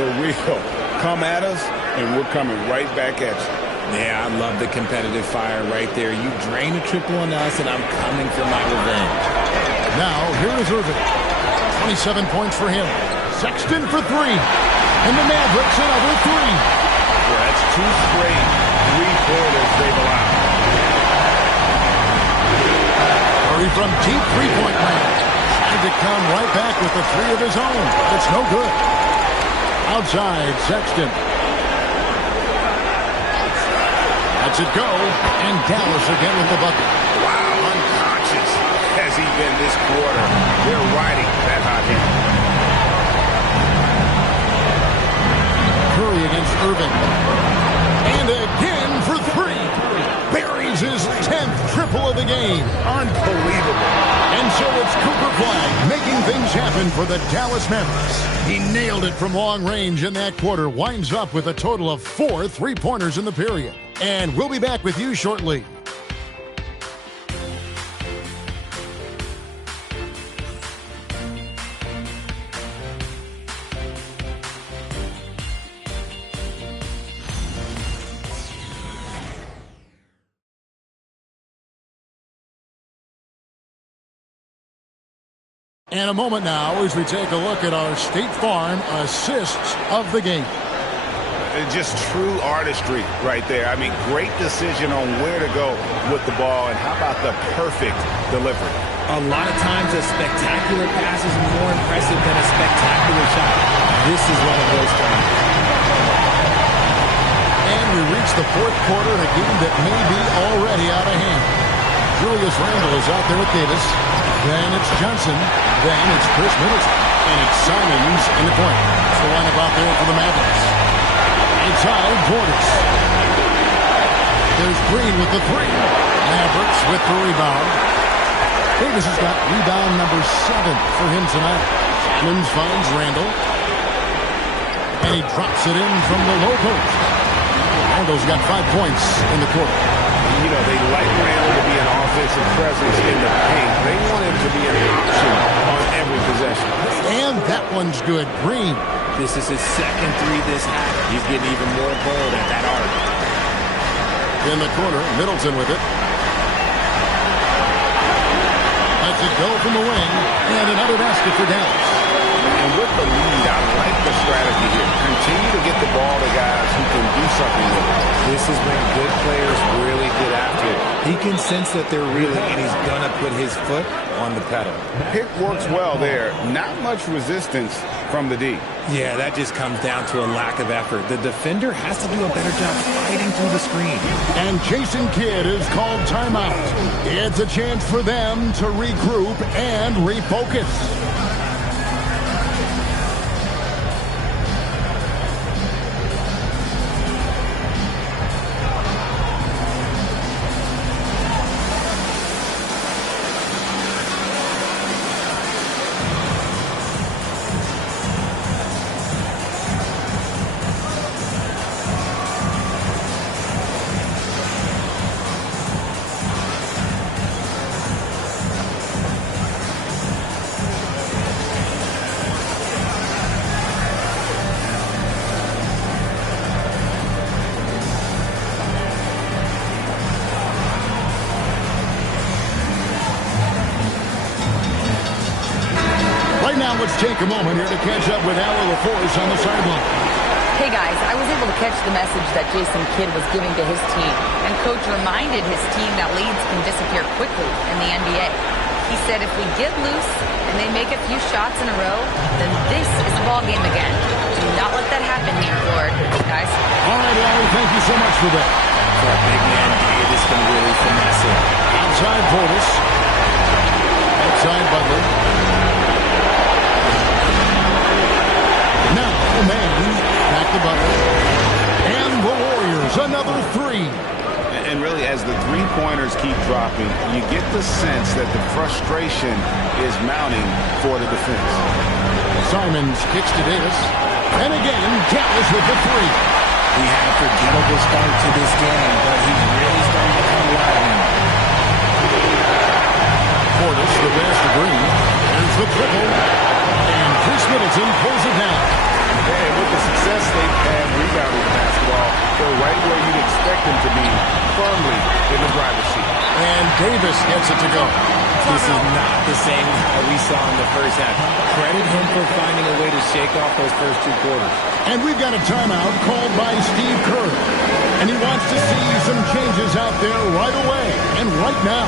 The real. Come at us, and we're coming right back at you. Yeah, I love the competitive fire right there. You drain a triple on us, and I'm coming for my revenge. Now, here is Irving. 27 points for him. Sexton for 3. And the Mavericks another 3. Well, that's 2 straight 3-pointers they've allowed. Curry from deep 3-point land. Trying to come right back with the 3 of his own. It's no good. Outside, Sexton. Lets it go, and Dallas again with the bucket. Wow, unconscious has he been this quarter. They're riding that hot hand. Curry against Irving. And again for 3. Buries his 10th triple of the game. Unbelievable. And so it's Cooper Flag making things happen for the Dallas Mavericks. He nailed it from long range in that quarter. Winds up with a total of 4 3-pointers in the period. And we'll be back with you shortly. And a moment now as we take a look at our State Farm assists of the game. Just true artistry right there. I mean, great decision on where to go with the ball, and how about the perfect delivery? A lot of times a spectacular pass is more impressive than a spectacular shot. This is one of those times. And we reach the fourth quarter in a game that may be already out of hand. Julius Randle is out there with Davis. Then it's Johnson. Then it's Chris Middleton. And it's Simons in the corner. That's the lineup out there for the Mavericks. Inside, Portis. There's Green with the three. Mavericks with the rebound. Davis has got rebound number 7 for him tonight. Simmons finds Randle. And he drops it in from the low post. Randle's got 5 points in the quarter. You know, they like Randle to be an offensive presence in the paint. They want him to be an option on every possession. And that one's good. Green. This is his second three this half. He's getting even more bold at that arc. In the corner, Middleton with it. Lets it go from the wing. And another basket for Dallas. And with the lead, I like the strategy here. Continue to get the ball to guys who can do something with it. This is when good players really get after it. He can sense that they're reeling, and he's going to put his foot on the pedal. Pick works well there. Not much resistance from the D. Yeah, that just comes down to a lack of effort. The defender has to do a better job fighting through the screen. And Jason Kidd is called timeout. It's a chance for them to regroup and refocus. Let's take a moment here to catch up with Allie LaForce on the sideline. Hey guys, I was able to catch the message that Jason Kidd was giving to his team, and Coach reminded his team that leads can disappear quickly in the NBA. He said if we get loose and they make a few shots in a row, then this is the ball game again. Do not let that happen here, Lord, guys. All right, Allie, thank you so much for that. For a big man, Davis can really finesse it. Outside Portis. Outside Butler. Now, the man, back to Butler. And the Warriors, another three. And really, as the three-pointers keep dropping, you get the sense that the frustration is mounting for the defense. Simons kicks to Davis. And again, Dallas with the three. He had a forgettable start to this game, but he's really starting to come alive now. Portis, the pass to Green. There's the triple. And Chris Middleton pulls it down. And with the success they've had rebounding the basketball, they're right where you'd expect them to be, firmly in the driver's seat. And Davis gets it to go. This is not the same guy we saw in the first half. Credit him for finding a way to shake off those first 2 quarters. And we've got a timeout called by Steve Kerr. And he wants to see some changes out there right away and right now.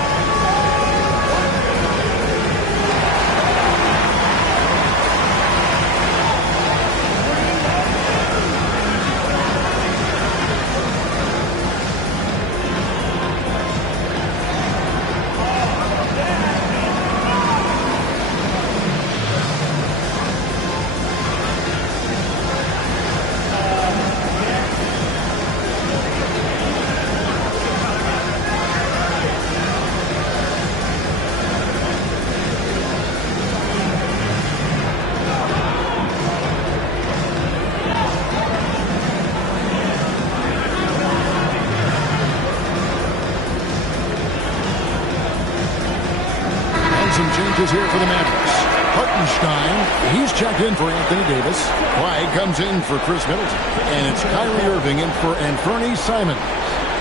Here for the Mavericks. Hartenstein, he's checked in for Anthony Davis. Clyde comes in for Chris Middleton. And it's Kyrie Irving in for Anthony Simons.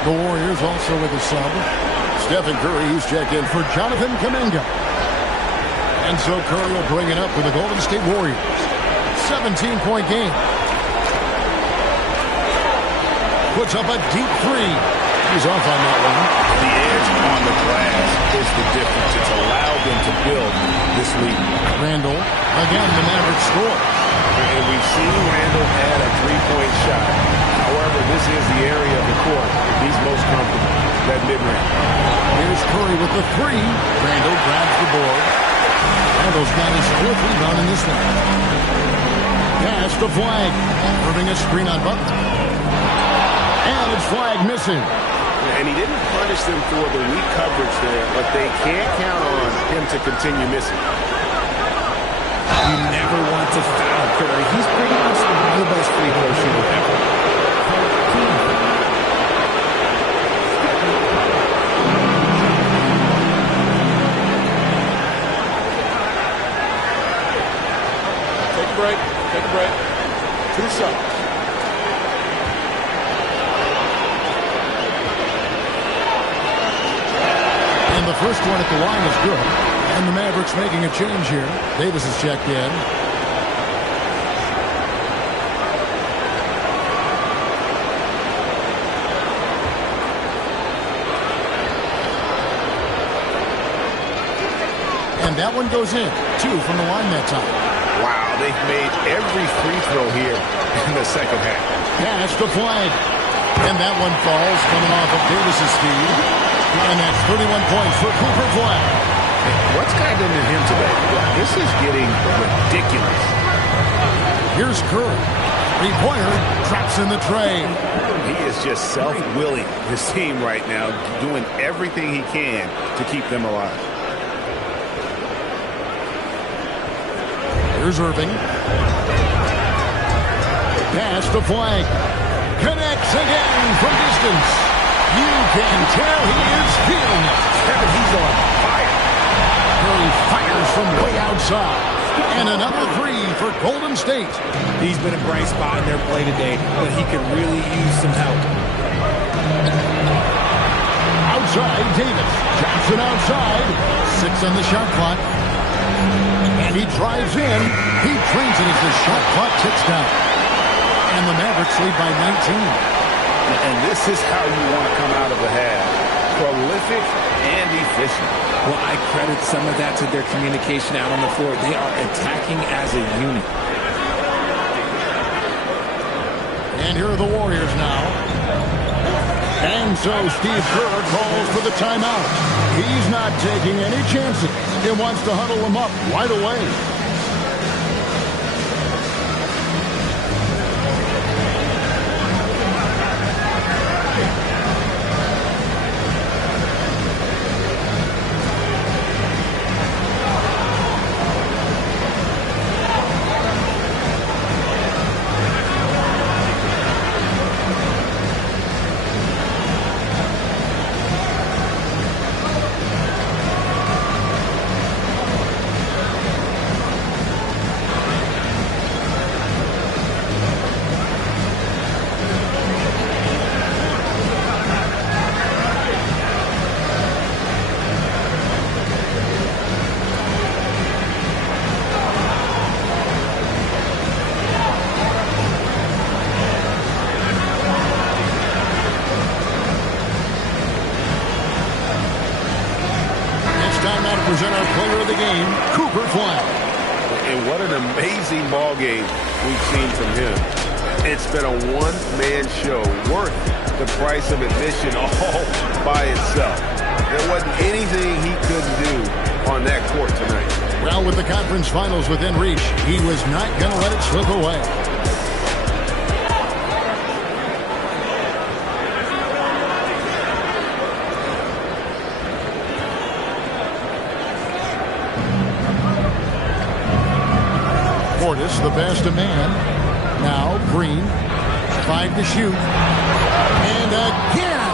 The Warriors also with a sub. Stephen Curry, he's checked in for Jonathan Kuminga. And so Curry will bring it up for the Golden State Warriors. 17-point game. Puts up a deep three. He's off on that one. The edge on the glass is the difference. It's allowed them to build this lead. Randall, again, the Mavericks score. And we've seen Randall add a three-point shot. However, this is the area of the court he's most comfortable, that mid-range. Here's Curry with the three. Randall grabs the board. Randall's got his fourth rebound in this one. Pass to Flag. Irving a screen on Butler. And it's Flag missing. And he didn't punish them for the weak coverage there, but they can't count on him to continue missing. You never want to foul Curry. He's pretty much the best free throw shooter ever. Take a break. 2 shots. And the first one at the line is good. And the Mavericks making a change here. Davis is checked in. And that one goes in. 2 from the line that time. Wow, they've made every free throw here in the second half. Pass to Flag. And that one falls coming off of Davis's feed. And that's 31 points for Cooper Flag. What's gotten into him today? This is getting ridiculous. Here's Curry. Three-pointer traps in the tray. He is just self-willing, his team right now, doing everything he can to keep them alive. Here's Irving. Pass to Flag. Connects again from distance. You can tell he is feeling it. He's on fire. Curry fires from way outside. And another three for Golden State. He's been a bright spot in their play today, but he could really use some help. Outside, Davis. Johnson outside. 6 on the shot clock. And he drives in. He drains it as the shot clock ticks down. And the Mavericks lead by 19. And this is how you want to come out of the half. Prolific and efficient. Well, I credit some of that to their communication out on the floor. They are attacking as a unit. And here are the Warriors now. And so Steve Kerr calls for the timeout. He's not taking any chances. He wants to huddle them up right away. Present our player of the game, Cooper Flag. And what an amazing ball game we've seen from him. It's been a one-man show worth the price of admission all by itself. There wasn't anything he couldn't do on that court tonight. Well, with the conference finals within reach, he was not going to let it slip away. Portis, the best of man. Now Green, 5 to shoot. And again,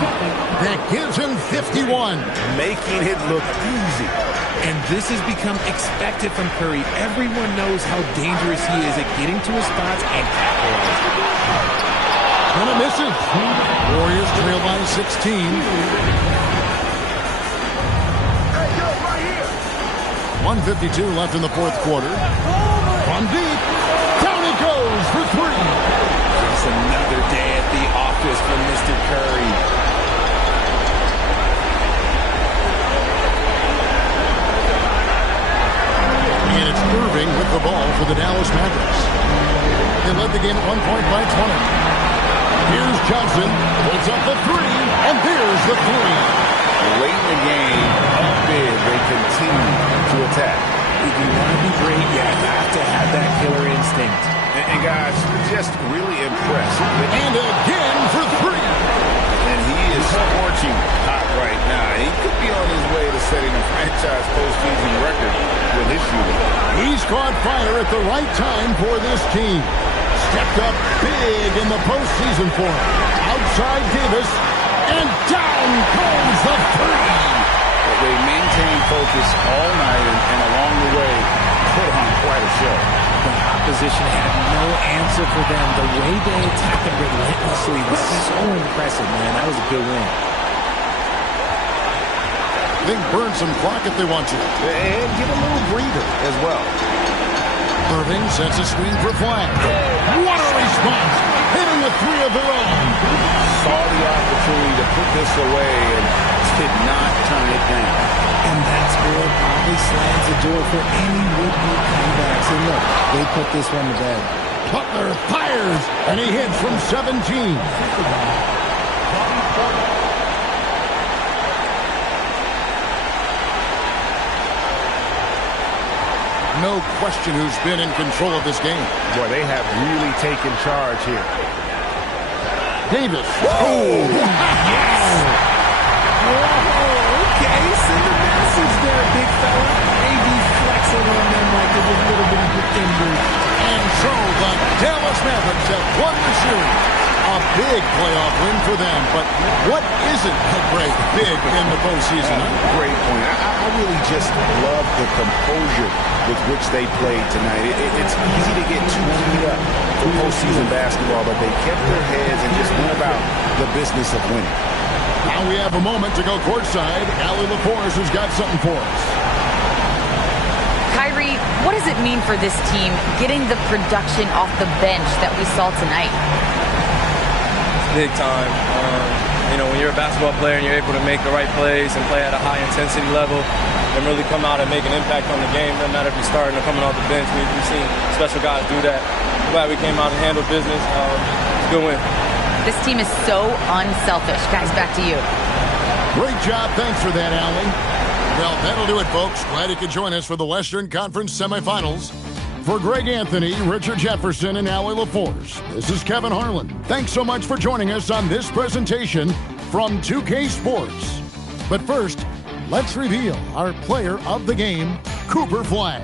that gives him 51. Making it look easy. And this has become expected from Curry. Everyone knows how dangerous he is at getting to his spots and capitalizing. And it misses. Warriors trail by 16. 1:52 left in the fourth quarter. From deep, down it goes for three. Just another day at the office for Mr. Curry. And it's Irving with the ball for the Dallas Mavericks. They led the game at 1 point by 20. Here's Johnson, puts up the three, and there's the three. Late in the game, up big, they continue to attack. If you want to be great, you have to have that killer instinct. And guys, just really impressed. And again for three. And he is scorching hot right now. He could be on his way to setting a franchise postseason record with his shooting. He's caught fire at the right time for this team. Stepped up big in the postseason for him. Outside Davis, and down goes the three. They maintained focus all night and along the way put on quite a show. The opposition had no answer for them. The way they attacked them relentlessly was so impressive, man. That was a good win. They can burn some clock if they want to. And get a little breather as well. Irving sets a screen for Flash. What a response! Hitting a three of their own. Saw the opportunity to put this away and did not turn it down. And that score probably slams the door for any would-be comebacks. And look, they put this one to bed. Butler fires, and he hits from 17. No question who's been in control of this game. Boy, they have really taken charge here. Davis. Oh! Yes! Whoa, okay, send a message there, big fella. AD flexing on them like they're just a little bit injured. And so the Dallas Mavericks have won the series. A big playoff win for them, but what isn't a great big in the postseason? Great point. I really just love the composure with which they played tonight. It's easy to get too keyed up for postseason basketball, but they kept their heads and just went about the business of winning. Now we have a moment to go courtside. Allie LaForce has got something for us. Kyrie, what does it mean for this team getting the production off the bench that we saw tonight? Big time. When you're a basketball player and you're able to make the right plays and play at a high intensity level and really come out and make an impact on the game, no matter if you're starting or coming off the bench, we've seen special guys do that. I'm glad we came out and handled business. It's a good win. This team is so unselfish. Guys, back to you. Great job. Thanks for that, Allie. Well, that'll do it, folks. Glad you could join us for the Western Conference semifinals. For Greg Anthony, Richard Jefferson, and Allie LaForce, this is Kevin Harlan. Thanks so much for joining us on this presentation from 2K Sports. But first, let's reveal our player of the game, Cooper Flagg.